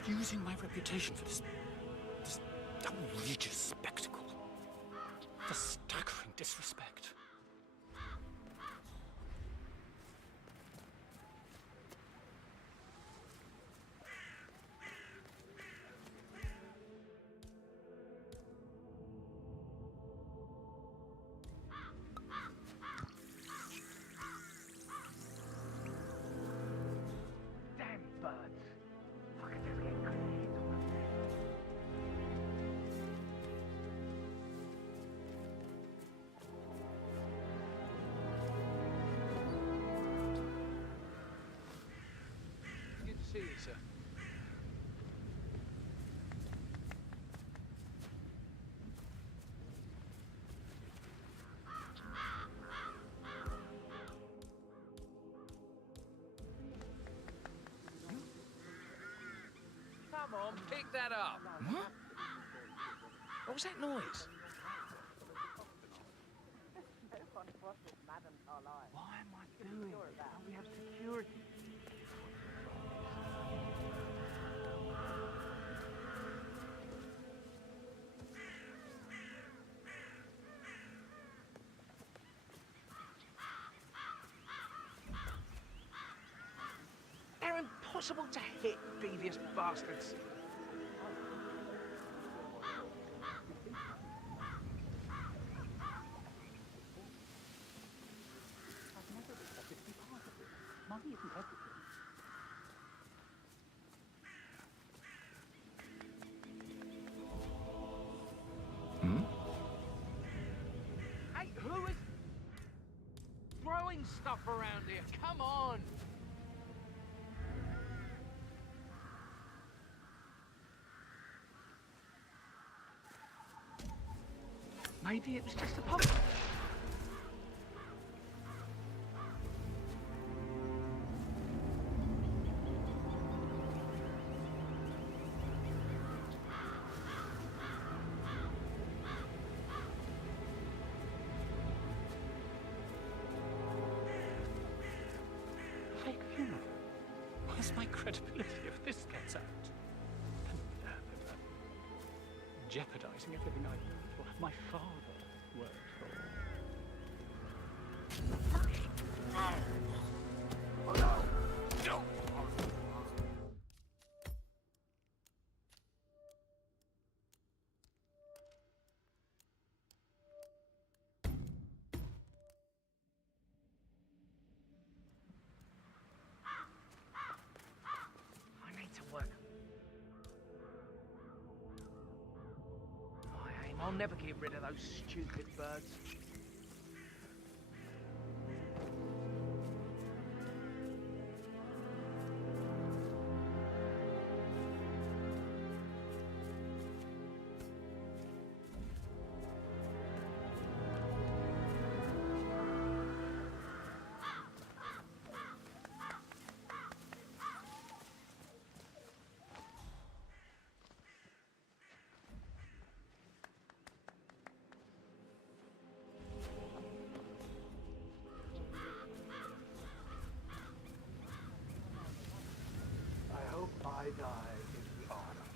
Using my reputation for this outrageous spectacle. The staggering disrespect. Damn birds. If I could just get clear hands on them. Good to see you, sir. Come on, pick that up. What? What was that noise? No one crosses Madame Carlyle. Why am I doing Sure this? about. We have security. They're impossible to hit, devious bastards. I've never expected to be part of it. Money isn't everything. Hey, who is throwing stuff around here? Come on! Maybe it was just a pump. Fake funeral. Where's my credibility if this gets out? Jeopardizing everything I my father worked for. I need to work. I'll never get rid of those stupid birds. I hope I die in the autumn.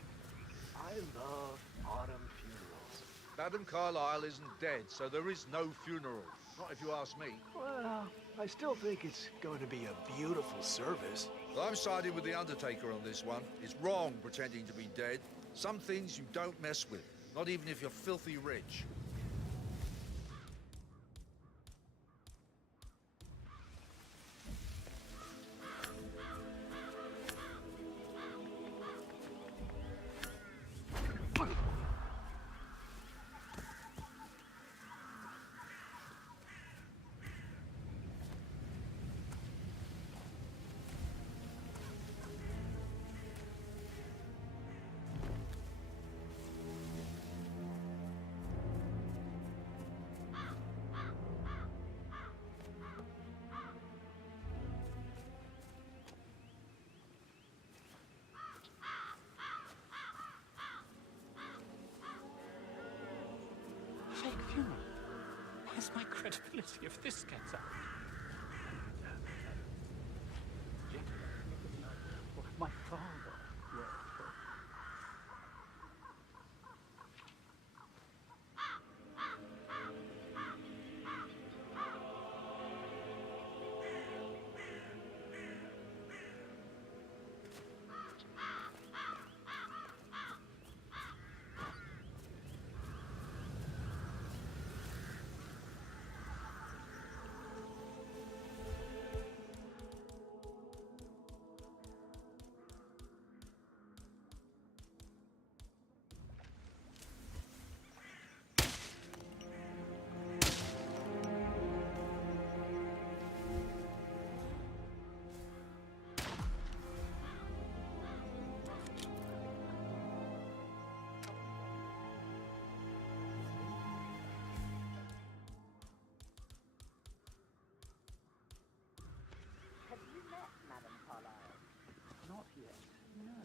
I love autumn funerals. Madame Carlyle isn't dead, so there is no funeral. Not if you ask me. Well, I still think it's going to be a beautiful service. Well, I'm siding with the Undertaker on this one. It's wrong pretending to be dead. Some things you don't mess with, not even if you're filthy rich. Fake funeral. Where's my credibility if this gets out? My father. Have you met Madame Carlyle? Not yet, no.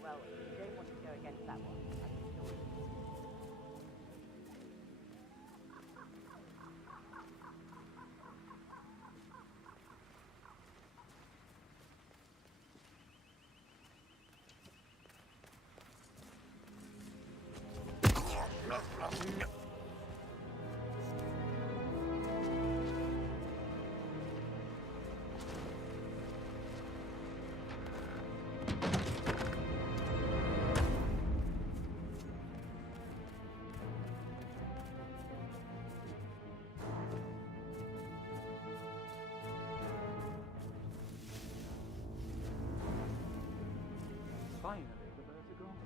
Well, you don't want to go against that one, I can assure you. Finally, the birds are gone.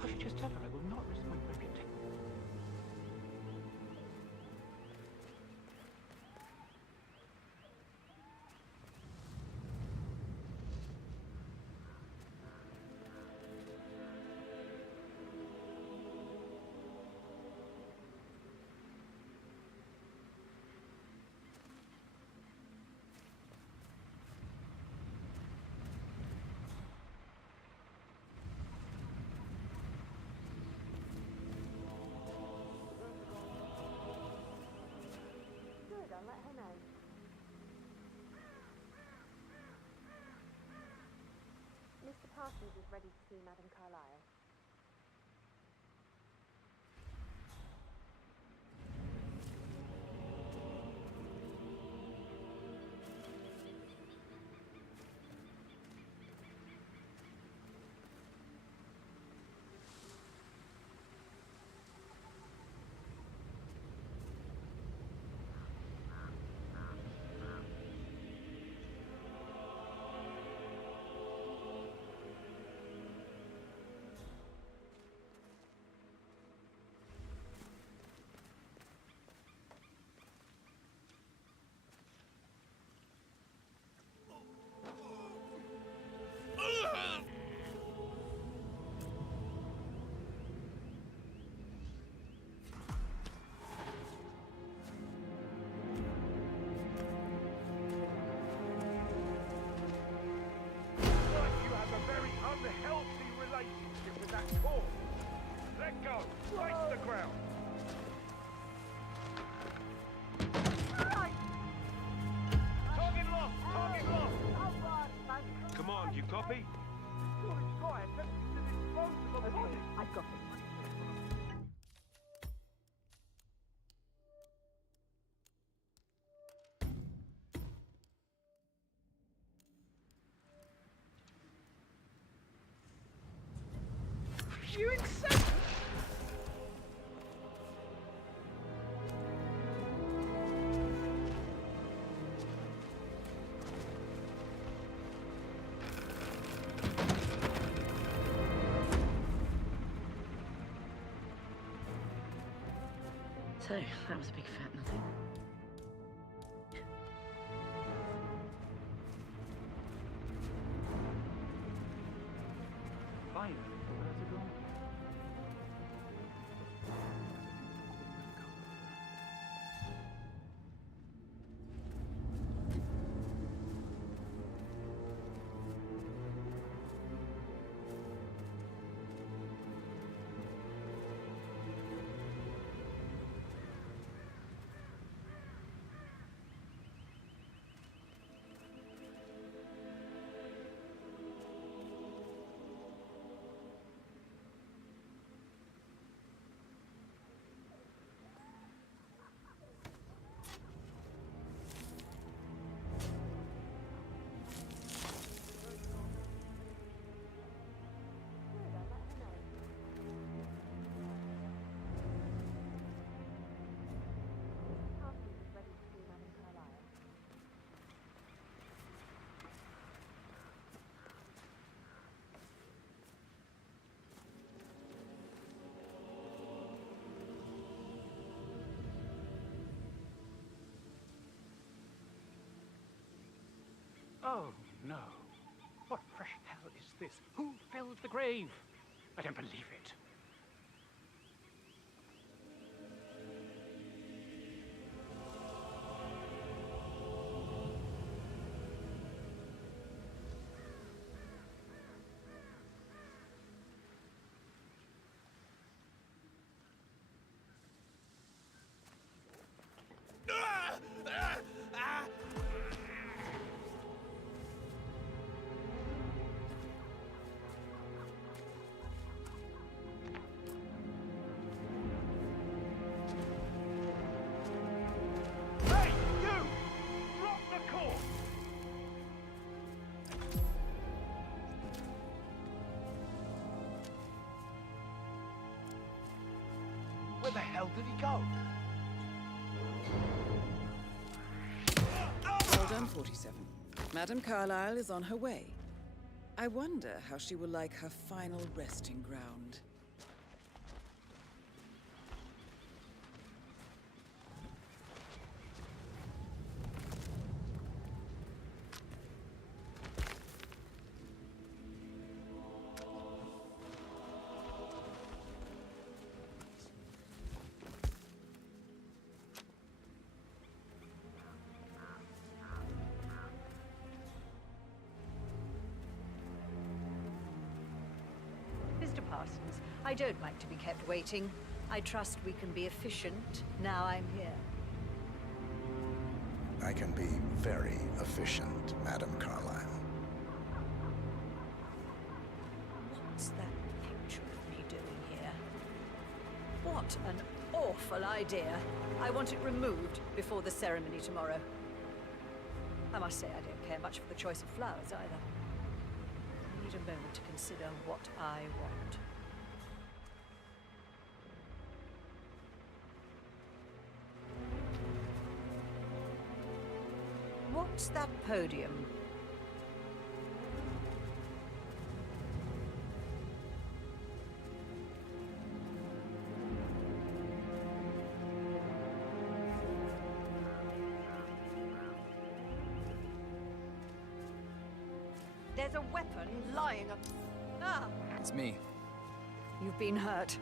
I should just tell her I will not risk my reputation. Good, I'll let her know. Mr. Parsons is ready to see Madame Carlyle. Unhealthy relationship with that corpse. Let go. Face the ground. Target lost. Target lost. Come on, you copy? Saw this guy attempting to destroy Okay, I've got it. You insane! So, that was a big fat nothing. Fine. Where's it going? Oh, no. What fresh hell is this? Who filled the grave? I don't believe it. Hey, you! Drop the corpse! Where the hell did he go? Well done, 47. Madame Carlyle is on her way. I wonder how she will like her final resting ground. Mr. Parsons, I don't like to be kept waiting. I trust we can be efficient now I'm here. I can be very efficient, Madam Carlyle. What's that picture of me doing here? What an awful idea. I want it removed before the ceremony tomorrow. I must say I don't care much for the choice of flowers either. I need a moment to consider what I want. What's that podium? There's a weapon lying up. Ah! It's me. You've been hurt.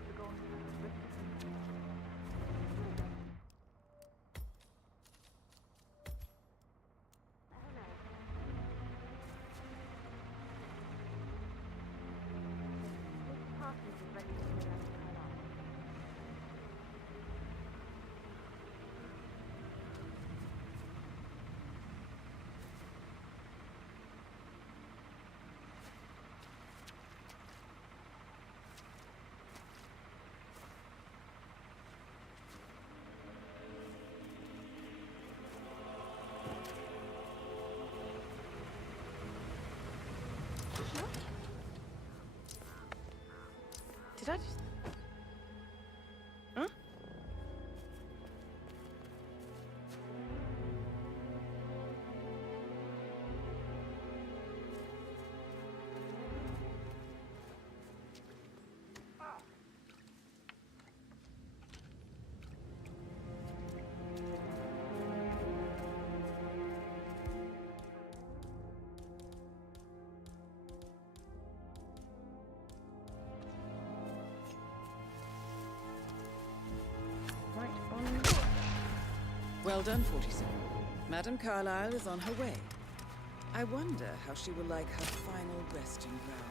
supposed to go on Did I just... Huh? Well done, 47. Madame Carlyle is on her way. I wonder how she will like her final resting ground.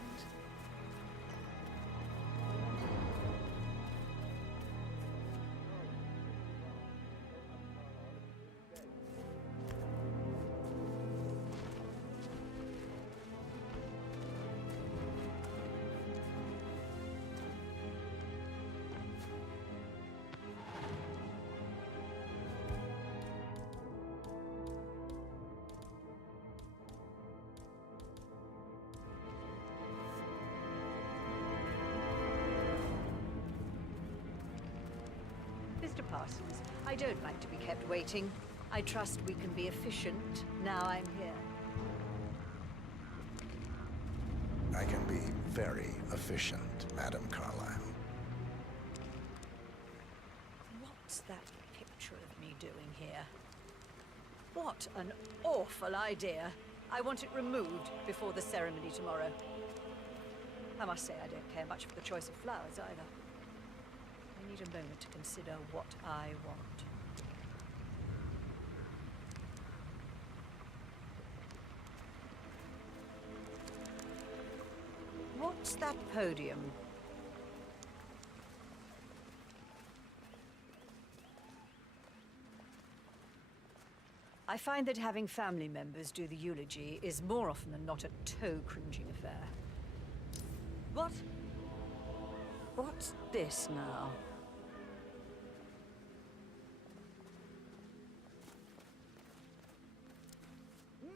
Mr. Parsons, I don't like to be kept waiting. I trust we can be efficient now I'm here. I can be very efficient, Madam Carlyle. What's that picture of me doing here? What an awful idea. I want it removed before the ceremony tomorrow. I must say I don't care much for the choice of flowers either. I need a moment to consider what I want. What's that podium? I find that having family members do the eulogy is more often than not a toe-cringing affair. What? What's this now?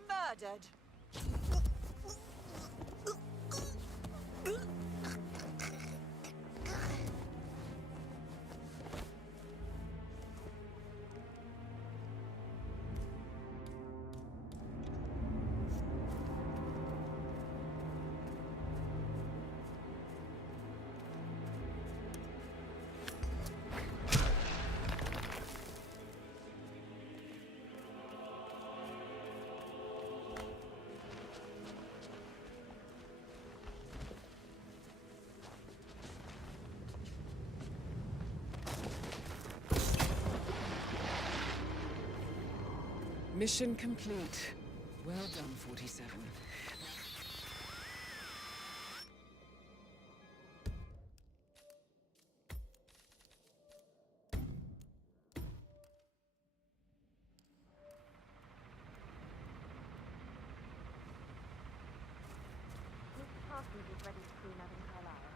Murdered! Mission complete. Well done, 47. Mr. Parsons is ready to see Madame Carlyle.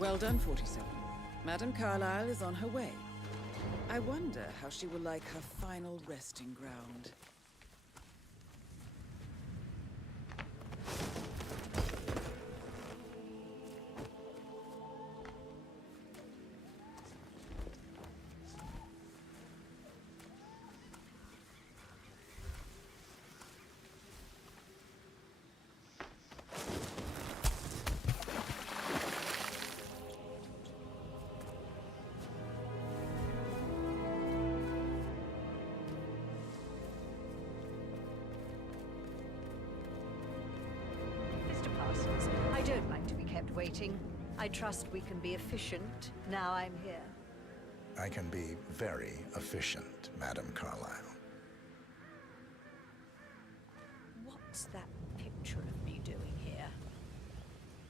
Well done, 47. Madame Carlyle is on her way. I wonder how she will like her final resting ground. I don't like to be kept waiting. I trust we can be efficient now I'm here. I can be very efficient, Madame Carlyle. What's that picture of me doing here?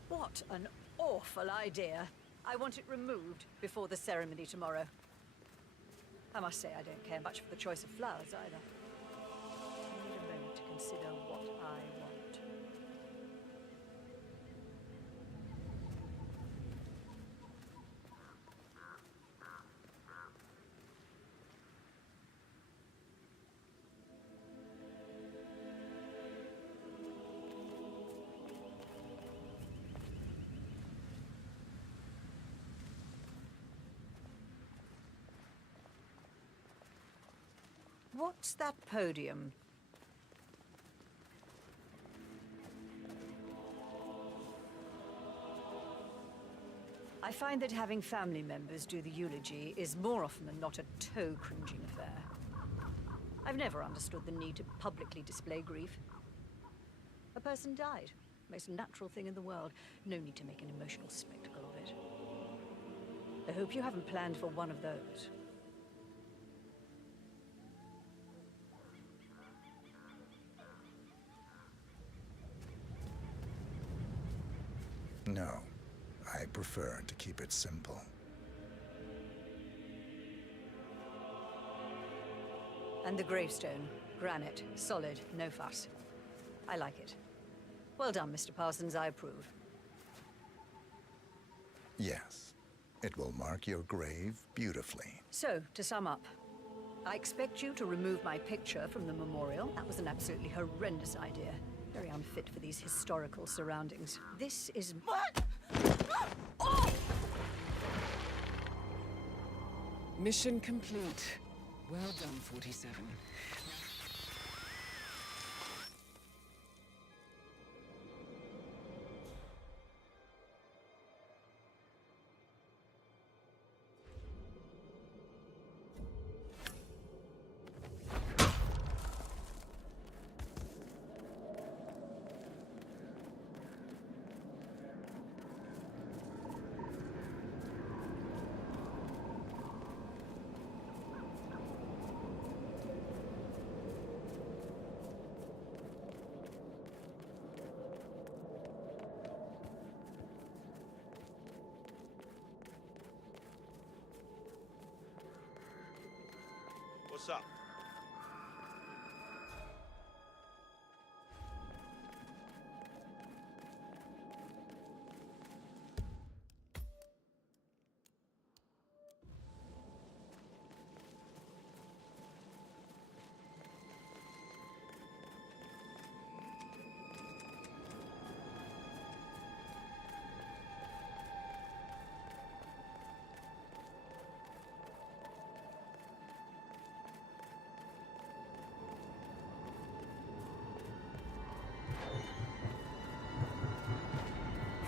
What an awful idea. I want it removed before the ceremony tomorrow. I must say I don't care much for the choice of flowers either. I need a moment to consider what I want. What's that podium? I find that having family members do the eulogy is more often than not a toe-cringing affair. I've never understood the need to publicly display grief. A person died. Most natural thing in the world. No need to make an emotional spectacle of it. I hope you haven't planned for one of those. No, I prefer to keep it simple. And the gravestone. Granite. Solid. No fuss. I like it. Well done, Mr. Parsons. I approve. Yes, it will mark your grave beautifully. So, to sum up, I expect you to remove my picture from the memorial. That was an absolutely horrendous idea. Very unfit for these historical surroundings. This is... What? Oh! Mission complete. Well done, 47. What's up?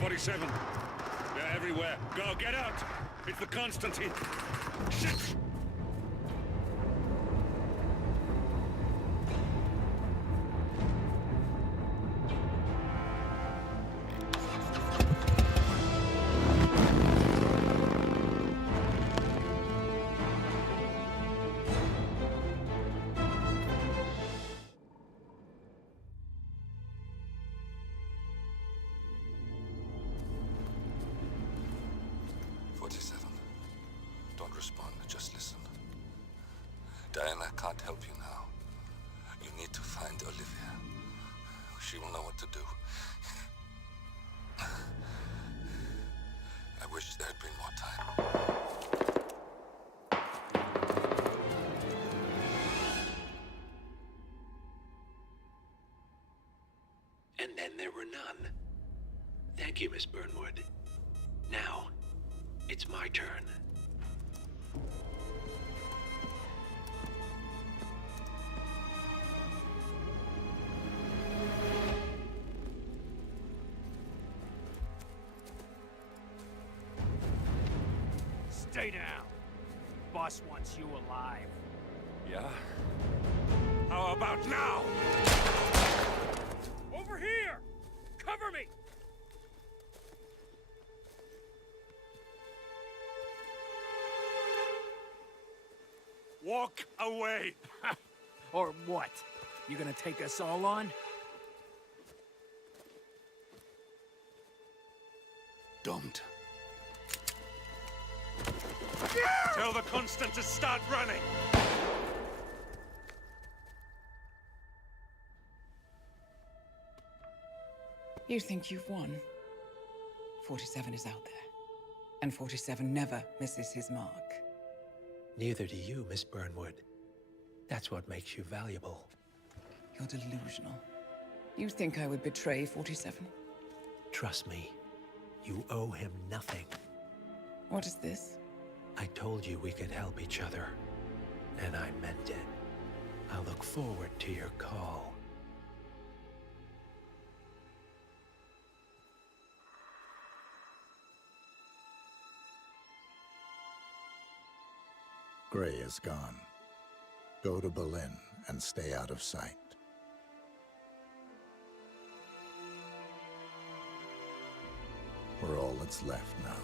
.47. They're everywhere. Go, get out! It's the Constantine. Shit! Don't respond, just listen. wish there had been more time. And then there were none. Thank you, Miss Burnwood. Now, it's my turn. Stay down. Boss wants you alive. Yeah? How about now? Over here! Cover me! Walk away! Or what? You gonna take us all on? Don't. Tell the Constant to start running! You think you've won? 47 is out there. And 47 never misses his mark. Neither do you, Miss Burnwood. That's what makes you valuable. You're delusional. You think I would betray 47? Trust me, you owe him nothing. What is this? I told you we could help each other, and I meant it. I'll look forward to your call. Gray is gone. Go to Berlin and stay out of sight. We're all that's left now.